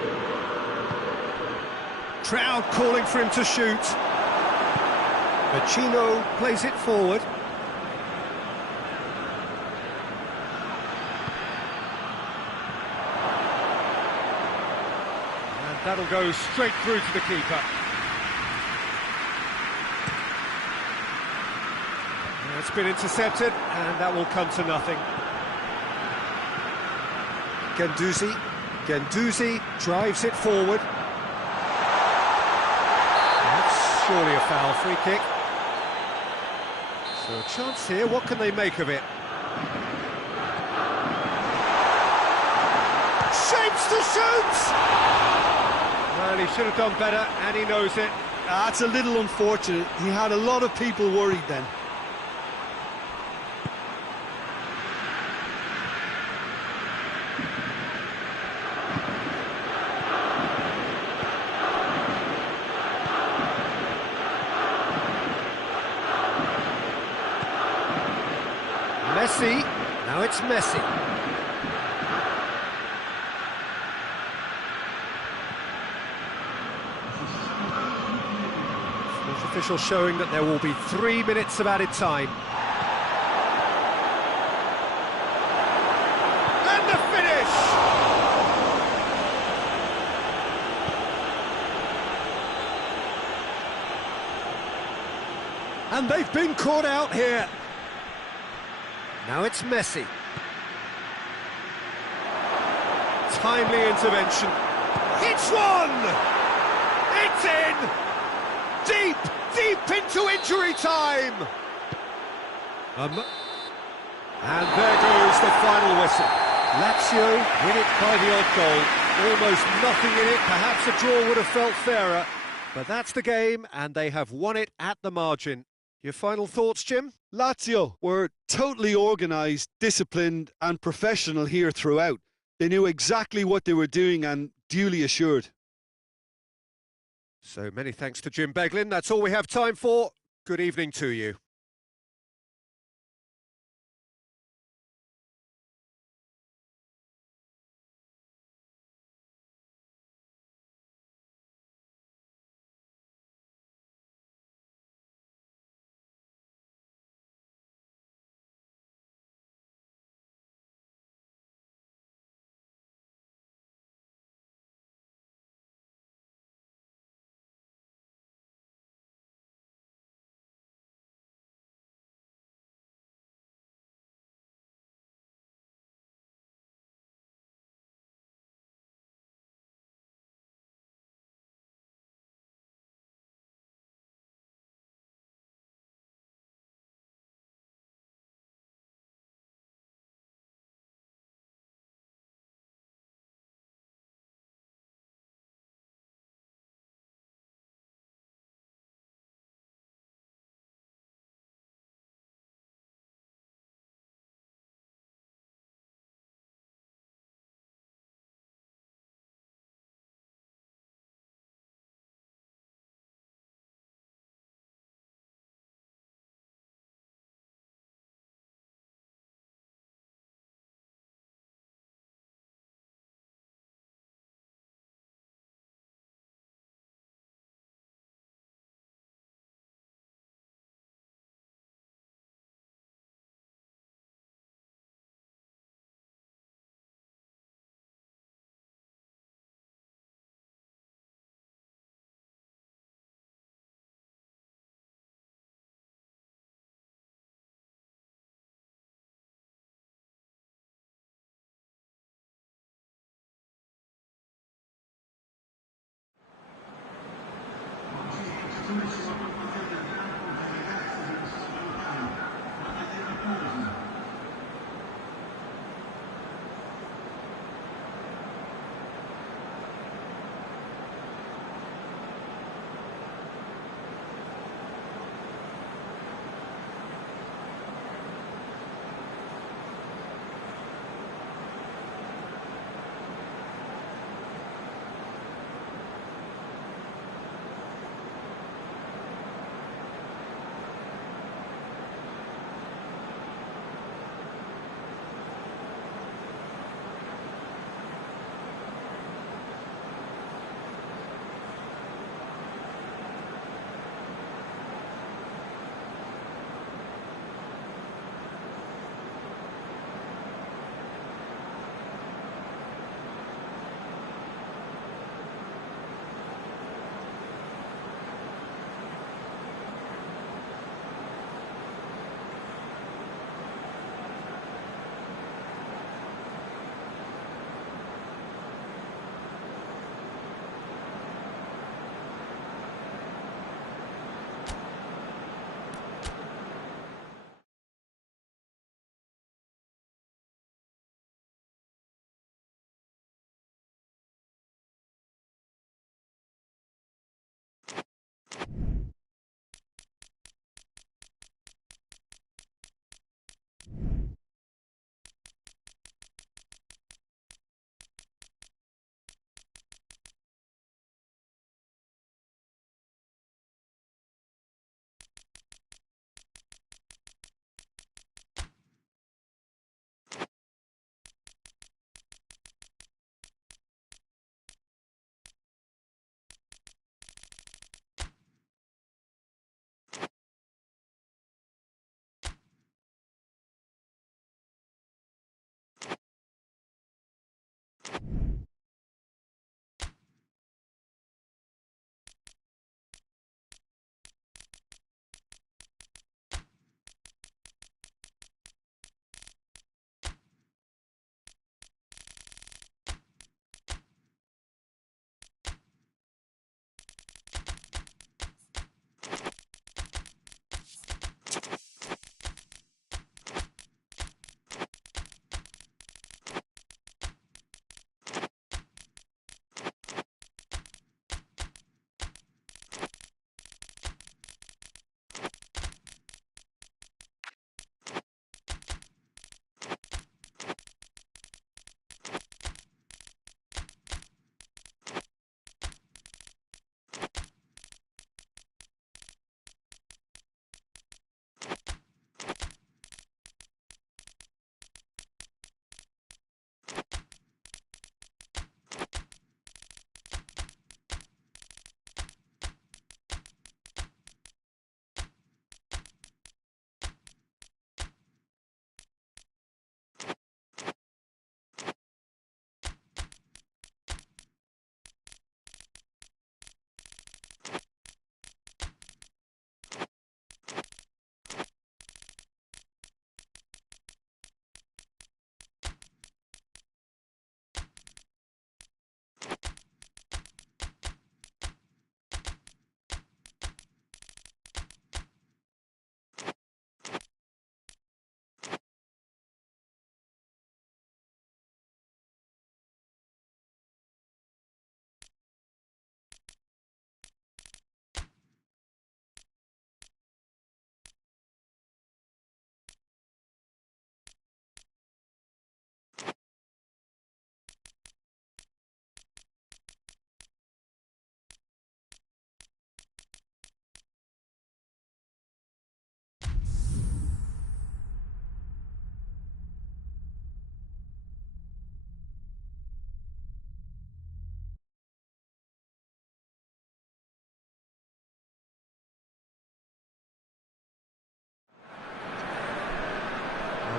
Crowd calling for him to shoot. Vecino plays it forward. That'll go straight through to the keeper. It's been intercepted, and that will come to nothing. Guendouzi. Guendouzi drives it forward. That's surely a foul. Free kick. So a chance here. What can they make of it? Shapes to shoot! Well, he should have done better, and he knows it. That's a little unfortunate. He had a lot of people worried then. Messi. Now it's Messi. Official showing that there will be 3 minutes of added time. And the finish! And they've been caught out here. Now it's Messi. Timely intervention. It's one! It's in! Deep into injury time! And there goes the final whistle. Lazio win it by the odd goal. Almost nothing in it. Perhaps a draw would have felt fairer. But that's the game, and they have won it at the margin. Your final thoughts, Jim? Lazio were totally organised, disciplined and professional here throughout. They knew exactly what they were doing and duly assured. So many thanks to Jim Beglin. That's all we have time for. Good evening to you.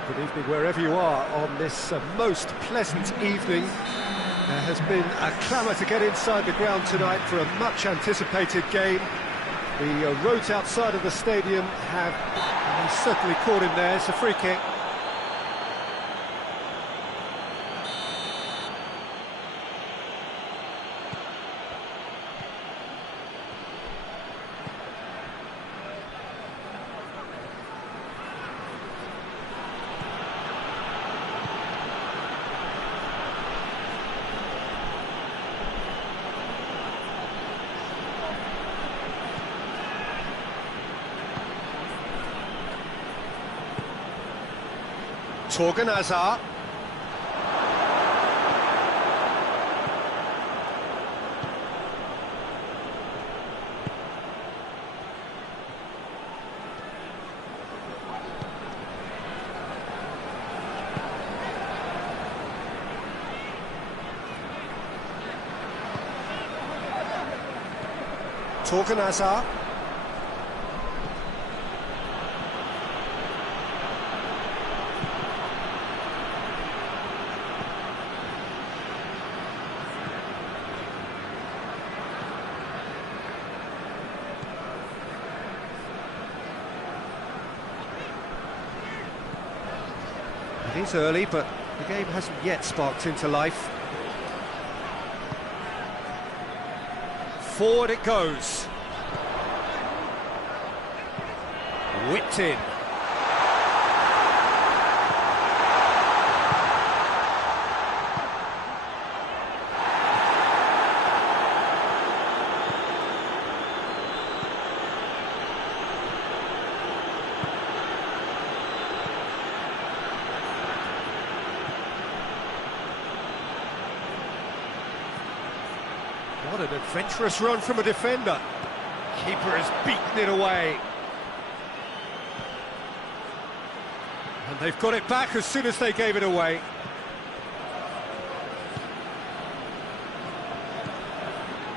Good evening wherever you are on this most pleasant evening. There has been a clamour to get inside the ground tonight for a much anticipated game. The roads outside of the stadium have certainly caught him there. It's a free kick. Torgan Hazard. Torgan Hazard. It is early, but the game hasn't yet sparked into life. Forward it goes. Whipped in. What an adventurous run from a defender. Keeper has beaten it away. And they've got it back as soon as they gave it away.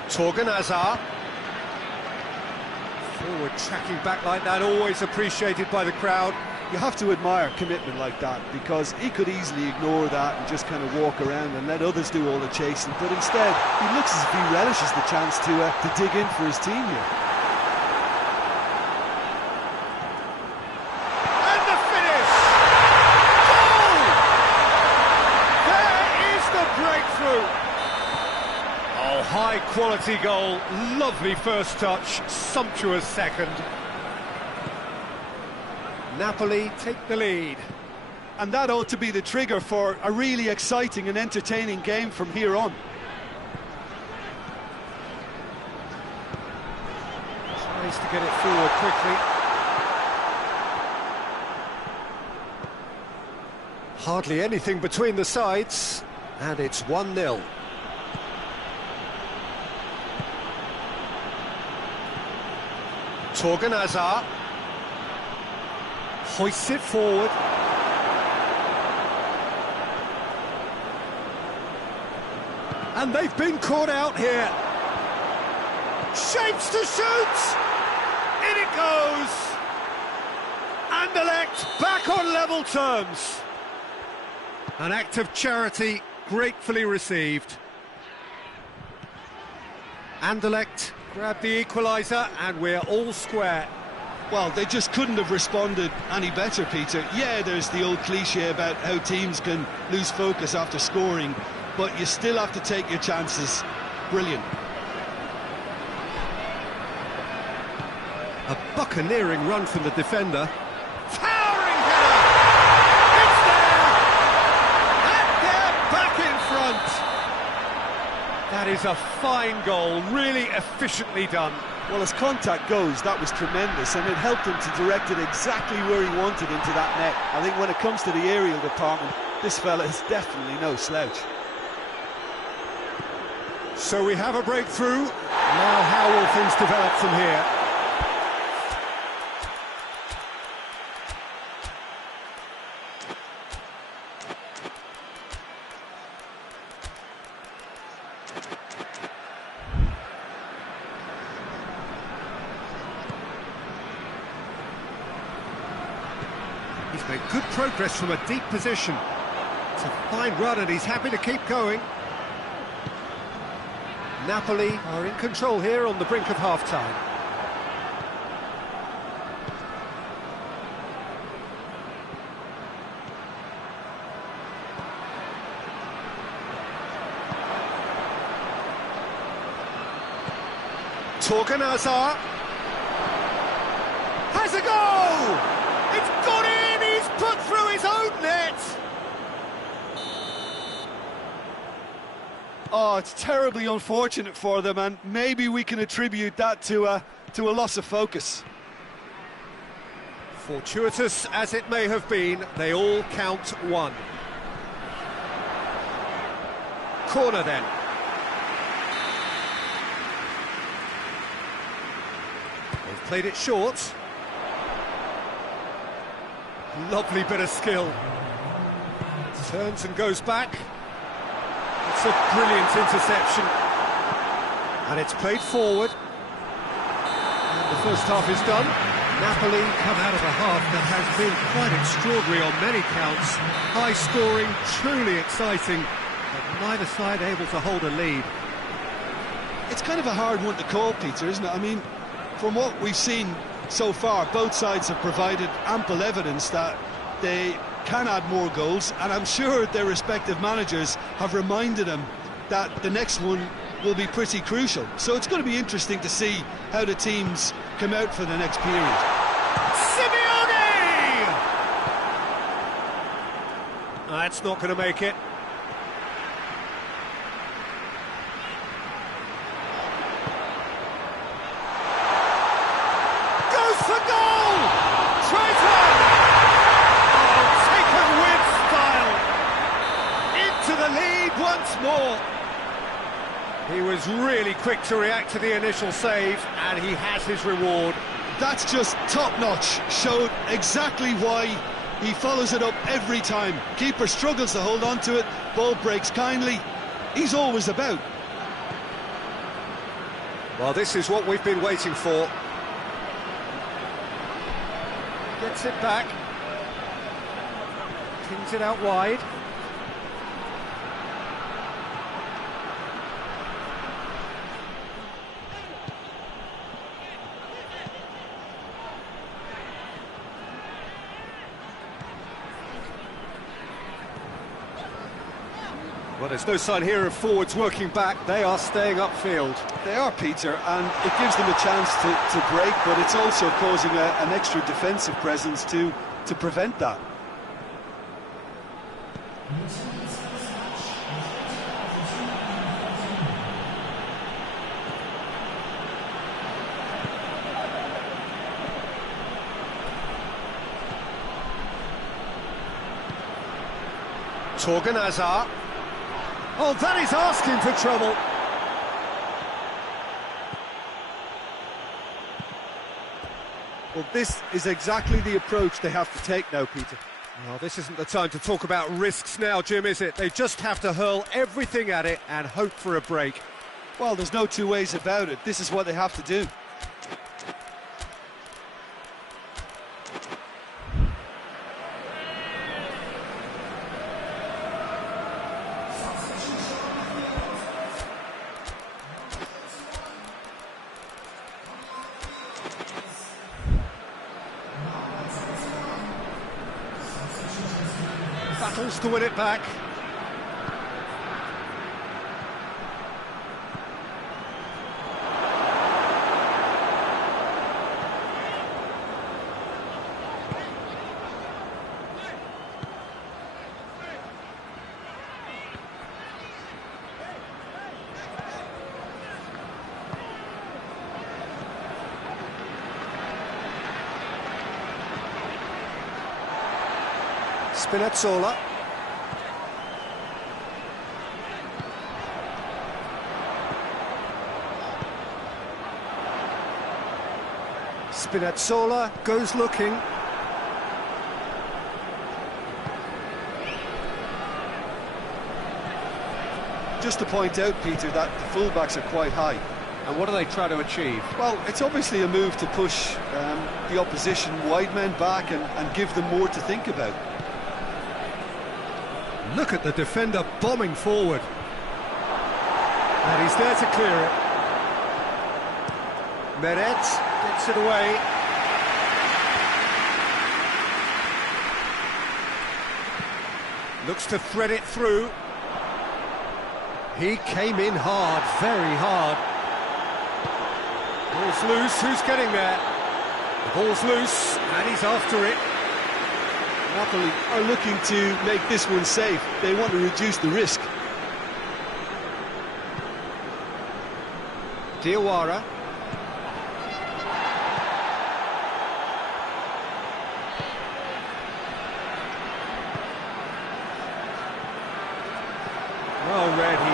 Torgan Hazard. Forward tracking back like that, always appreciated by the crowd. You have to admire commitment like that, because he could easily ignore that and just kind of walk around and let others do all the chasing, but instead he looks as if he relishes the chance to dig in for his team here. And the finish! Goal! There is the breakthrough! Oh, high quality goal, lovely first touch, sumptuous second. Napoli take the lead. And that ought to be the trigger for a really exciting and entertaining game from here on. Tries to get it forward quickly. Hardly anything between the sides, and it's 1-0. Torgan Hazard hoists it forward. And they've been caught out here. Shapes to shoot! In it goes! Anderlecht back on level terms. An act of charity gratefully received. Anderlecht grabbed the equaliser and we're all square. Well, they just couldn't have responded any better, Peter. Yeah, there's the old cliche about how teams can lose focus after scoring, but you still have to take your chances. Brilliant. A buccaneering run from the defender. Towering header! It's there! And they're back in front! That is a fine goal, really efficiently done. Well, as contact goes, that was tremendous, and it helped him to direct it exactly where he wanted into that net. I think when it comes to the aerial department, this fella is definitely no slouch. So we have a breakthrough. Now how will things develop from here? He's made good progress from a deep position. It's a fine run and he's happy to keep going. Napoli are in control here on the brink of half-time. Torgan Hazard has a goal! It's gone in! He's put through his own net! Oh, it's terribly unfortunate for them, and maybe we can attribute that to a loss of focus. Fortuitous as it may have been, they all count one. Corner then. They've played it short. Lovely bit of skill. Turns and goes back. It's a brilliant interception. And it's played forward. And the first half is done. Napoli come out of a half that has been quite extraordinary on many counts. High scoring, truly exciting, but neither side able to hold a lead. It's kind of a hard one to call, Peter, isn't it? I mean, from what we've seen so far, both sides have provided ample evidence that they can add more goals, and I'm sure their respective managers have reminded them that the next one will be pretty crucial. So it's going to be interesting to see how the teams come out for the next period. Simeone! That's not going to make it. Goes for goal! Traitor! Oh, taken with style. Into the lead once more. He was really quick to react to the initial save, and he has his reward. That's just top-notch. Showed exactly why he follows it up every time. Keeper struggles to hold on to it, ball breaks kindly. He's always about. Well, this is what we've been waiting for. Gets it back. Pins it out wide. Well, there's no sign here of forwards working back. They are staying upfield. They are, Peter, and it gives them a chance to break, but it's also causing an extra defensive presence to prevent that. Torgan Hazard. Oh, that is asking for trouble. Well, this is exactly the approach they have to take now, Peter. Well, this isn't the time to talk about risks now, Jim, is it? They just have to hurl everything at it and hope for a break. Well, there's no two ways about it. This is what they have to do. Battles to win it back. Spinazzola. Spinazzola goes looking. Just to point out, Peter, that the fullbacks are quite high. And what are they trying to achieve? Well, it's obviously a move to push the opposition wide men back and give them more to think about. Look at the defender bombing forward. And he's there to clear it. Meret gets it away. Looks to thread it through. He came in hard, very hard. Ball's loose, who's getting there? The ball's loose, and he's after it. Napoli are looking to make this one safe. They want to reduce the risk. Diawara.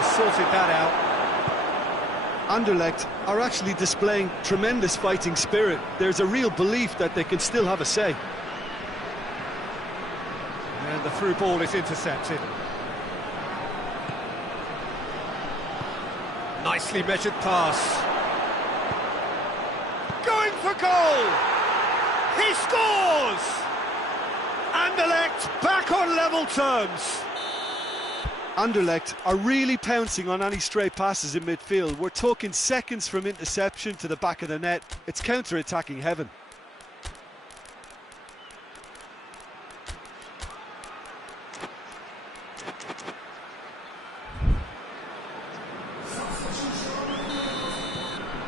He sorted that out. Anderlecht are actually displaying tremendous fighting spirit. There's a real belief that they can still have a say. And the through ball is intercepted. Nicely measured pass. Going for goal! He scores! Anderlecht back on level terms. Anderlecht are really pouncing on any stray passes in midfield. We're talking seconds from interception to the back of the net. It's counter-attacking heaven.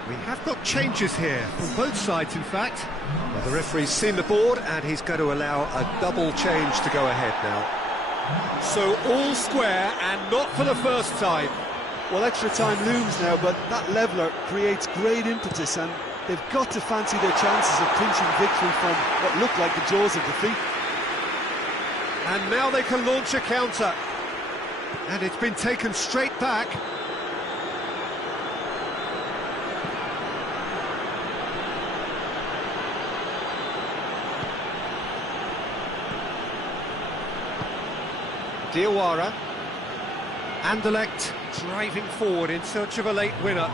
We have got changes here, from both sides in fact. Well, the referee's seen the board and he's going to allow a double change to go ahead now. So all square and not for the first time. Well, extra time looms now, but that leveller creates great impetus and they've got to fancy their chances of pinching victory from what looked like the jaws of defeat. And now they can launch a counter. And it's been taken straight back. Diawara. Anderlecht driving forward in search of a late winner.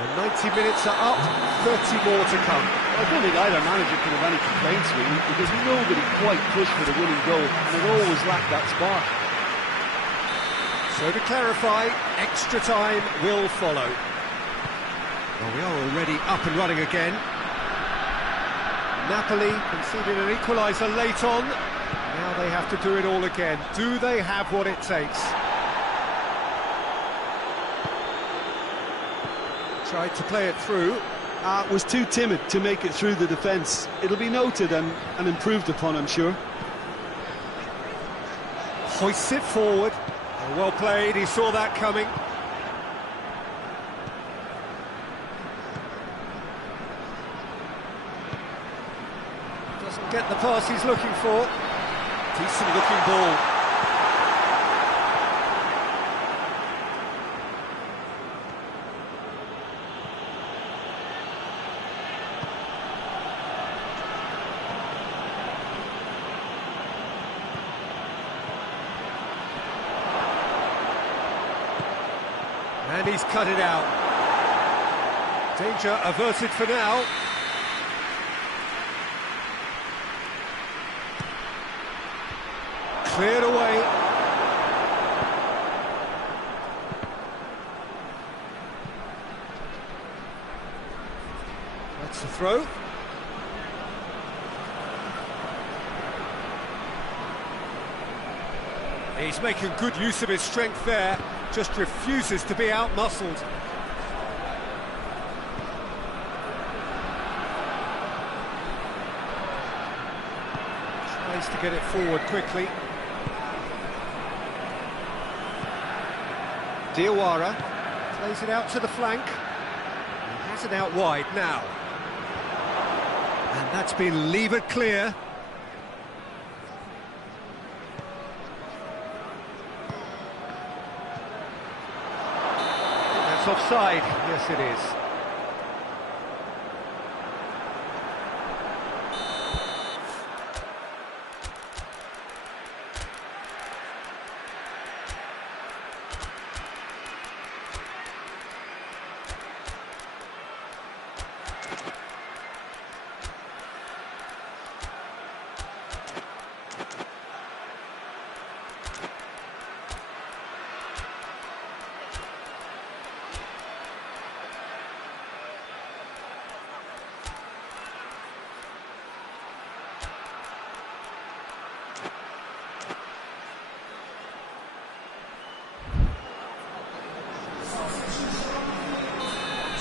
The 90 minutes are up, 30 more to come. I don't think either manager can have any complaints really, because nobody quite pushed for the winning goal and it always lacked that spark. So to clarify, extra time will follow. Well, we are already up and running again. Napoli conceded an equaliser late on. Now they have to do it all again. Do they have what it takes? Tried to play it through. Was too timid to make it through the defence. It'll be noted and improved upon, I'm sure. Hoists it forward. Well played, he saw that coming. Doesn't get the pass he's looking for. Decent looking ball. And he's cut it out. Danger averted for now. Cleared away. That's the throw. He's making good use of his strength there, just refuses to be out-muscled. Tries to get it forward quickly. Diawara plays it out to the flank. He has it out wide now. And that's been levered clear. Offside, yes it is.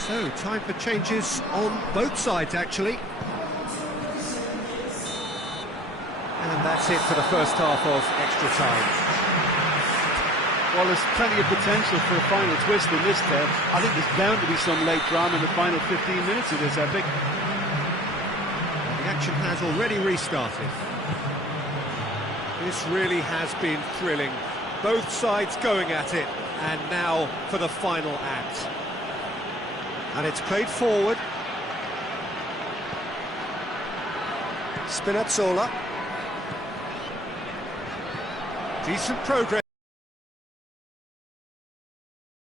So, time for changes on both sides, actually. And that's it for the first half of extra time. Well, there's plenty of potential for a final twist in this tale. I think there's bound to be some late drama in the final 15 minutes of this epic. The action has already restarted. This really has been thrilling. Both sides going at it, and now for the final act. And it's played forward. Spinazzola. Decent progress.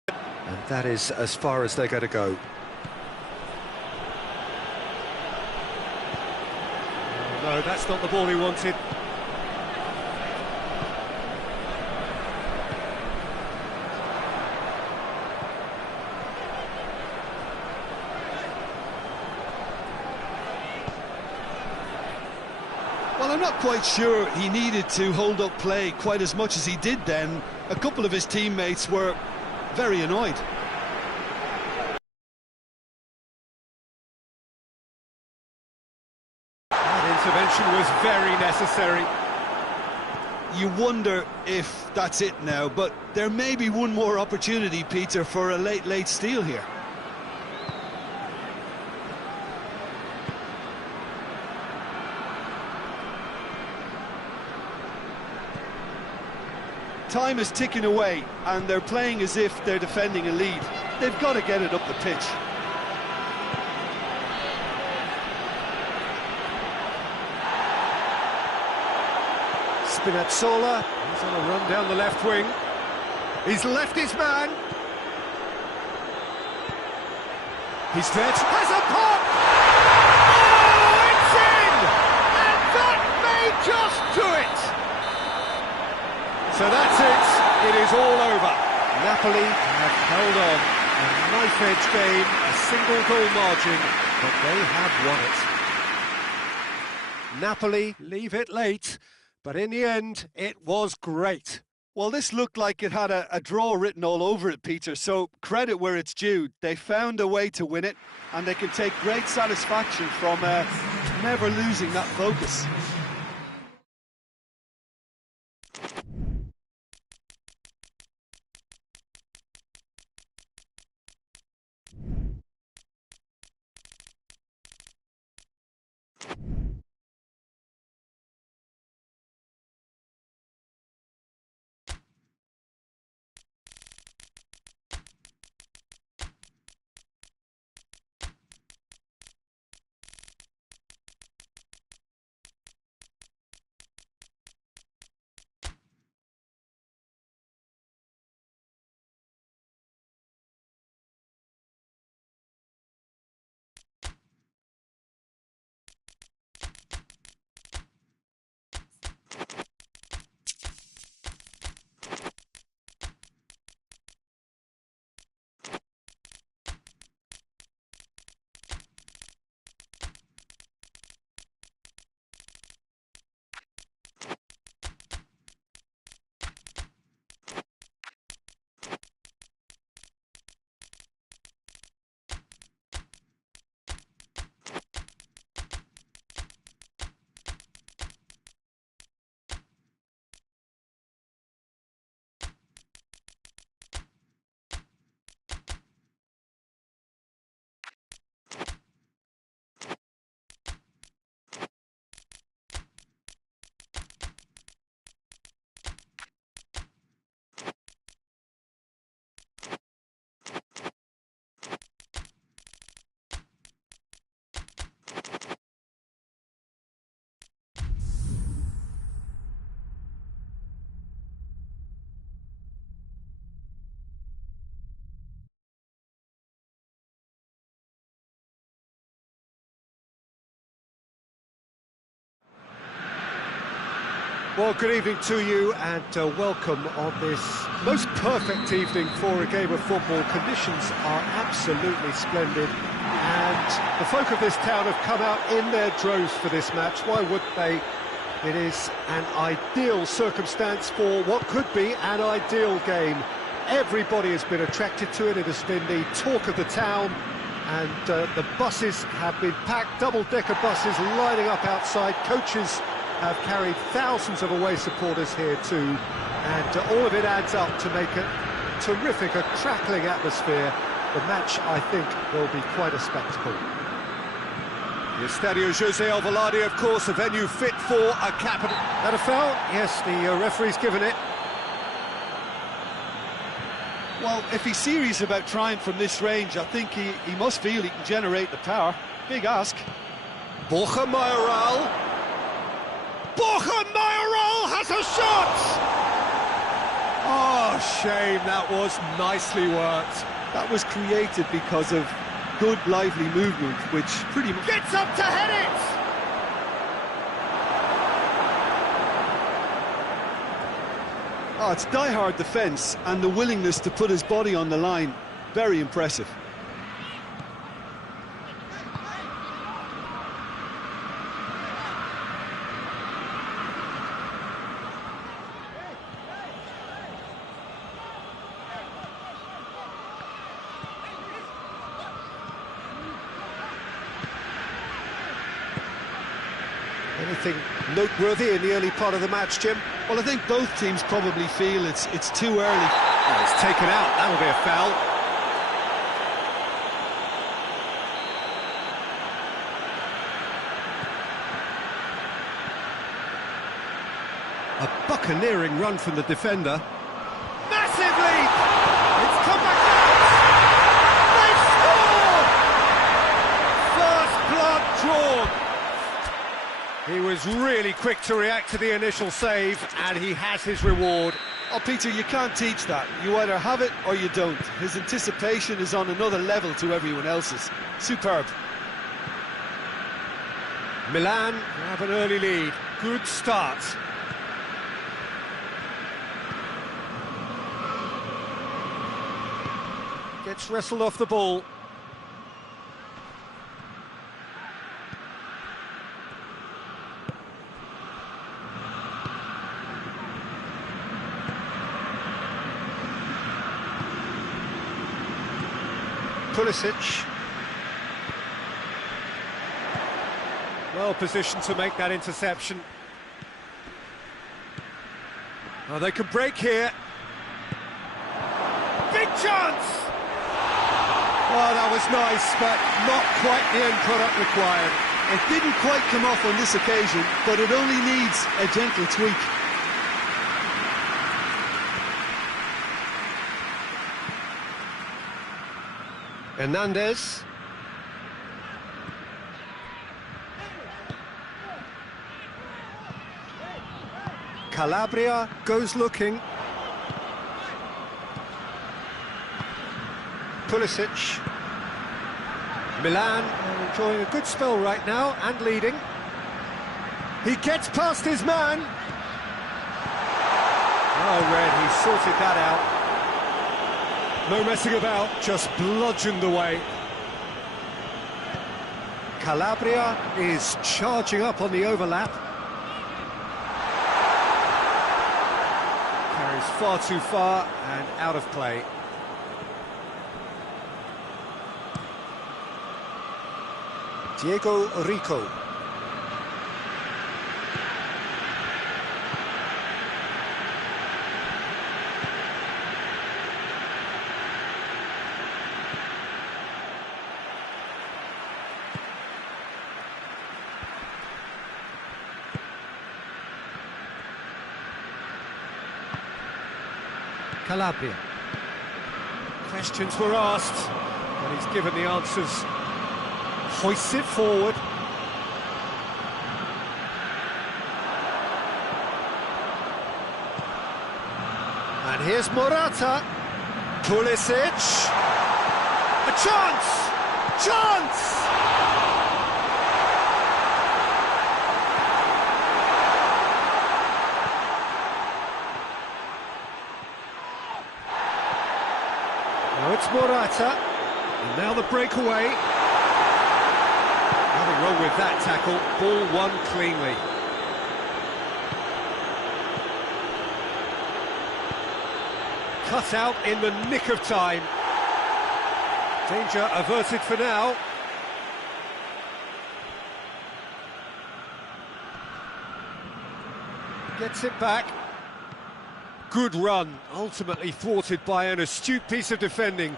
And that is as far as they're going to go. No, that's not the ball he wanted. Well, I'm not quite sure he needed to hold up play quite as much as he did then. A couple of his teammates were very annoyed. That intervention was very necessary. You wonder if that's it now, but there may be one more opportunity, Peter, for a late steal here. Time is ticking away, and they're playing as if they're defending a lead. They've got to get it up the pitch. Spinazzola, he's on a run down the left wing. He's left his man. He's there, has a pop! Oh, it's in! And that may just do it! So that's it, it is all over. Napoli have held on, a knife-edge game, a single goal margin, but they have won it. Napoli leave it late, but in the end, it was great. Well, this looked like it had a draw written all over it, Peter, so credit where it's due. They found a way to win it, and they can take great satisfaction from never losing that focus. Well, good evening to you and welcome on this most perfect evening for a game of football. Conditions are absolutely splendid and the folk of this town have come out in their droves for this match. Why wouldn't they? It is an ideal circumstance for what could be an ideal game. Everybody has been attracted to it. It has been the talk of the town and the buses have been packed, double-decker buses lining up outside. Coaches have carried thousands of away supporters here too, and all of it adds up to make a terrific, a crackling atmosphere. The match, I think, will be quite a spectacle. The Estadio José Alvalade, of course, a venue fit for a capital. That a foul? Yes, the referee's given it. Well, if he's serious about trying from this range, I think he must feel he can generate the power. Big ask. Borja Mayoral. Borja Mayoral has a shot! Oh, shame, that was nicely worked. That was created because of good, lively movement, which pretty much Gets up to head it! Oh, it's die-hard defence and the willingness to put his body on the line. Very impressive. Anything noteworthy in the early part of the match, Jim? Well, I think both teams probably feel it's too early. Oh, it's taken out, that'll be a foul. A buccaneering run from the defender. Massive lead! It's come back out! They score! First blood drawn. He was really quick to react to the initial save, and he has his reward. Oh, Peter, you can't teach that. You either have it or you don't. His anticipation is on another level to everyone else's. Superb. Milan have an early lead. Good start. Gets wrestled off the ball. Pulisic. Well positioned to make that interception. Oh, they could break here. Big chance! Oh, that was nice, but not quite the end product required. It didn't quite come off on this occasion, but it only needs a gentle tweak. Hernandez. Calabria goes looking. Pulisic. Milan enjoying a good spell right now and leading. He gets past his man. Oh, Red, he sorted that out. No messing about, just bludgeoned away. Calabria is charging up on the overlap. Carries far too far and out of play. Diego Rico. Calabria. Questions were asked, but he's given the answers. Hoists it forward. And here's Morata. Pulisic. A chance! Chance! Now it's Morata. And now the breakaway. Nothing wrong with that tackle. Ball won cleanly. Cut out in the nick of time. Danger averted for now. Gets it back. Good run, ultimately thwarted by an astute piece of defending.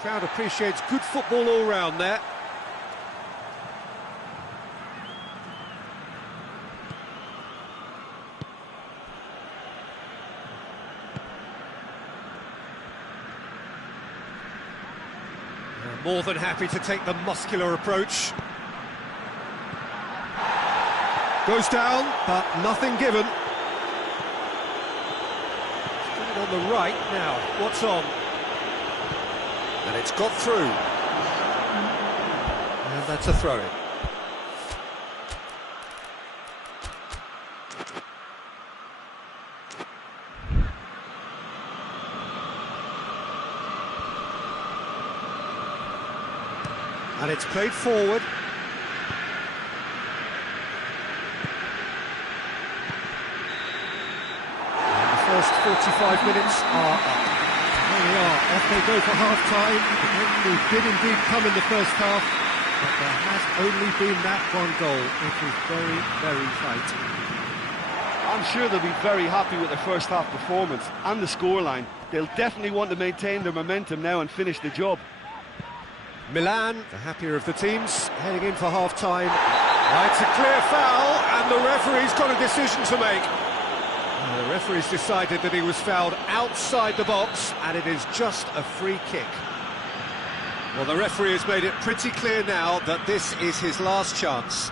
Crowd appreciates good football all round there. More than happy to take the muscular approach. Goes down, but nothing given. Put it on the right now. What's on? And it's got through. And that's a throw-in. And it's played forward. And the first 45 minutes are up. There we are, off they go for half-time. We did indeed come in the first half, but there has only been that one goal. It was very, very tight. I'm sure they'll be very happy with their first half performance and the scoreline. They'll definitely want to maintain their momentum now and finish the job. Milan, the happier of the teams, heading in for half-time. It's a clear foul, and the referee's got a decision to make. The referee's decided that he was fouled outside the box, and it is just a free kick. Well, the referee has made it pretty clear now that this is his last chance.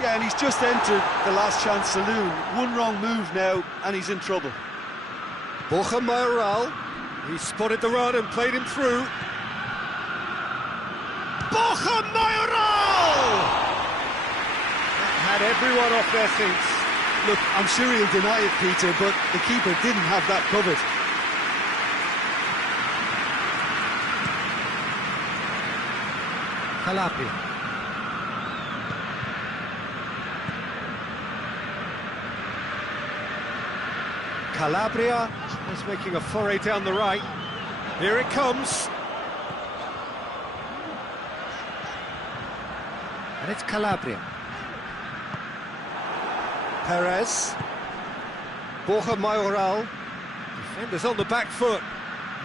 Yeah, and he's just entered the last chance saloon. One wrong move now, and he's in trouble. Borja Mayoral, he spotted the run and played him through. Borja Mayoral! That had everyone off their seats. Look, I'm sure he'll deny it, Peter, but the keeper didn't have that covered. Calabria. Calabria is making a foray down the right. Here it comes. And it's Calabria. Perez. Borja Mayoral. Defenders on the back foot.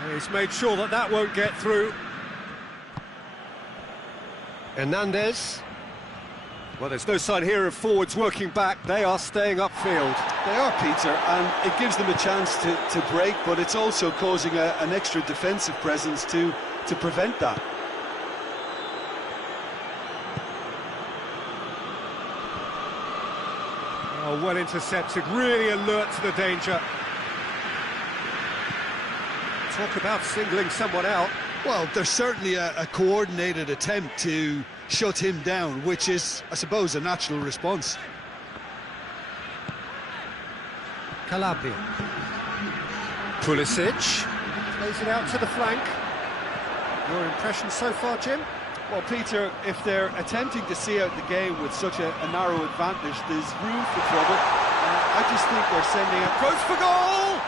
And he's made sure that that won't get through. Hernandez. Well, there's no sign here of forwards working back. They are staying upfield. They are, Peter, and it gives them a chance to break, but it's also causing an extra defensive presence to prevent that. Oh, well intercepted, really alert to the danger. Talk about singling someone out. Well, there's certainly a coordinated attempt to shut him down, which is, I suppose, a natural response. Calabria. Pulisic plays it out to the flank. Your impression so far, Jim? Well, Peter, if they're attempting to see out the game with such a narrow advantage, there's room for trouble. I just think they're sending out... Goes for goal!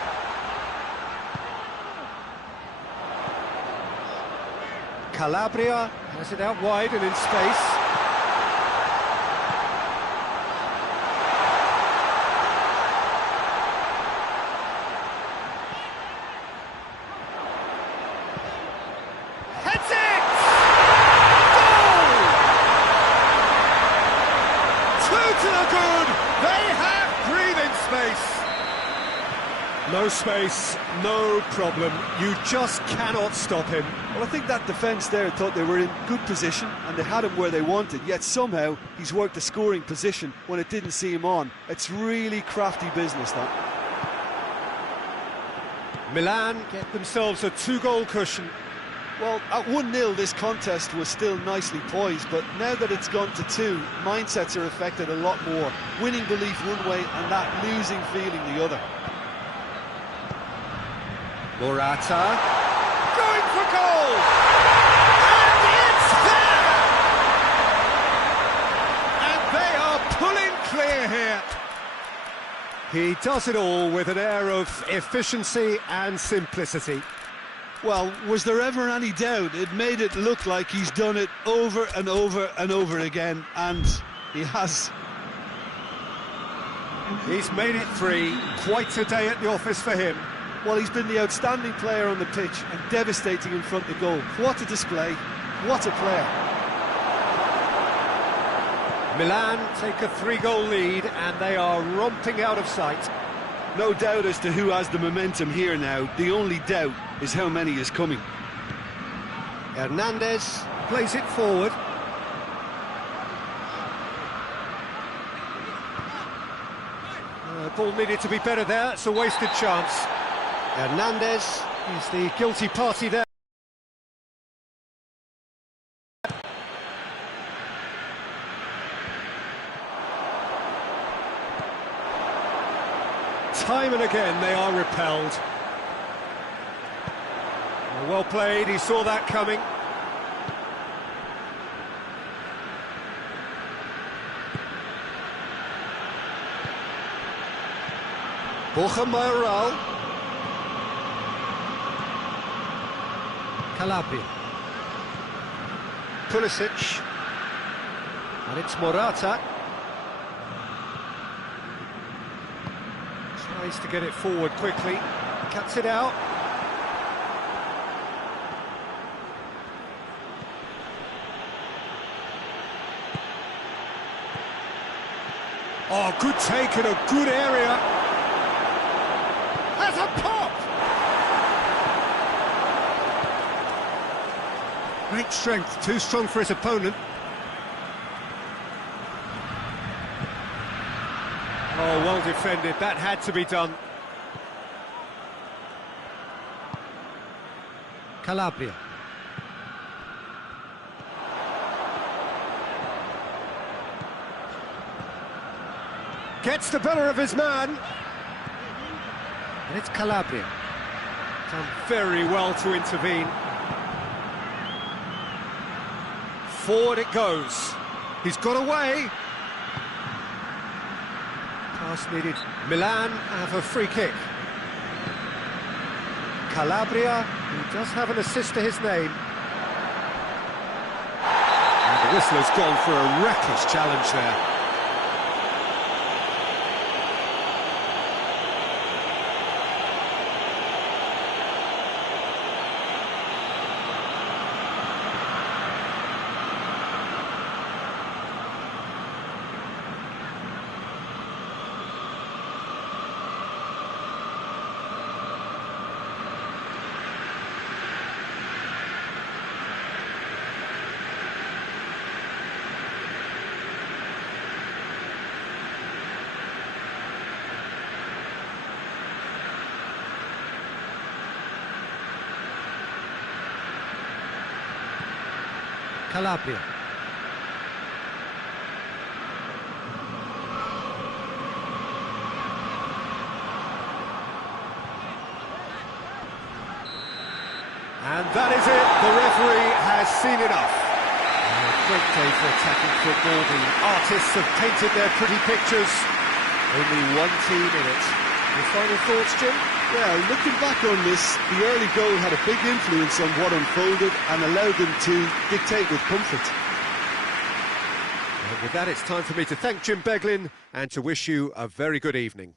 Calabria has it out wide and in space. Heads it! Goal! 2 to the good. They have breathing space. No space, no problem. You just cannot stop him. Well, I think that defence there thought they were in good position and they had him where they wanted, yet somehow he's worked a scoring position when it didn't see him on. It's really crafty business, that. Milan get themselves a 2-goal cushion. Well, at 1-0 this contest was still nicely poised, but now that it's gone to 2, mindsets are affected a lot more. Winning belief one way and that losing feeling the other. Morata going for goal, and it's there, and they are pulling clear here. He does it all with an air of efficiency and simplicity. Well, was there ever any doubt? It made it look like he's done it over and over and over again, and he has. He's made it 3, quite a day at the office for him. Well, he's been the outstanding player on the pitch and devastating in front of goal. What a display, what a player. Milan take a 3-goal lead and they are romping out of sight. No doubt as to who has the momentum here now. The only doubt is how many is coming. Hernandez plays it forward. Ball needed to be better there, it's a wasted chance. Hernandez is the guilty party there. Time and again they are repelled. Well played, he saw that coming. Borja Mayoral. Calabria. Pulisic. And it's Morata. Tries to get it forward quickly. Cuts it out. Oh, good take in a good area. Has a pop! Great strength, too strong for his opponent. Oh, well defended, that had to be done. Calabria. Gets the better of his man. And it's Calabria. Done very well to intervene. Forward it goes. He's got away. Pass needed. Milan have a free kick. Calabria, who does have an assist to his name. And the whistler's gone for a reckless challenge there. Calabria. And that is it, the referee has seen enough. A great day for attacking football, the artists have painted their pretty pictures. Only one team in it. Your final thoughts, Jim? Yeah, looking back on this, the early goal had a big influence on what unfolded and allowed them to dictate with comfort. And with that, it's time for me to thank Jim Beglin and to wish you a very good evening.